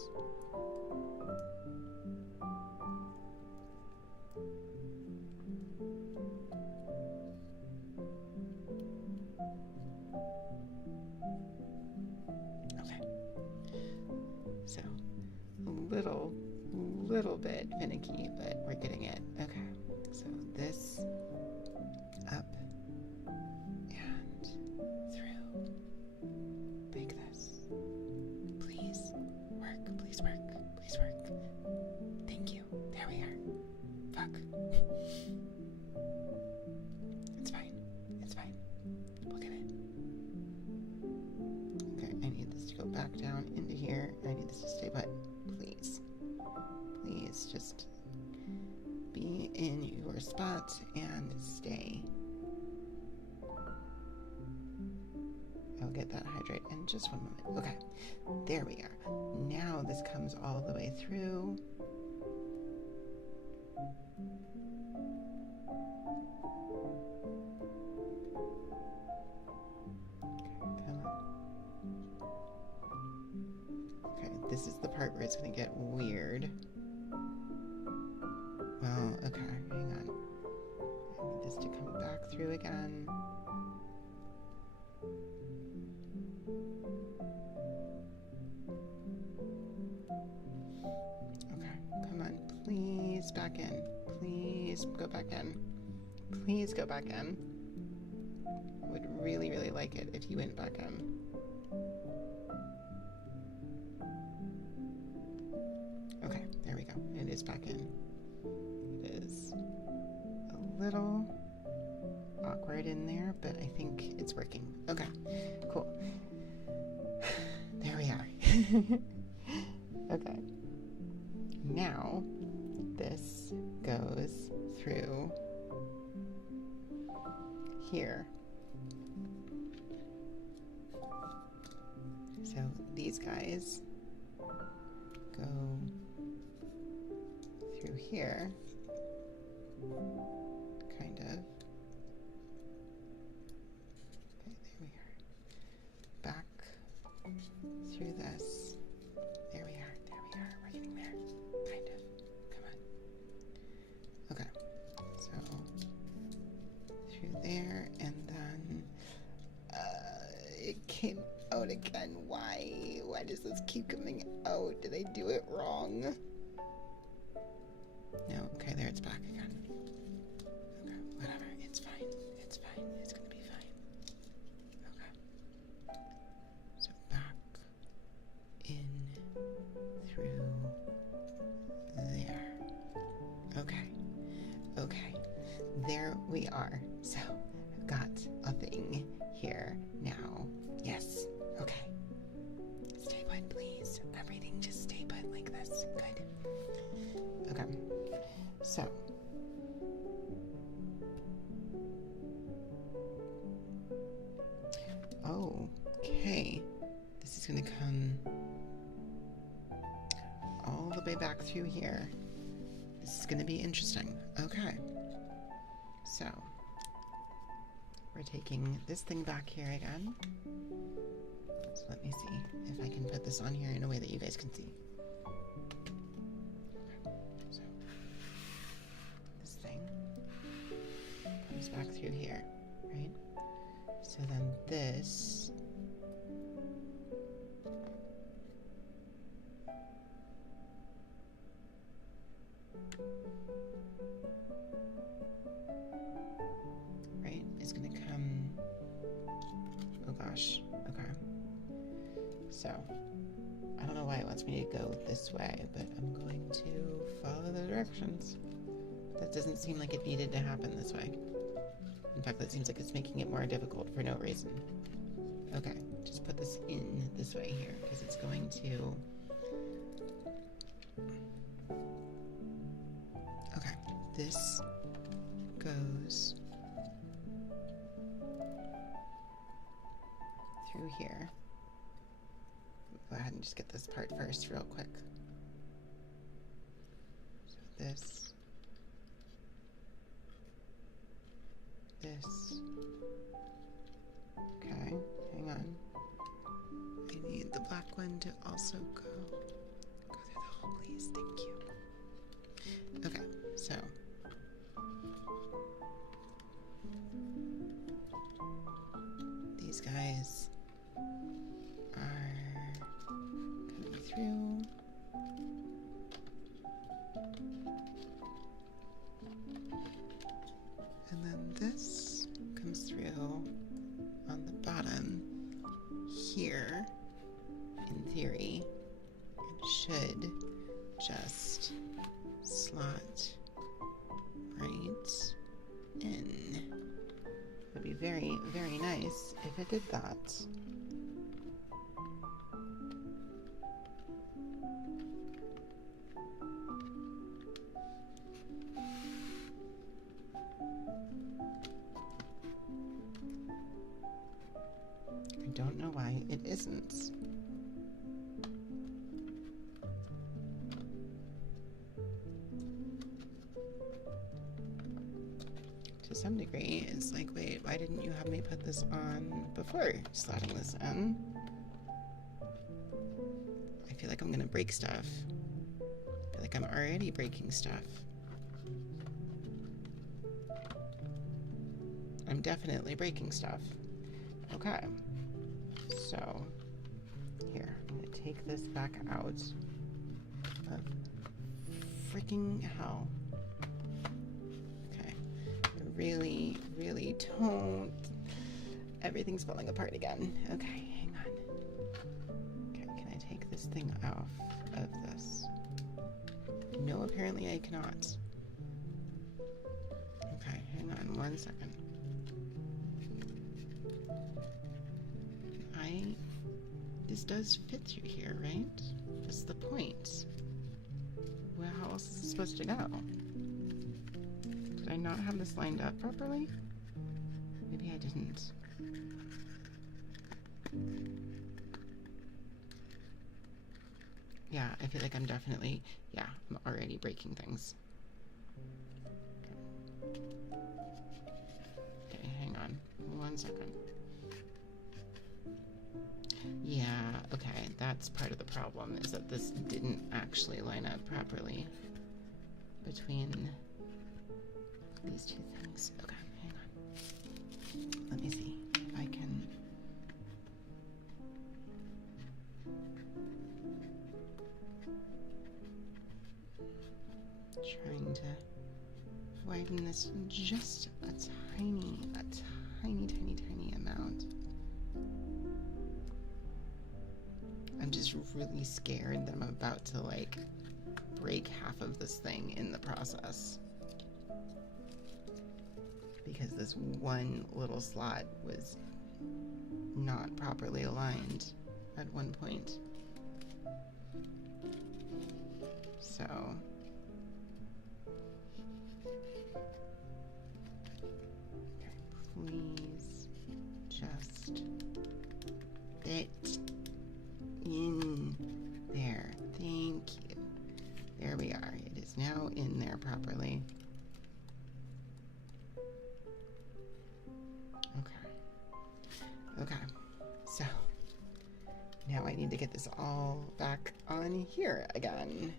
Okay. So, little bit finicky, but we're getting it. Okay. So this up and through like this. Please work, please work, please work. Thank you. There we are. Fuck. It's fine. It's fine. We'll get it. Okay, I need this to go back down into here. I need this to stay put. Please. Please just be in your spot and stay. I'll get that hydrate in just one moment. Okay, there we are. Now this comes all the way through. Okay, come on. Okay, this is the part where it's going to get weird. Well, okay, hang on. I need this to come back through again. Okay, come on. Please back in. Please go back in. Please go back in. I would really, really like it if you went back in. Okay, there we go. It is back in. It is a little awkward in there, but I think it's working. Okay, cool. There we are. Okay. Now, this goes through here. So these guys go through here, kind of. Okay, there we are. Back through this. There we are. We're getting there. Kind of. Come on. Okay. So through there, and then it came out again. Why? Why does this keep coming out? Did I do it wrong? No, okay, there it's back again. Okay, whatever, it's fine. It's fine. It's gonna be fine. Okay. So back in through there. Okay. Okay. There we are. So I've got a thing here now. Yes. Okay. Stay put, please. Everything just stay put like this. Good. Okay. So, okay, this is going to come all the way back through here. This is going to be interesting. Okay, so we're taking this thing back here again. So let me see if I can put this on here in a way that you guys can see. Back through here, right? So then this So, I don't know why it wants me to go this way, but I'm going to follow the directions. That doesn't seem like it needed to happen this way. In fact, that seems like it's making it more difficult for no reason. Okay, just put this in this way here, because it's going to... Okay, this goes through here. Go ahead and just get this part first real quick. So this, okay, hang on. I need the black one to also go through the hole, please, thank you. Okay, so these guys are coming through. And then this comes through on the bottom here, in theory, and should just slot right in. It would be very, very nice if it did that. I don't know why it isn't. To some degree, it's like, wait, why didn't you have me put this on before slotting this in? I feel like I'm gonna break stuff. I feel like I'm already breaking stuff. I'm definitely breaking stuff. Okay. So, here, I'm gonna take this back out of freaking hell. Okay. I really, really don't. Everything's falling apart again. Okay, hang on. Okay, can I take this thing off of this? No, apparently I cannot. Okay, hang on 1 second. This does fit through here, right? That's the point. Well, how else is it supposed to go? Did I not have this lined up properly? Maybe I didn't. Yeah, I feel like I'm definitely, yeah, I'm already breaking things. Okay, hang on 1 second. Yeah, okay, that's part of the problem, is that this didn't actually line up properly between these two things. Okay, hang on. Let me see if I can... Trying to widen this just a tiny amount. I'm just really scared that I'm about to, like, break half of this thing in the process. Because this one little slot was not properly aligned at one point. So... please just fit in there. Thank you. There we are. It is now in there properly. Okay. So now I need to get this all back on here again.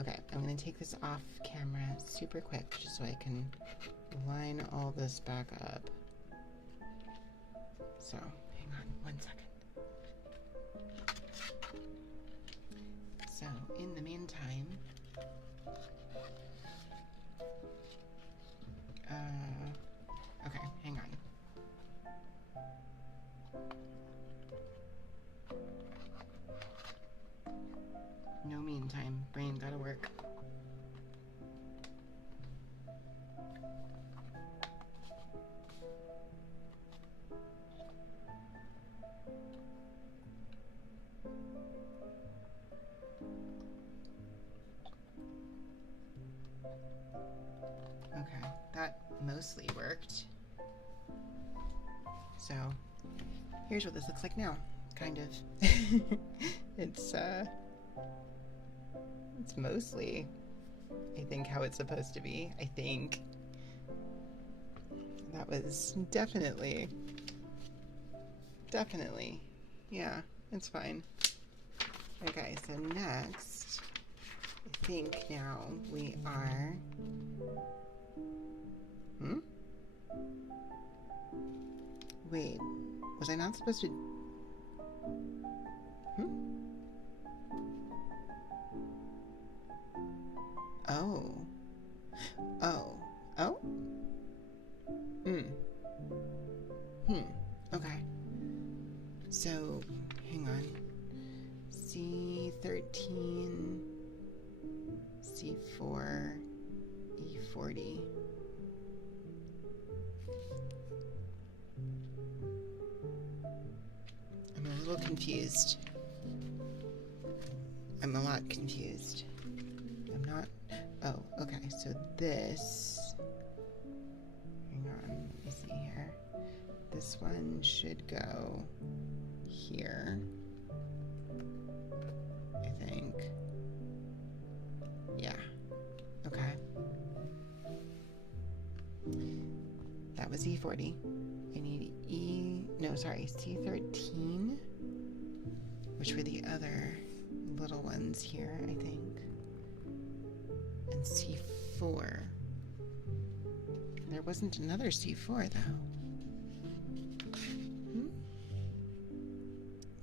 Okay, I'm gonna take this off camera super quick just so I can line all this back up. So, hang on 1 second. So, in the meantime, okay, hang on. brain gotta work. Okay, that mostly worked. So, here's what this looks like now, kind of. It's mostly, I think, how it's supposed to be, I think. That was definitely, yeah, it's fine. Okay, so next, I think now we are, wait, was I not supposed to, okay. So, hang on. C13, C4, E40. I'm a little confused. I'm a lot confused. I'm not... Oh, okay, so this... Hang on, let me see here. This one should go here, I think. Yeah, okay. That was E40. I need C13, which were the other little ones here, I think. And C4. There wasn't another C4, though.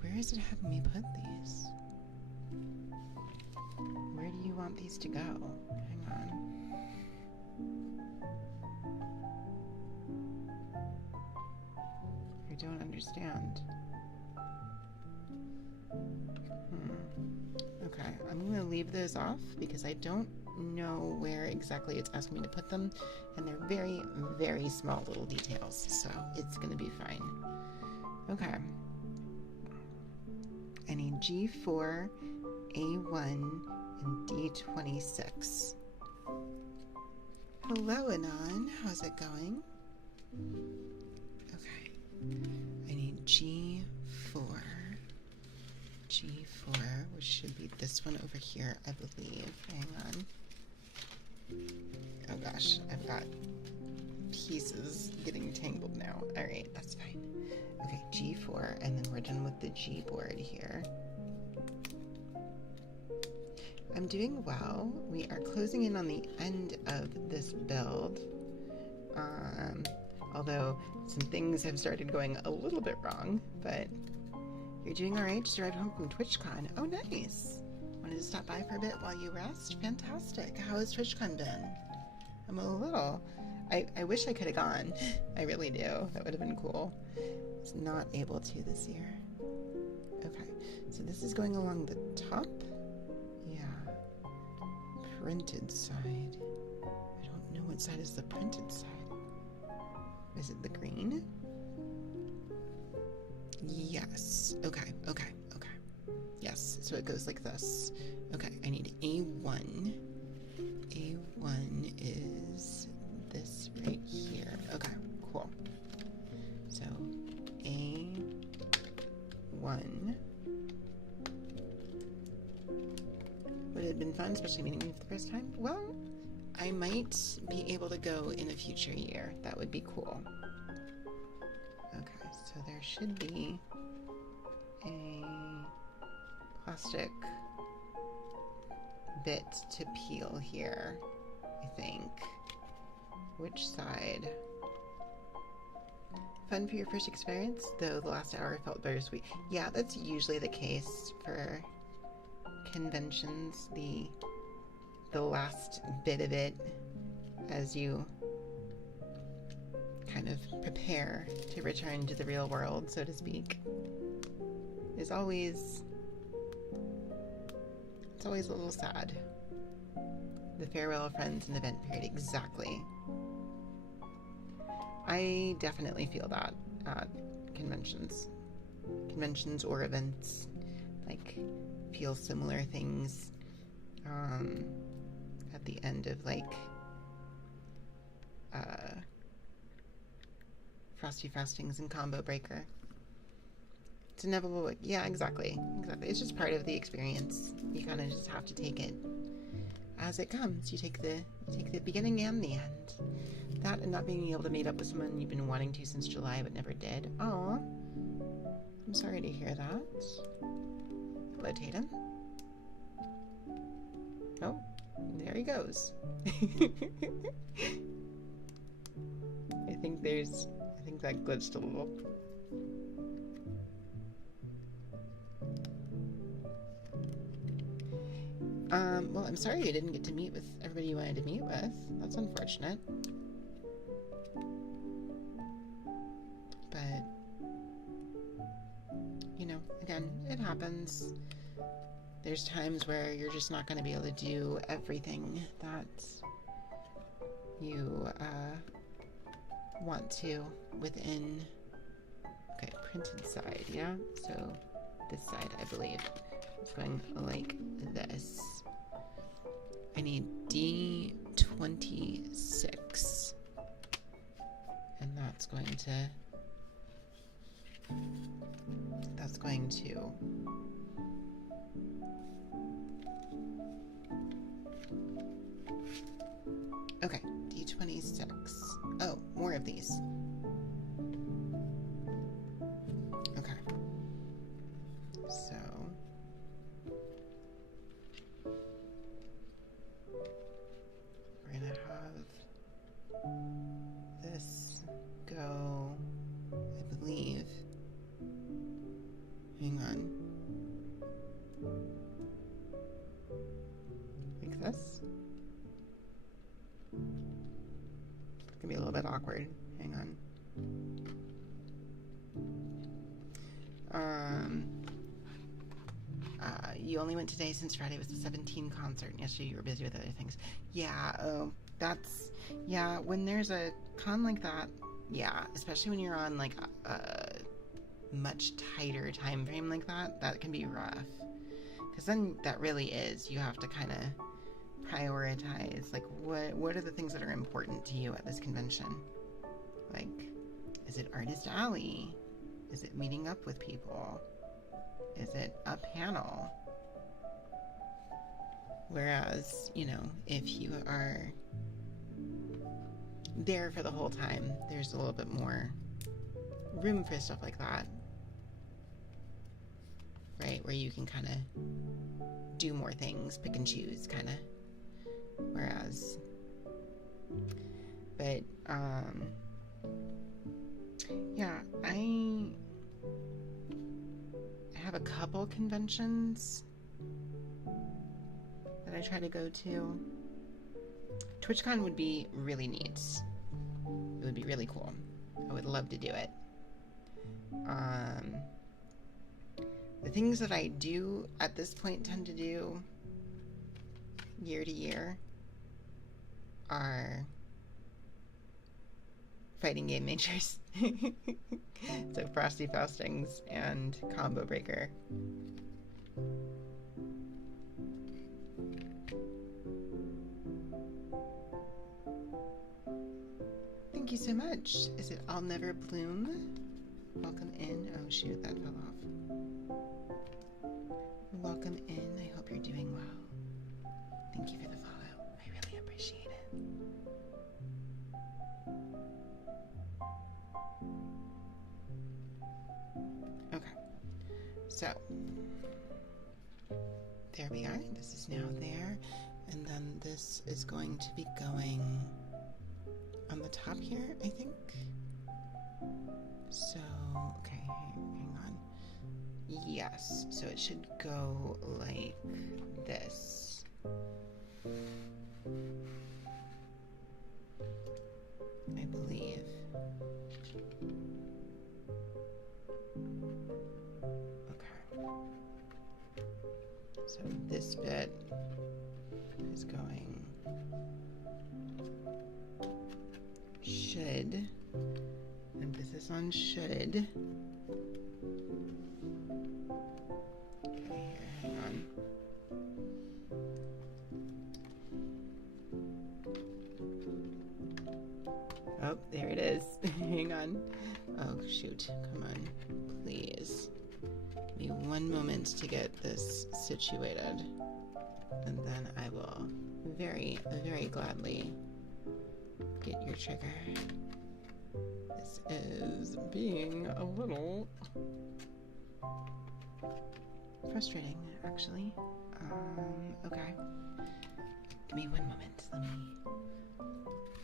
Where is it having me put these? Where do you want these to go? Hang on. I don't understand. Okay, I'm going to leave those off because I don't know where exactly it's asking me to put them, and they're very, very small little details, so it's going to be fine. Okay. I need G4, A1, and D26. Hello, Anon. How's it going? Okay. I need G4, which should be this one over here, I believe. Hang on. Oh gosh, I've got pieces getting tangled now. All right, that's fine. Okay, G4, and then we're done with the G board here. I'm doing well. We are closing in on the end of this build. Although some things have started going a little bit wrong, but you're doing all right. Just arrived home from TwitchCon. Oh, nice. Wanted to stop by for a bit while you rest? Fantastic. How has TwitchCon been? I'm a little... I wish I could have gone. I really do. That would have been cool. It's not able to this year. Okay, so this is going along the top. Yeah. Printed side. I don't know what side is the printed side. Is it the green? Yes. Okay. Yes, so it goes like this. Okay, I need A1. A1 is this right here. Okay, cool. So, A1. Would it have been fun, especially meeting you for the first time? Well, I might be able to go in a future year. That would be cool. Okay, so there should be a plastic bit to peel here, I think. Which side? Fun for your first experience, though the last hour felt bittersweet. Yeah, that's usually the case for conventions. The last bit of it, as you kind of prepare to return to the real world, so to speak, is always It's always a little sad. The farewell of friends and event period, exactly. I definitely feel that at conventions. Conventions or events, like, feel similar things at the end of, like, Frosty Frostings and Combo Breaker. It's inevitable. Yeah, exactly. It's just part of the experience. You kind of just have to take it as it comes. You take the beginning and the end. That and not being able to meet up with someone you've been wanting to since July but never did. Aw. I'm sorry to hear that. Hello, Tatum. Oh, there he goes. I think that glitched a little. Well, I'm sorry you didn't get to meet with everybody you wanted to meet with. That's unfortunate. But, you know, again, it happens. There's times where you're just not going to be able to do everything that you want to within, okay, printed side, yeah? So this side, I believe, is going like this. I need D26. And that's going to okay, D26. Oh, more of these. Okay. So we're gonna have this go, I believe. Hang on. Like this. It's gonna be a little bit awkward. Hang on. You only went today since Friday was the 17 concert, and yesterday you were busy with other things. Yeah, yeah, when there's a con like that, yeah, especially when you're on, like, a much tighter time frame like that, that can be rough. Because then that really is, you have to kind of prioritize, like, what are the things that are important to you at this convention? Like, is it Artist Alley? Is it meeting up with people? Is it a panel? Whereas, you know, if you are there for the whole time, there's a little bit more room for stuff like that. Right? Where you can kind of do more things, pick and choose, kind of. Whereas, but, yeah, I have a couple conventions that I try to go to. TwitchCon would be really neat. It would be really cool. I would love to do it. The things that I do at this point tend to do year to year are fighting game majors. So Frosty Faustings and Combo Breaker. Thank you so much. Is it I'll Never Bloom? Welcome in. Oh shoot, that fell off. Welcome in. I hope you're doing well. Thank you for the follow. I really appreciate it. Okay. So, there we are. This is now there. And then this is going to be going on the top here, I think. So, okay, hang on. Yes, so it should go like this. I believe. Okay. So this bit is going should, emphasis on should. Okay, here, hang on. Oh, there it is. Hang on. Oh, shoot. Come on. Please. Give me one moment to get this situated. And then I will very, very gladly get your trigger. This is being a little frustrating, actually. Okay. Give me one moment. Let me...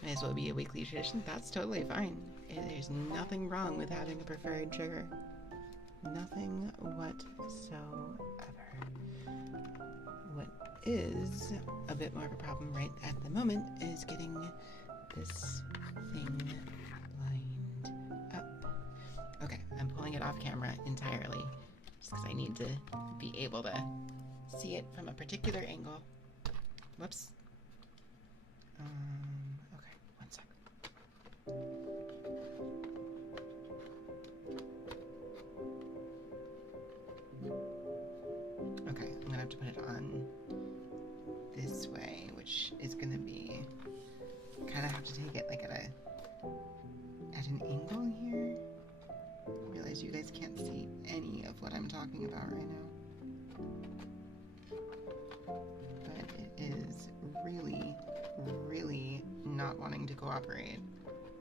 Might as well be a weekly tradition. That's totally fine. There's nothing wrong with having a preferred trigger. Nothing whatsoever. What is a bit more of a problem right at the moment is getting this thing lined up. Okay, I'm pulling it off camera entirely just because I need to be able to see it from a particular angle. Whoops. Okay, one sec. Okay, I'm gonna have to put it on this way, which is gonna be, kind of have to take it like at an angle here. I realize you guys can't see any of what I'm talking about right now. But it is really, really not wanting to cooperate.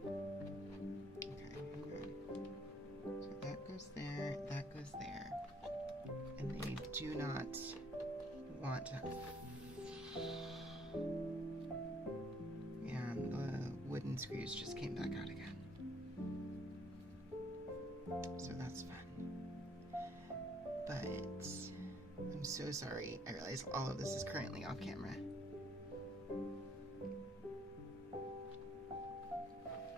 Okay, so that goes there, that goes there. And they do not want to. And the wooden screws just came back out again. So that's fun. But I'm so sorry. I realize all of this is currently off camera.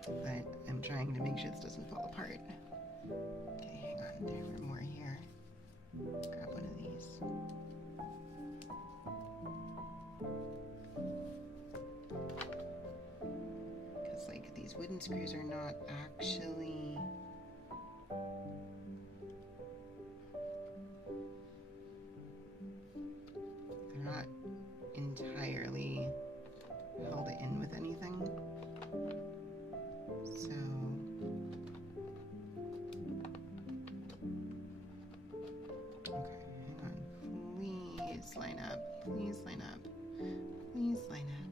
But I'm trying to make sure this doesn't fall apart. Okay, hang on. There were more here. Grab one of these. Because, like, these wooden screws are not actually... They're not entirely held in with anything. So... Okay, hang on. Please line up. Please line up. Please line up.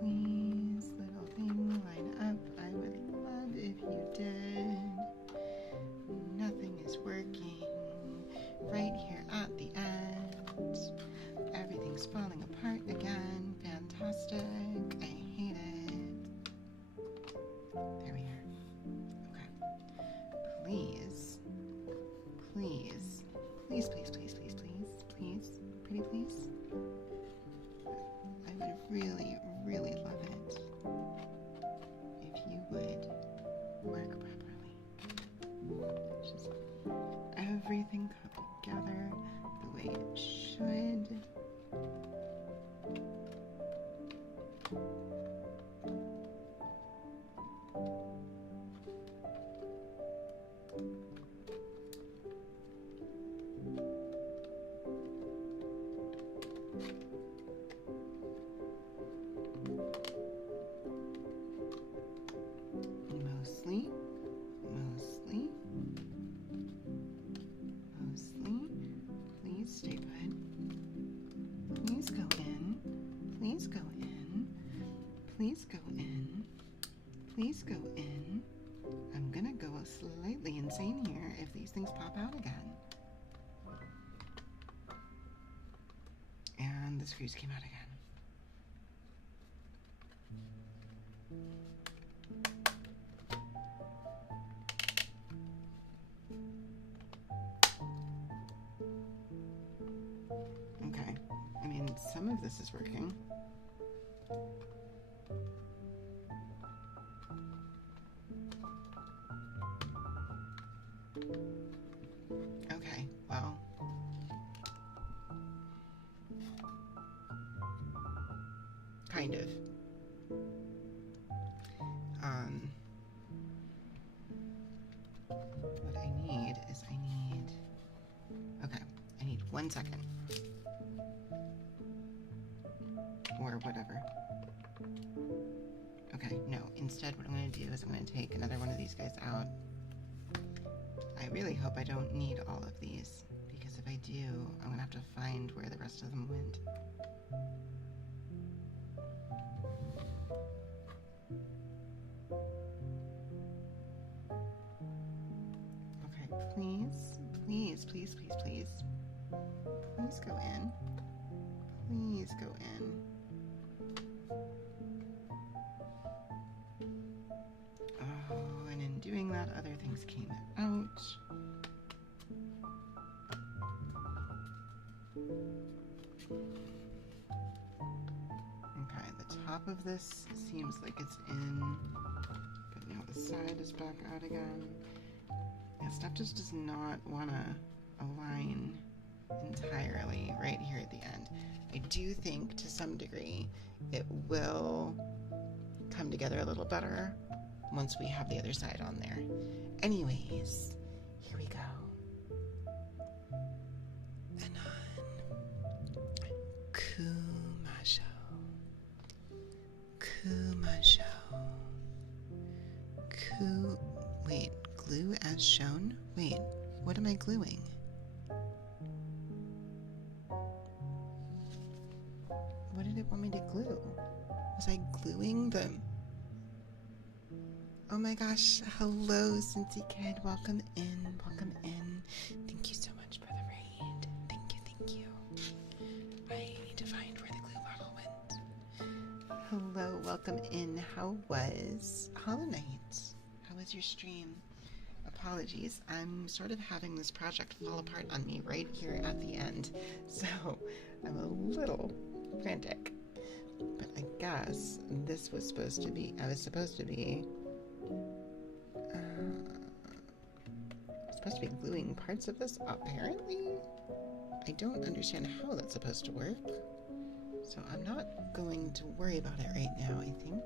Please, little thing, line up. I would love if you did. Nothing is working. Right here at the end. Everything's falling apart again. Fantastic. I hate it. There we are. Okay. Please. Please. Please, please, please, please, please. Please. Pretty please. I would really, really love it if you would work properly. Just everything come together the way it should. Mostly. Please stay put. Please go in. Please go in. Please go in. Please go in. I'm gonna go slightly insane here if these things pop out again. And the screws came out again. Okay, I mean, some of this is working. Okay, well, kind of. What I need is okay, I need 1 second. Or whatever. Okay, no, instead what I'm going to do is I'm going to take another one of these guys out. I really hope I don't need all of these, because if I do, I'm going to have to find where the rest of them went. Okay, please, please, please, please, please. Please go in. Please go in. Oh, and in doing that, other things came out. Okay, the top of this seems like it's in, but now the side is back out again. Yeah, stuff just does not want to align entirely right here at the end. I do think to some degree it will come together a little better once we have the other side on there. Anyways, here we go. Anon. Kumasho. Kumasho. Wait, glue as shown? Wait, what am I gluing? What did it want me to glue? Was I gluing the... Oh my gosh, hello, Cincy Kid. Welcome in, welcome in. Thank you so much for the raid. Thank you. I need to find where the glue bottle went. Hello, welcome in. How was Hollow Knight? How was your stream? Apologies, I'm sort of having this project fall apart on me right here at the end, so I'm a little frantic. But I guess this was supposed to be, I was supposed to be gluing parts of this, apparently. I don't understand how that's supposed to work, so I'm not going to worry about it right now, I think.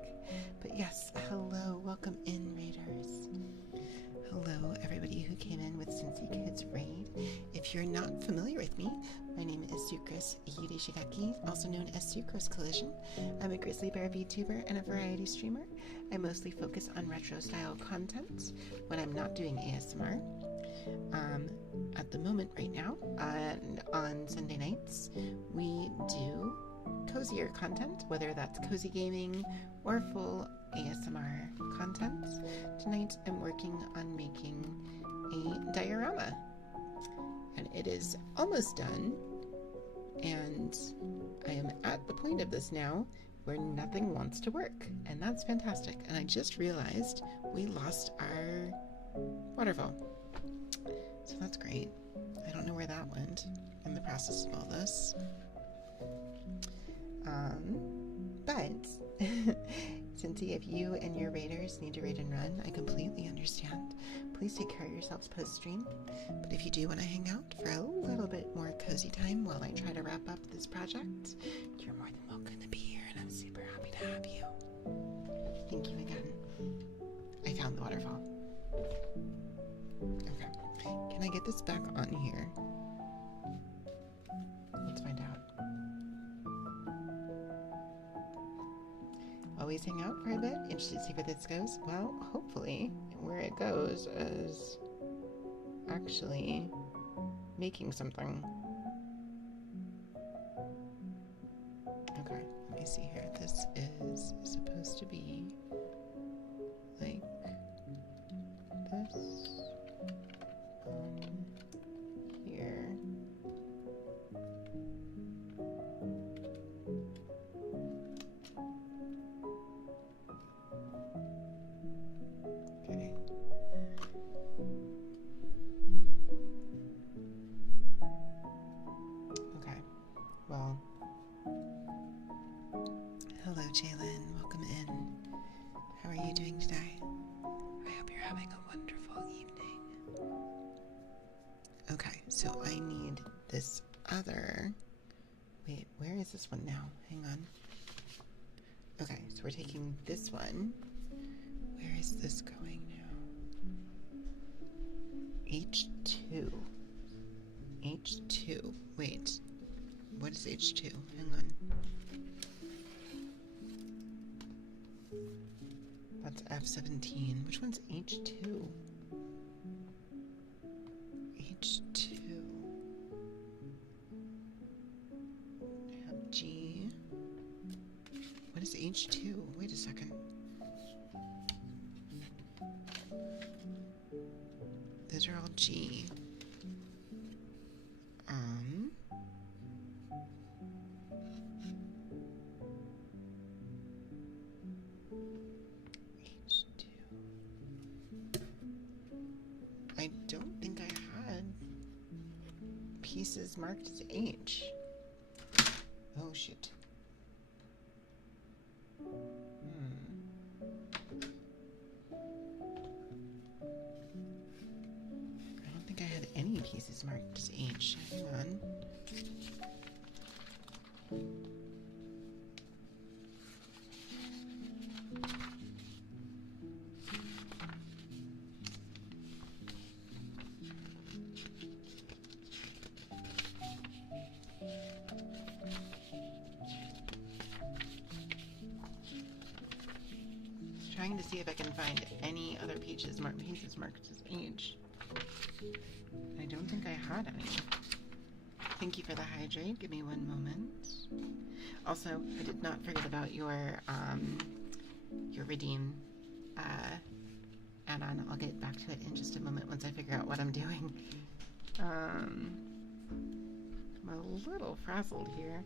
But yes, hello, welcome in, raiders. Hello, everybody who came in with Cincy Kids Raid. If you're not familiar with me, my name is Sucrose Yurishigaki, also known as Sucrose Collision. I'm a grizzly bear VTuber and a variety streamer. I mostly focus on retro-style content when I'm not doing ASMR. At the moment right now, and on Sunday nights, we do cozier content, whether that's cozy gaming or full ASMR content. Tonight I'm working on making a diorama, and it is almost done, and I am at the point of this now where nothing wants to work, and that's fantastic. And I just realized we lost our waterfall, so that's great. I don't know where that went in the process of all this. But Cincy, if you and your raiders need to raid and run, I completely understand. Please take care of yourselves post-stream. But if you do want to hang out for a little bit more cozy time while I try to wrap up this project, you're more than welcome to be here, and I'm super happy to have you. Thank you again. I found the waterfall. Okay. Can I get this back on here? Let's find out. Always hang out for a bit? Interested to see where this goes? Well, hopefully where it goes is actually making something. Okay, let me see here. This is supposed to be like this on here. Okay. Okay. Well, hello, Jalen. Welcome in. How are you doing today? I hope you're having a wonderful evening. Okay, so I need this other... Wait, where is this one now? Hang on. Okay, so we're taking this one. Where is this going now? H2. H2. Wait. What is H2? Hang on. That's F17. Which one's H2? H2. I have G. What is H2? Wait a second. Those are all G. H2. I don't think I had pieces marked as H. Oh, shit. I don't think I had any pieces marked as H. Hang on. Trying to see if I can find any other pieces marked as H. I don't think I had any. Thank you for the hydrate. Give me one moment. Also, I did not forget about your redeem add-on. I'll get back to it in just a moment once I figure out what I'm doing. I'm a little frazzled here.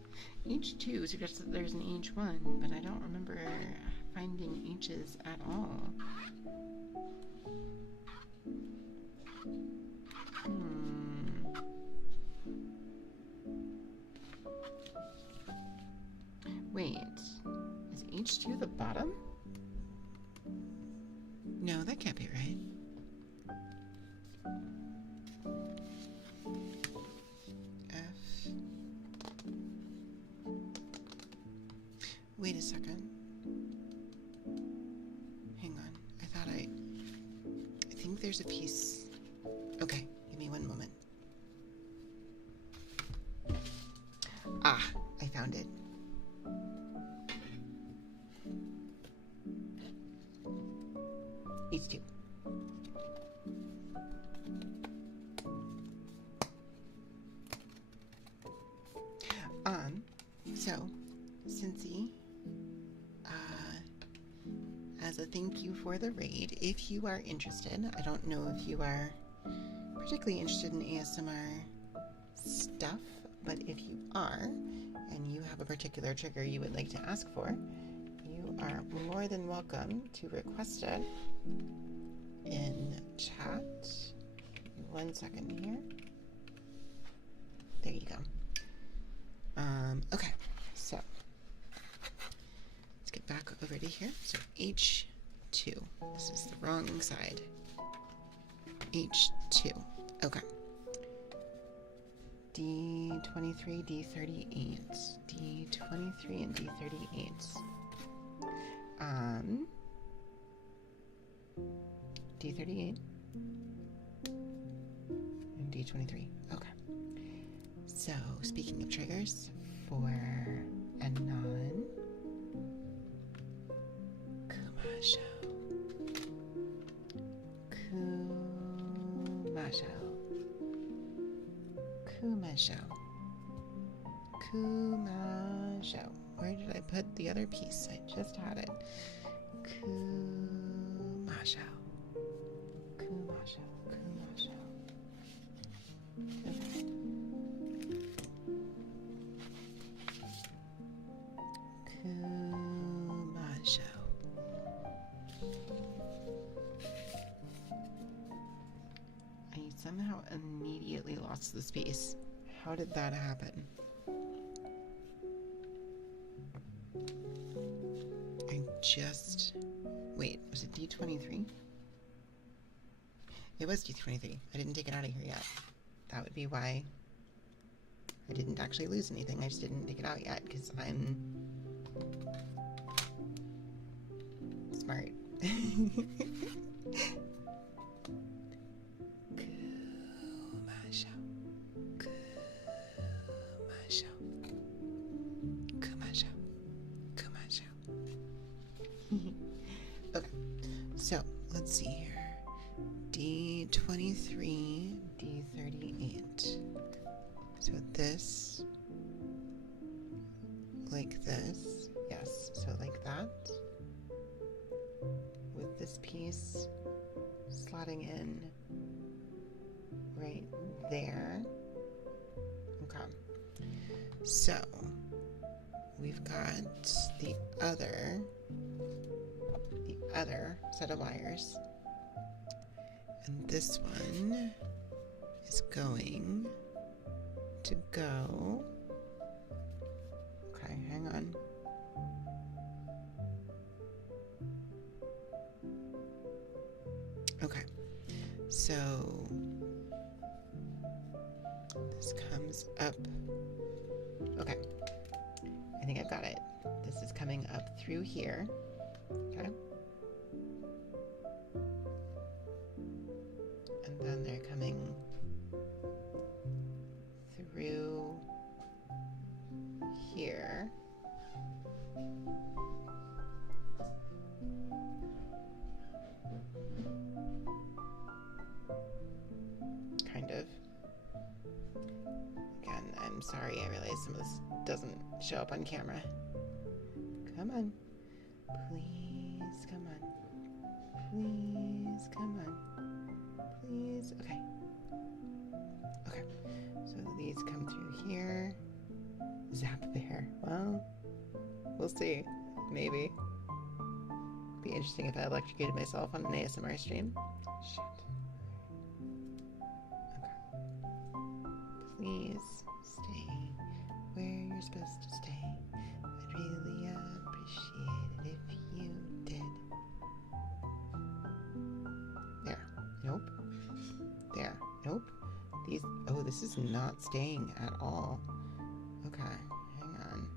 H2 suggests that there's an H1, but I don't remember finding H's at all. Wait, is H2 the bottom? No, that can't be right. F. Wait a second. Hang on. I think there's a piece. Okay, give me one moment. Ah, I found it. H2. So, Cincy, as a thank you for the raid, if you are interested, I don't know if you are particularly interested in ASMR stuff, but if you are, and you have a particular trigger you would like to ask for, you are more than welcome to request it in chat. 1 second here. There you go. Okay, so let's get back over to here. So H2. This is the wrong side. H2. Okay. D23, D38. D23 and D38. D38 and D23. Okay. So, speaking of triggers, for Anon, Kumasho, Kumasho, Kumasho, Kumasho. Where did I put the other piece? I just had it. Kumasho, Kumasho, Kumasho. Okay. Kumasho. I somehow immediately lost the space. How did that happen? Wait, was it D23? It was D23. I didn't take it out of here yet. That would be why I didn't actually lose anything. I just didn't take it out yet, because I'm Smart. Okay, so let's see here. D23, D38. So this, like this, yes, so like that. With this piece slotting in right there. Okay, so we've got the other set of wires, and this one is going to go, okay, hang on. Okay, so this comes up, okay, I think I've got it. This is coming up through here, okay? And then they're coming through here. Kind of. Again, I'm sorry, I realize some of this doesn't show up on camera. Come on. Please, come on. Please, come on. Please, okay. Okay, so these come through here. Zap there. Well, we'll see. Maybe. Be interesting if I electrocuted myself on an ASMR stream. Shit. Okay. Please stay where you're supposed to stay. I'd really appreciate it if you did. There. Nope. There. Nope. These. Oh, this is not staying at all. Okay. Hang on.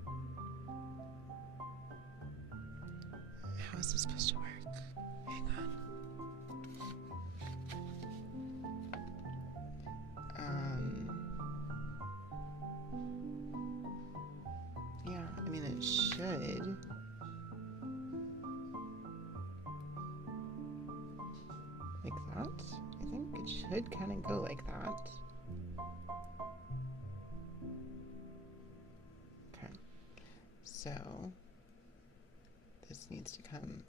How is this supposed to work? Hang on. Yeah, I mean, it should. Like that? I think it should kind of go like that. Okay. So, this needs to come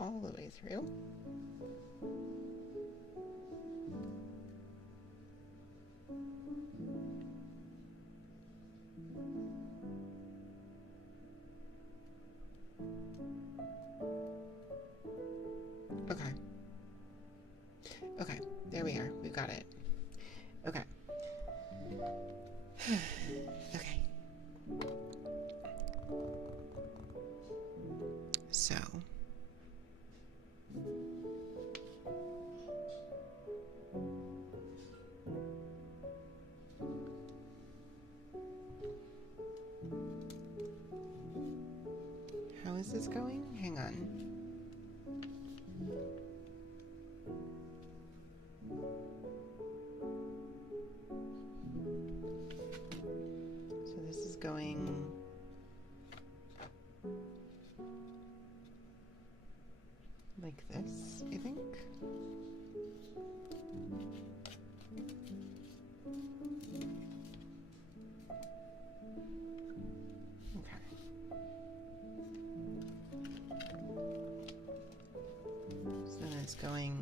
all the way through. Okay. Okay, there we are. We've got it. Okay. Okay. So. How is this going? Hang on. So this is going like this, I think. Okay. So then it's going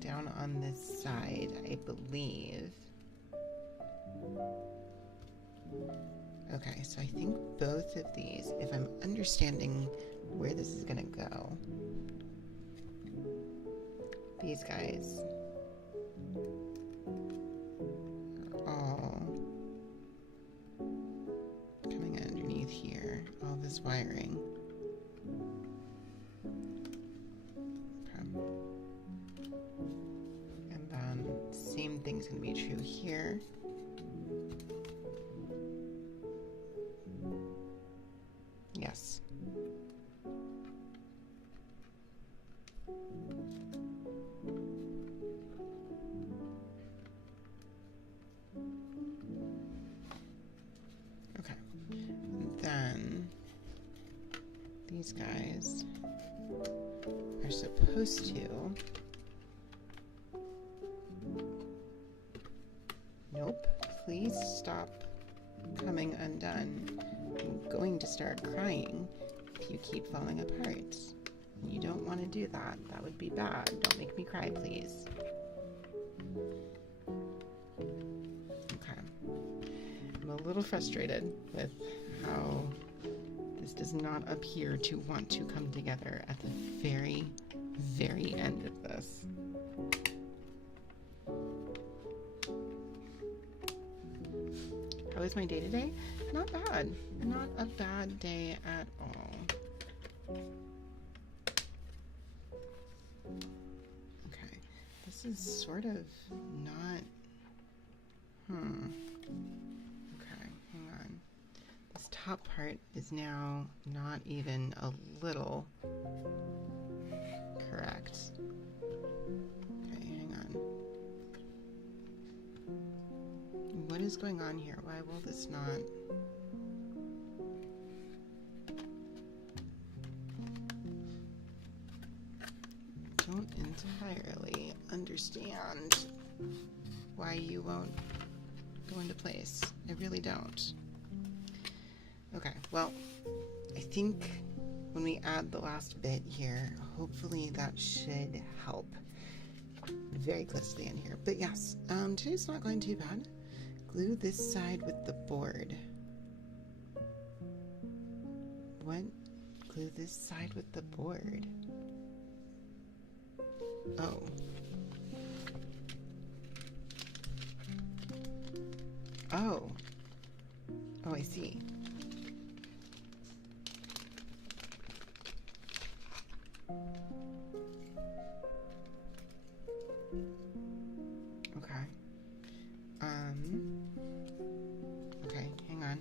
down on this side, I believe. Okay, so I think both of these, if I'm understanding where this is gonna go, these guys are all coming underneath here, all this wiring. Okay. And then same thing's gonna be true here. Yes. These guys are supposed to. Nope. Please stop coming undone. I'm going to start crying if you keep falling apart. You don't want to do that. That would be bad. Don't make me cry, please. Okay. I'm a little frustrated with how this does not appear to want to come together at the very, very end of this. How is my day today? Not bad. Not a bad day at all. Okay. This is sort of not... Okay, hang on. This top part is now not even a little correct. Okay, hang on. What is going on here? Why will this not... Don't entirely understand why you won't go into place. I really don't. Okay, well, I think when we add the last bit here, hopefully that should help. Very close to the end here. But yes, today's not going too bad. Glue this side with the board. What? Glue this side with the board. Oh. Oh. Oh, I see. Okay. Okay, hang on.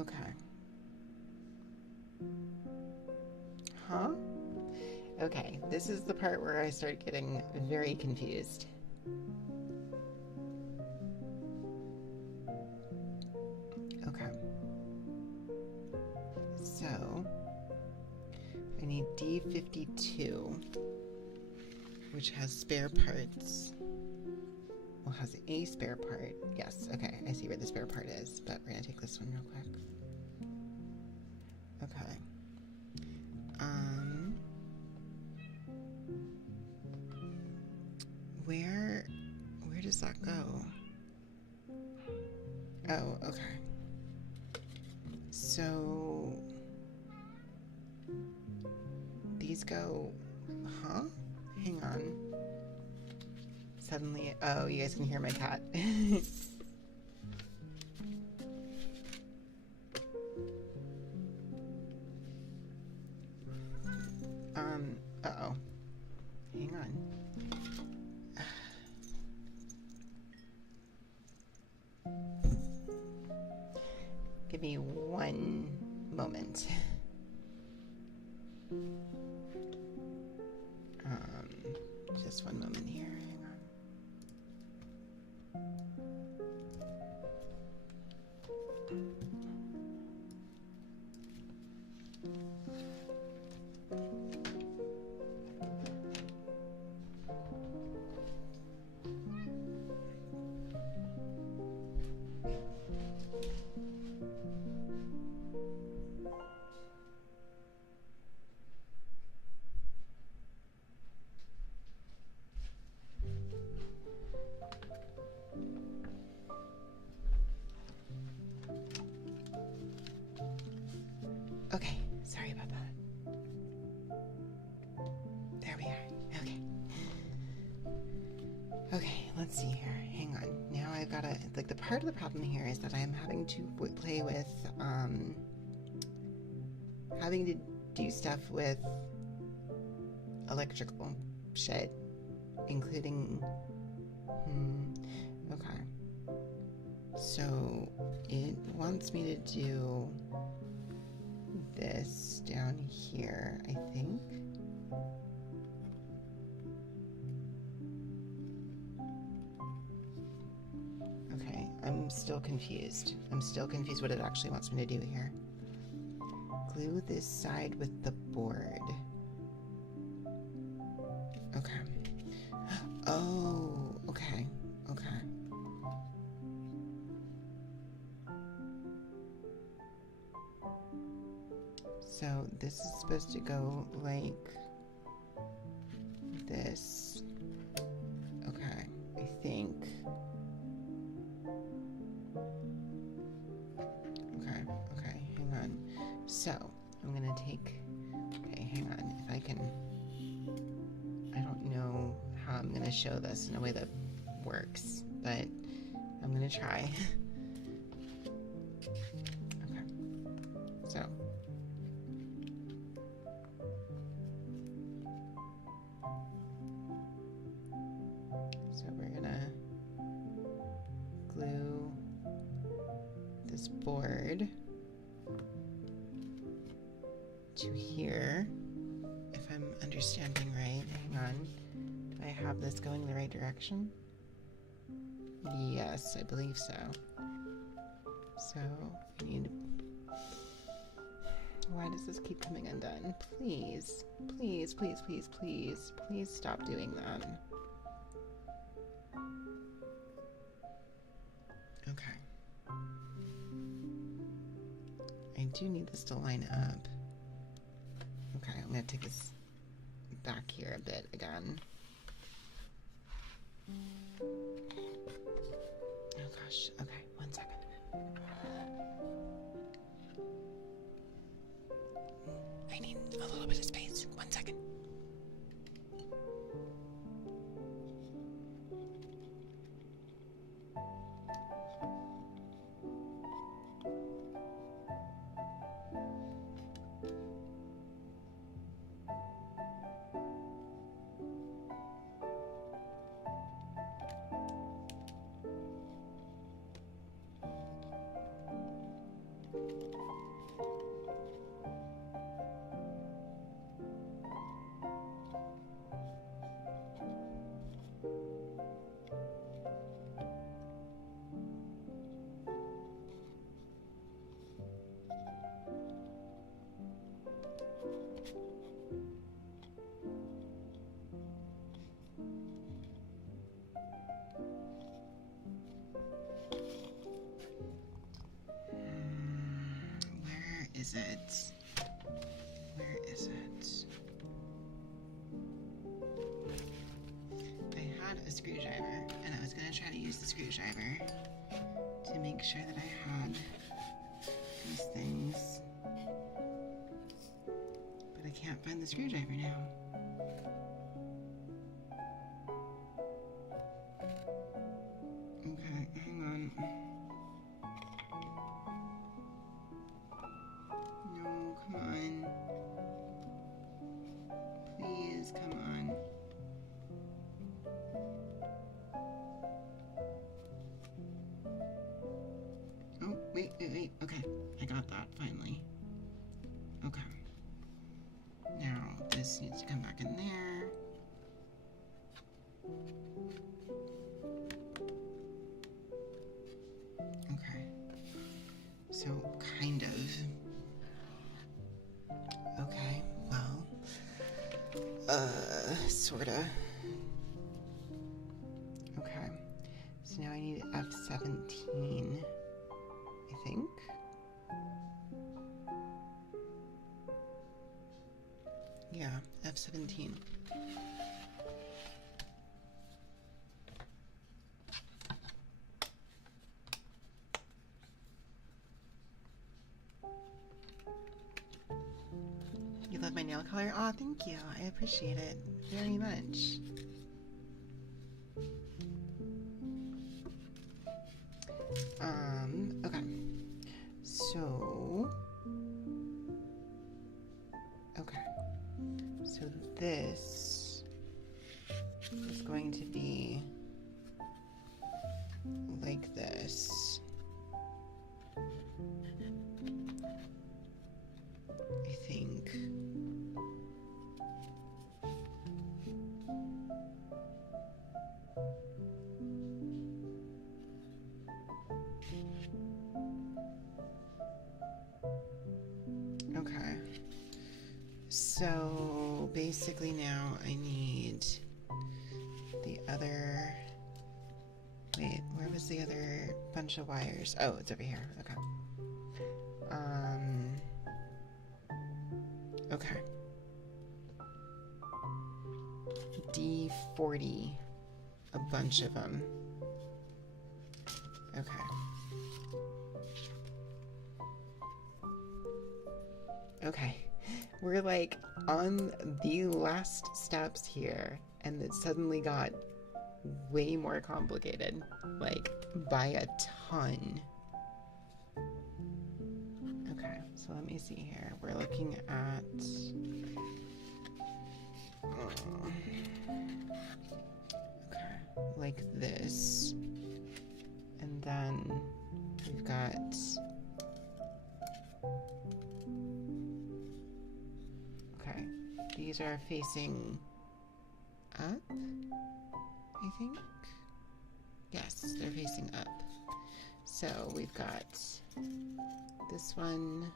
Okay. Huh? Okay, this is the part where I start getting very confused. Okay. So, I need D52, which has spare parts. Well, has a spare part. Yes, okay, I see where the spare part is, but we're gonna take this one real quick. Okay. Where does that go? Oh, okay. So these go, huh? Hang on. Suddenly, oh, you guys can hear my cat. Uh-oh. Hang on. Give me one moment. Just one moment here. Hang on. Okay, sorry about that. There we are. Okay. Okay, let's see here. Hang on. Now I've got to, like, the part of the problem here is that I am having to play with, having to do stuff with electrical shit, including, okay. So it wants me to do this down here, I think. I'm still confused. I'm still confused what it actually wants me to do here. Glue this side with the board. Okay. Oh, okay. Okay. So this is supposed to go like this. Okay, I think. Okay, hang on. So I'm gonna take, okay, hang on. If I can, I don't know how I'm gonna show this in a way that works, but I'm gonna try. Okay, so. So we're gonna glue this board to here, if I'm understanding right. Hang on. Do I have this going the right direction? Yes, I believe so. So I need... Why does this keep coming undone? Please, please, please, please, please, please stop doing that. Okay. I do need this to line up. Okay, I'm gonna take this back here a bit again. Oh gosh, okay, 1 second. I need a little bit of space. 1 second. Where is it? Where is it? I had a screwdriver, and I was going to try to use the screwdriver to make sure that I had these things. But I can't find the screwdriver now. Okay, hang on. No, come on. Please, come on. Oh, wait. Okay, I got that finally. Okay. Now, this needs to come back in there. Okay. So, kind of. Okay, well, sorta. Okay, so now I need F17, I think. Yeah, F17. You love my nail color? Aw, thank you. I appreciate it very much. Okay. So... Okay. So this is going to be like this. I think. So basically now I need the other, wait, where was the other bunch of wires? Oh, it's over here. Okay. Okay. D40, a bunch of them. Okay. Okay. We're like on the last steps here, and it suddenly got way more complicated, like by a ton. Okay, so let me see here. We're looking at okay, like this, and then we've got okay, these are facing up, I think. Yes, they're facing up. So we've got this one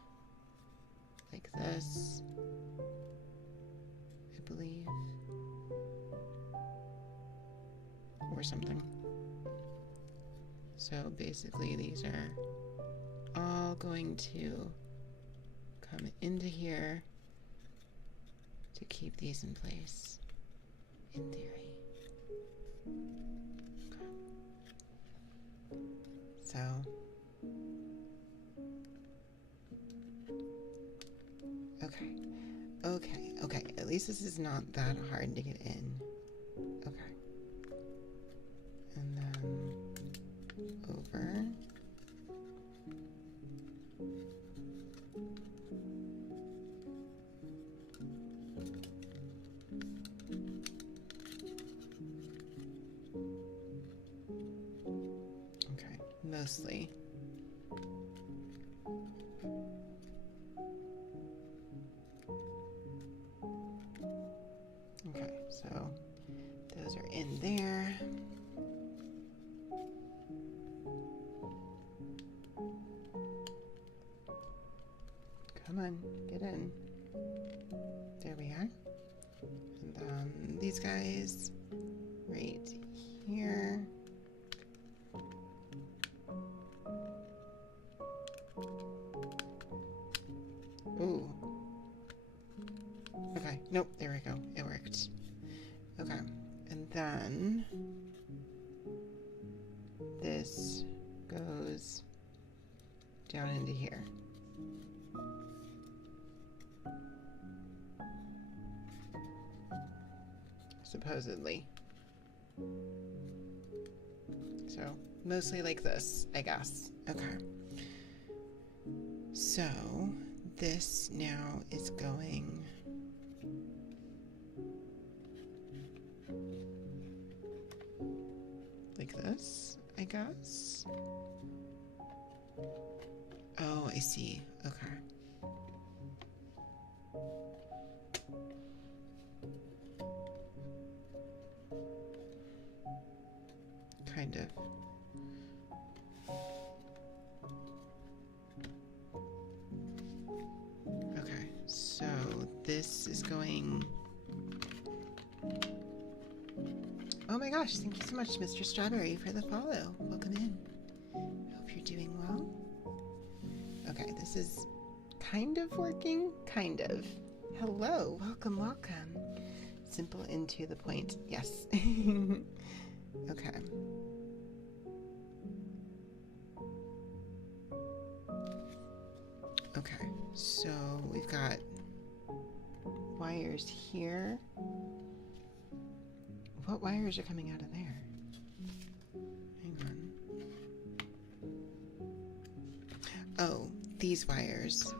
like this, I believe, or something. So basically these are all going to come into here to keep these in place, in theory. Okay. So okay, at least this is not that hard to get in. Okay. And then over. Okay, mostly. Okay, so those are in there. Come on, get in. There we are. And then these guys right here. Ooh. Okay, nope, there we go. It worked. Okay, and then this goes down into here. Supposedly. So, mostly like this, I guess. Okay. So, this now is going like this, I guess. Oh, I see. Okay. Kind of. Okay, so this is going... Oh my gosh, thank you so much, Mr. Strawberry, for the follow. Welcome in. Hope you're doing well. Okay, this is kind of working. Kind of. Hello, welcome, welcome. Simple and to the point. Yes. Okay. Okay, so we've got wires here. What wires are coming out of there? Hang on. Oh, these wires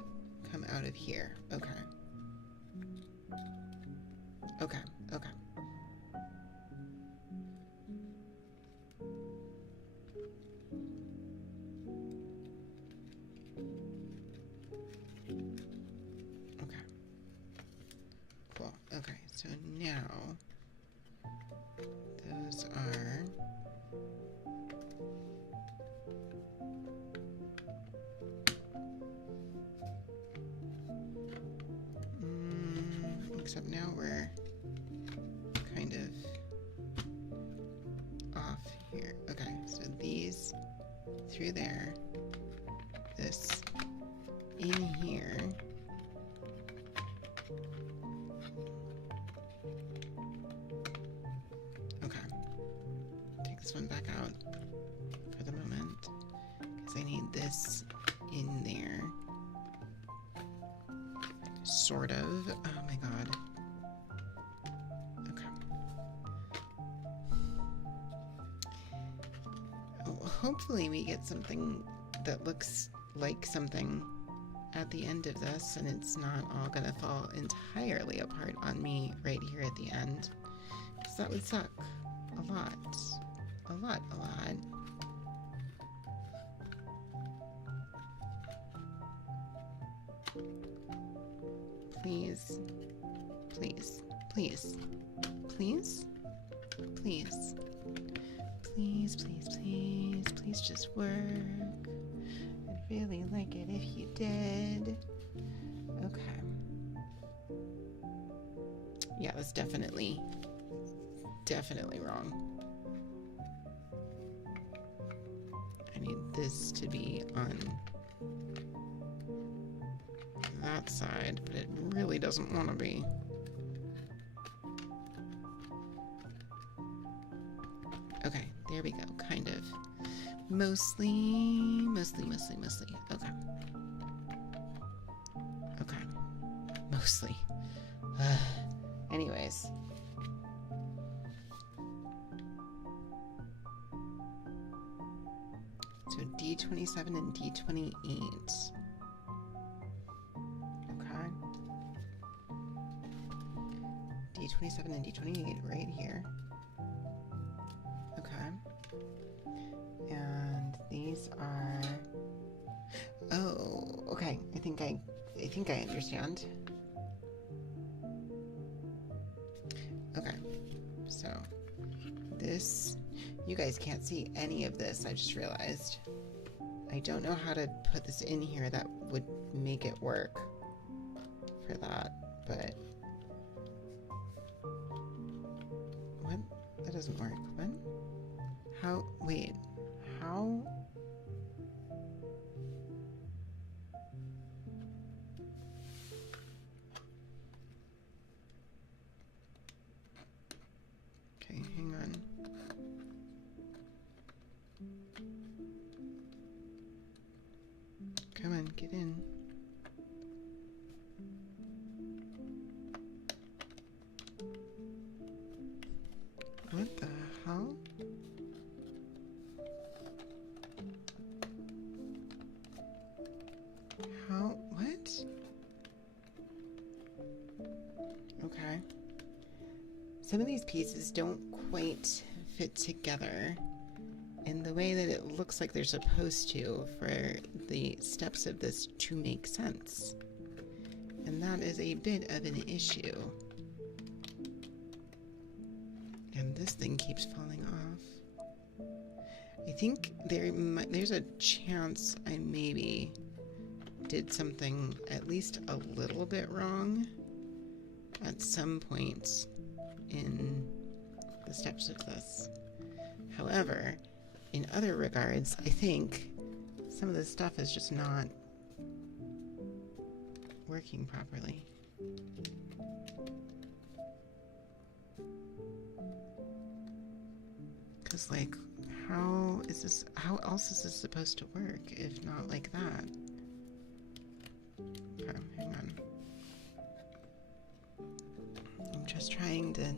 come out of here. Okay. Okay, okay. Okay. Cool. Okay, so now those are except now we're kind of off here. Okay, so these through there, this in here. Okay, take this one back out for the moment because I need this in there. Sort of. Oh my god. Okay. Hopefully we get something that looks like something at the end of this, and it's not all gonna fall entirely apart on me right here at the end, because that would suck a lot. A lot. Please, please, please, please, please, please, please, please, please just work. I'd really like it if you did. Okay. Yeah, that's definitely wrong. I need this to be on that side, but it really doesn't want to be. Okay, there we go, kind of. Mostly. Okay. Okay. Mostly. Anyways. So D27 and D28. D27 and D28 right here. Okay. And these are... Oh, okay. I think I understand. Okay. So this, you guys can't see any of this, I just realized. I don't know how to put this in here that would make it work for that, but that doesn't work. What? How? Wait. How? Okay, hang on. Come on, get in. What the hell? How? What? Okay. Some of these pieces don't quite fit together in the way that it looks like they're supposed to for the steps of this to make sense. And that is a bit of an issue. And this thing keeps falling off. I think there's a chance I maybe did something at least a little bit wrong at some point in the steps of this. However, in other regards, I think some of this stuff is just not working properly. Because, like, how else is this supposed to work if not like that? Okay, hang on. I'm just trying to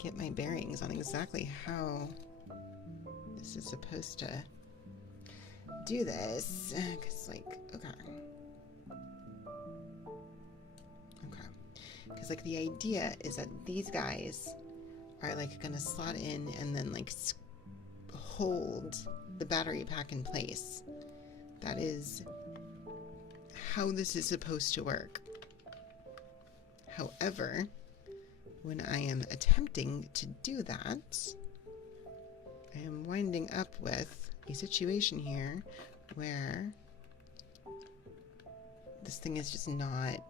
get my bearings on exactly how this is supposed to do this. Because, like, okay. Because, like, the idea is that these guys are, like, gonna slot in and then, like, hold the battery pack in place. That is how this is supposed to work. However, when I am attempting to do that, I am winding up with a situation here where this thing is just not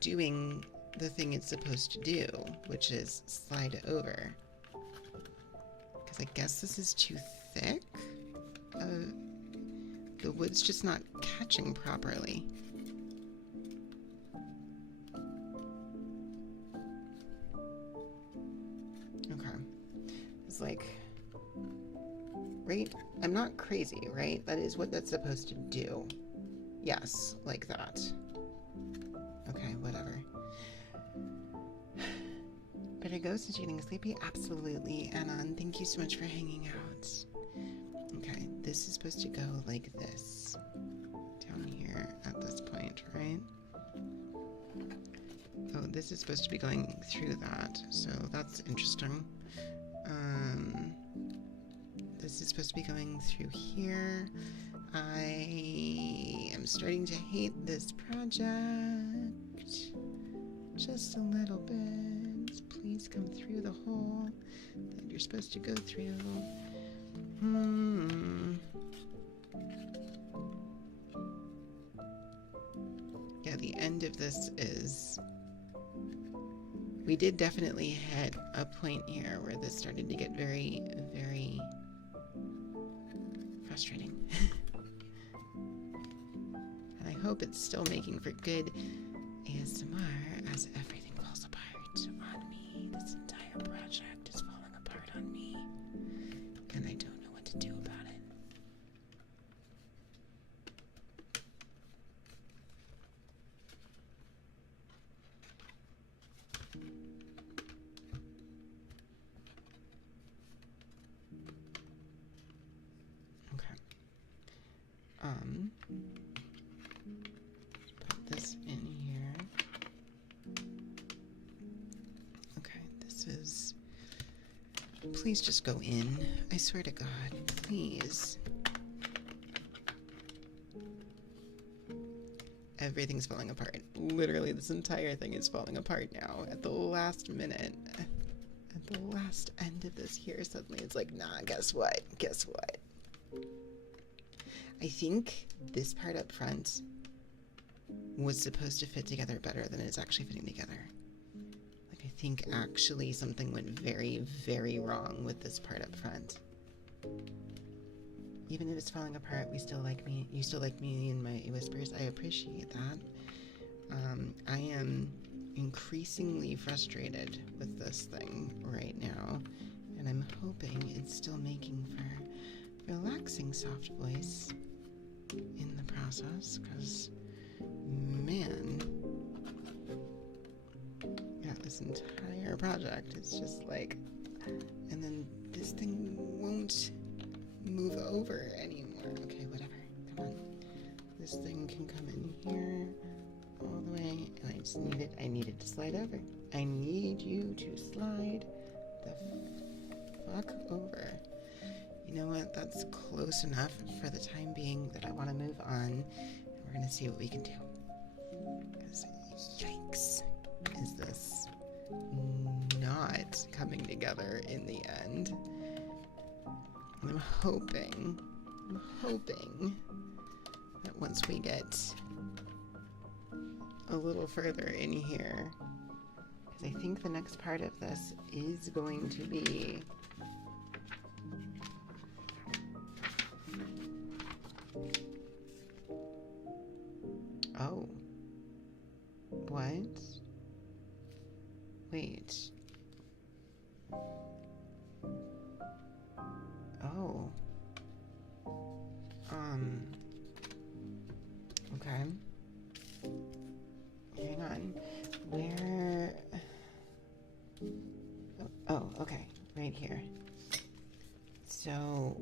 doing the thing it's supposed to do, which is slide over. Because I guess this is too thick. The wood's just not catching properly. Okay. It's like, right? I'm not crazy, right? That is what that's supposed to do. Yes, like that. Okay, whatever. But a ghost is getting sleepy? Absolutely, Anon. Thank you so much for hanging out. Okay, this is supposed to go like this. Down here at this point, right? Oh, this is supposed to be going through that, so that's interesting. This is supposed to be going through here. I am starting to hate this project just a little bit. Please come through the hole that you're supposed to go through. Yeah, the end of this is... We did definitely hit a point here where this started to get very, very frustrating. And I hope it's still making for good ASMR as everything falls apart on me. This entire project is falling apart on me, and I don't know what to do about it. Put this in here. Okay, this is... Please just go in. I swear to God, please. Everything's falling apart. Literally, this entire thing is falling apart now. At the last minute, at the last end of this here, suddenly it's like, nah, guess what? Guess what? I think this part up front was supposed to fit together better than it's actually fitting together. Like, I think actually something went very, very wrong with this part up front. Even if it's falling apart, we still like me. You still like me in my whispers. I appreciate that. I am increasingly frustrated with this thing right now, and I'm hoping it's still making for relaxing soft voice in the process, because man, yeah, this entire project is just like, and then this thing won't move over anymore. Okay, whatever, come on, this thing can come in here all the way, and I just needed to slide over. I need you to slide the fuck over. You know what? That's close enough for the time being that I want to move on, and we're going to see what we can do. Because, yikes, is this not coming together in the end? And I'm hoping that once we get a little further in here, because I think the next part of this is going to be... Oh. What? Wait. Oh. Okay. Hang on. Where... Oh, okay. Right here. So,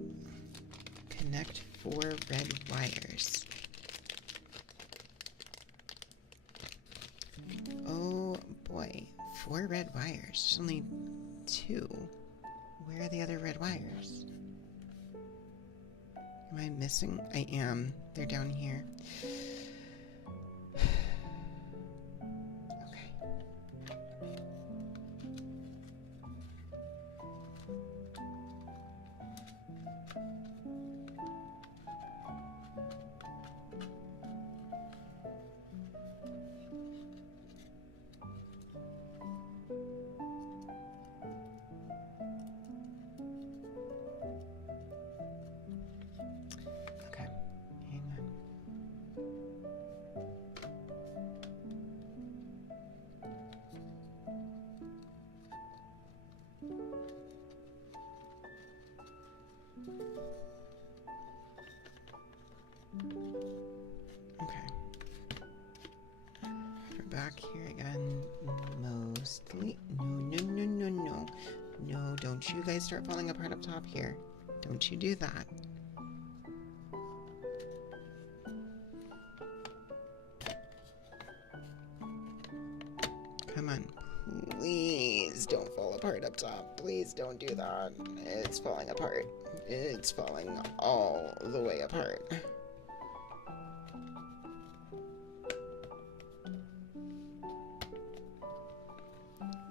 connect 4 red wires. Oh boy, 4 red wires. There's only 2. Where are the other red wires? Am I missing? I am. They're down here. back here again. Mostly. No. No, don't you guys start falling apart up top here. Don't you do that. Come on. Please don't fall apart up top. Please don't do that. It's falling apart. It's falling all the way apart.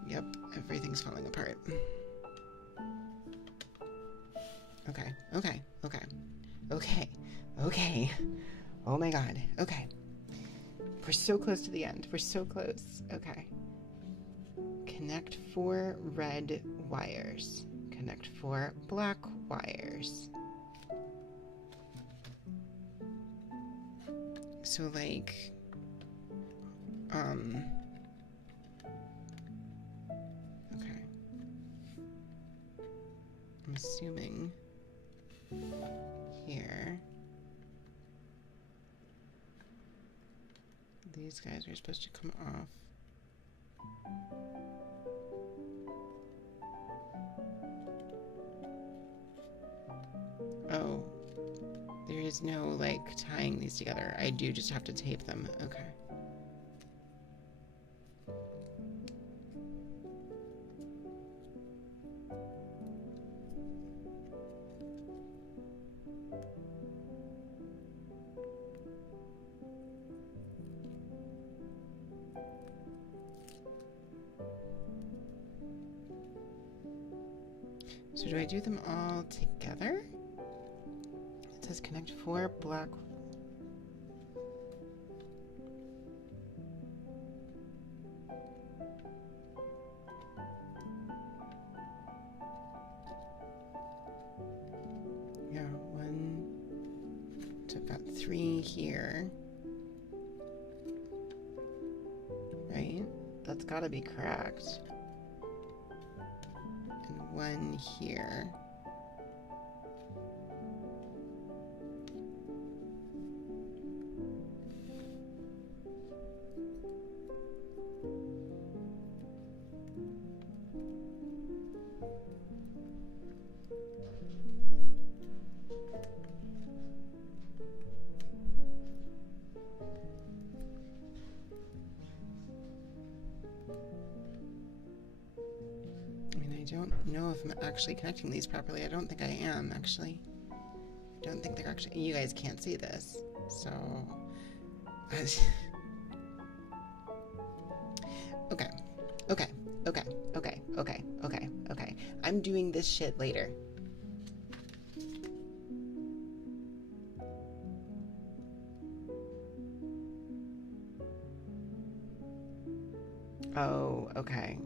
Yep, everything's falling apart. Okay. Oh my god. Okay. We're so close to the end. We're so close. Okay. Connect 4 red wires. Connect 4 black wires. So like, okay. I'm assuming here these guys are supposed to come off. Oh, there is no like tying these together. I do just have to tape them. Okay. So do I do them all together? It says connect 4 black. Yeah, 1. So I've got 3 here. Right? That's gotta be correct. 1 here. I don't know if I'm actually connecting these properly. I don't think I am, actually. I don't think they're actually... You guys can't see this, so... Okay. I'm doing this shit later. Oh, okay.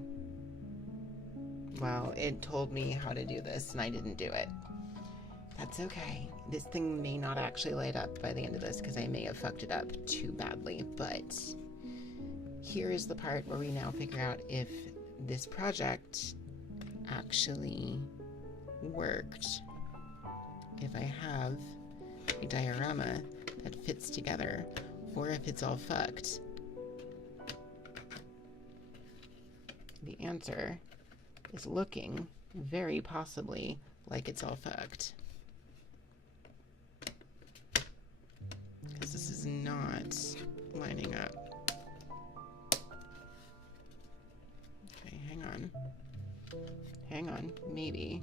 Well, it told me how to do this, and I didn't do it. That's okay. This thing may not actually light up by the end of this, because I may have fucked it up too badly, but here is the part where we now figure out if this project actually worked. If I have a diorama that fits together, or if it's all fucked. The answer is looking very possibly like it's all fucked. Because this is not lining up. Okay, hang on. Hang on, maybe.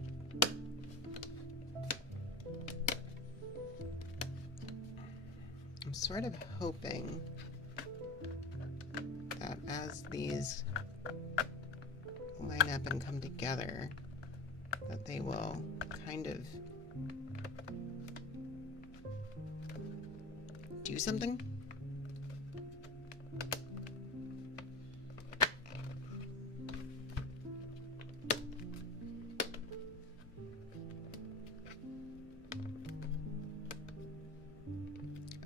I'm sort of hoping that as these line up and come together, that they will kind of do something.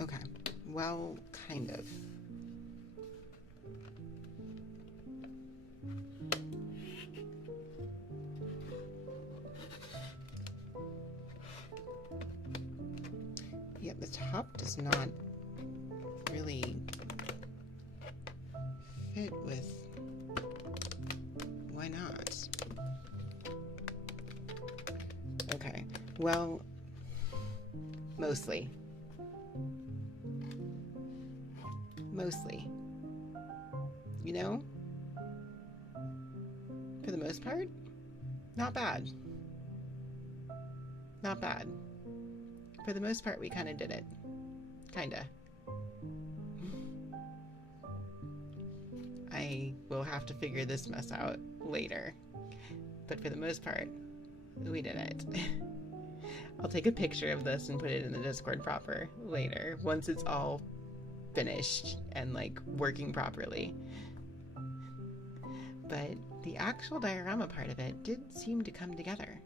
Okay, well, kind of. Yeah, the top does not really Well, mostly. Mostly. You know? For the most part, not bad. Not bad. For the most part, we kind of did it. Kinda. I will have to figure this mess out later. But for the most part, we did it. I'll take a picture of this and put it in the Discord proper later, once it's all finished and like working properly. But the actual diorama part of it did seem to come together.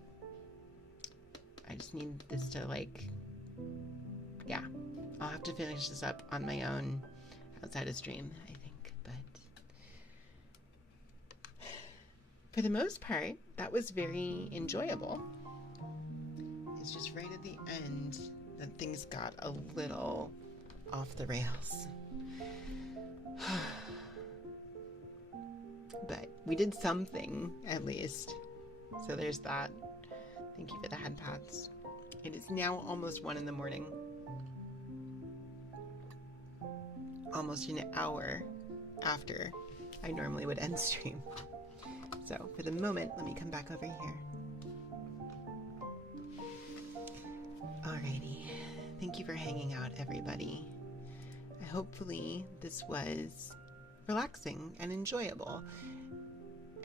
I just need this to like, yeah, I'll have to finish this up on my own outside of stream, I think. But for the most part, that was very enjoyable. It's just right at the end that things got a little off the rails. But we did something, at least. So there's that. Thank you for the head pats. It is now almost 1 a.m. Almost an hour after I normally would end stream. So for the moment, let me come back over here. Alrighty. Thank you for hanging out, everybody. Hopefully this was relaxing and enjoyable.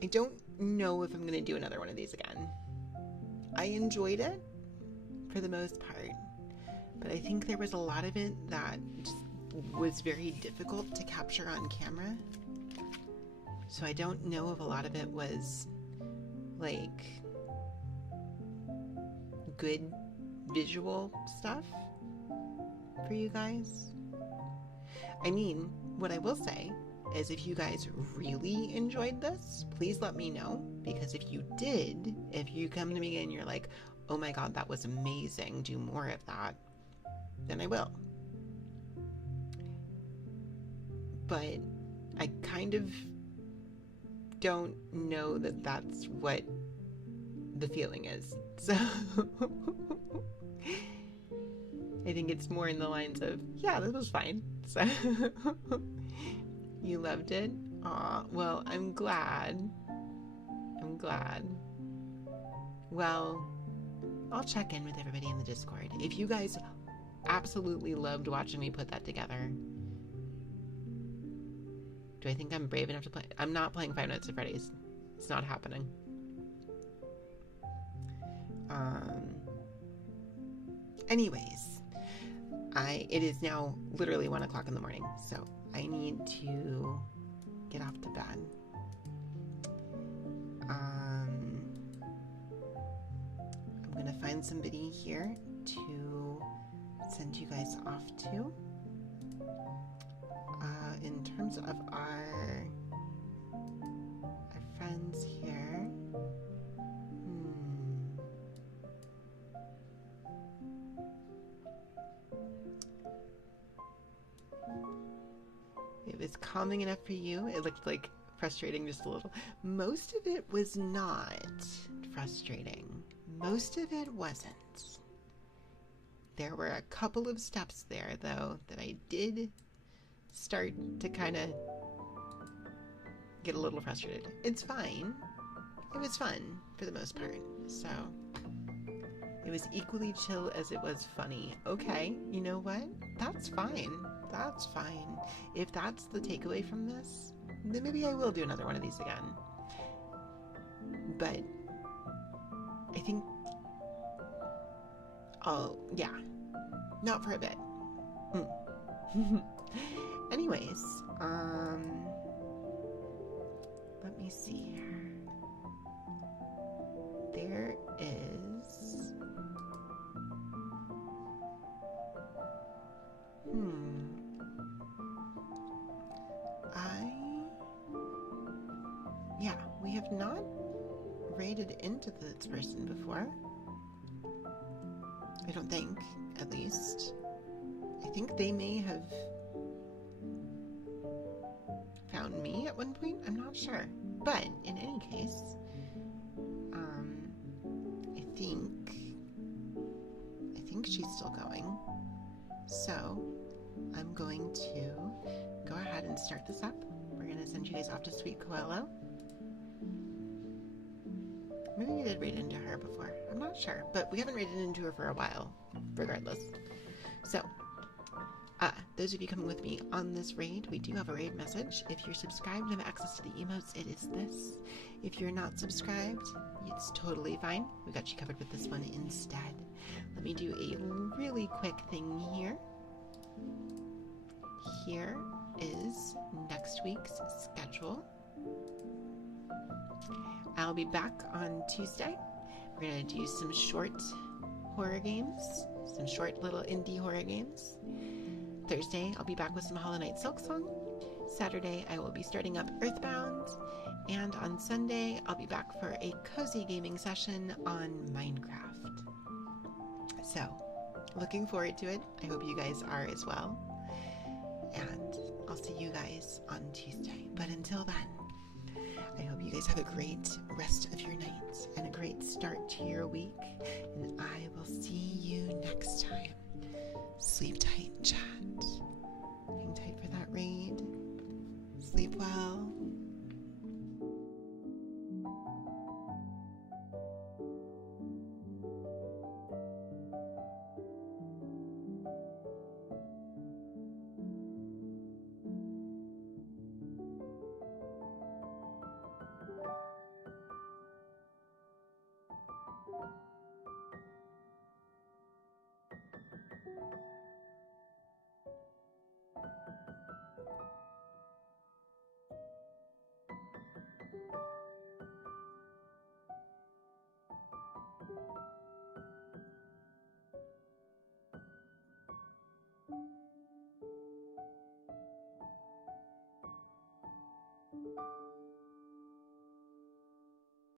I don't know if I'm going to do another one of these again. I enjoyed it for the most part, but I think there was a lot of it that just was very difficult to capture on camera. So I don't know if a lot of it was like good visual stuff for you guys. I mean, what I will say is if you guys really enjoyed this, please let me know, because if you did, if you come to me and you're like, oh my god, that was amazing, do more of that, then I will. But I kind of don't know that that's what the feeling is. So I think it's more in the lines of, yeah, this was fine. So you loved it? Aw, well, I'm glad. I'm glad. Well, I'll check in with everybody in the Discord. If you guys absolutely loved watching me put that together, do I think I'm brave enough to play? I'm not playing Five Nights at Freddy's. It's not happening. Anyways, it is now literally 1 o'clock in the morning, so I need to get off to bed. I'm gonna find somebody here to send you guys off to. In terms of our friends here, it was calming enough for you. It looked like frustrating just a little. Most of it was not frustrating. Most of it wasn't. There were a couple of steps there, though, that I did start to kind of get a little frustrated. It's fine. It was fun for the most part. So it was equally chill as it was funny. Okay, you know what? That's fine. That's fine. If that's the takeaway from this, then maybe I will do another one of these again. But I think, oh yeah, not for a bit. Anyways, let me see here. There is, yeah, we have not raided into this person before. I don't think, at least. I think they may have found me at one point. I'm not sure. But in any case, I think she's still going. So I'm going to go ahead and start this up. We're going to send you guys off to Sweet Coelho. Maybe we did raid into her before. I'm not sure, but we haven't raided into her for a while, regardless. So, those of you coming with me on this raid, we do have a raid message. If you're subscribed and have access to the emotes, it is this. If you're not subscribed, it's totally fine. We got you covered with this one instead. Let me do a really quick thing here. Here is next week's schedule. I'll be back on Tuesday. We're going to do some short horror games, some short little indie horror games. Thursday, I'll be back with some Hollow Knight Silksong. Saturday, I will be starting up Earthbound. And on Sunday, I'll be back for a cozy gaming session on Minecraft. So, looking forward to it. I hope you guys are as well. And I'll see you guys on Tuesday. But until then, I hope you guys have a great rest of your night and a great start to your week. And I will see you next time. Sleep tight, chat. Hang tight for that raid. Sleep well.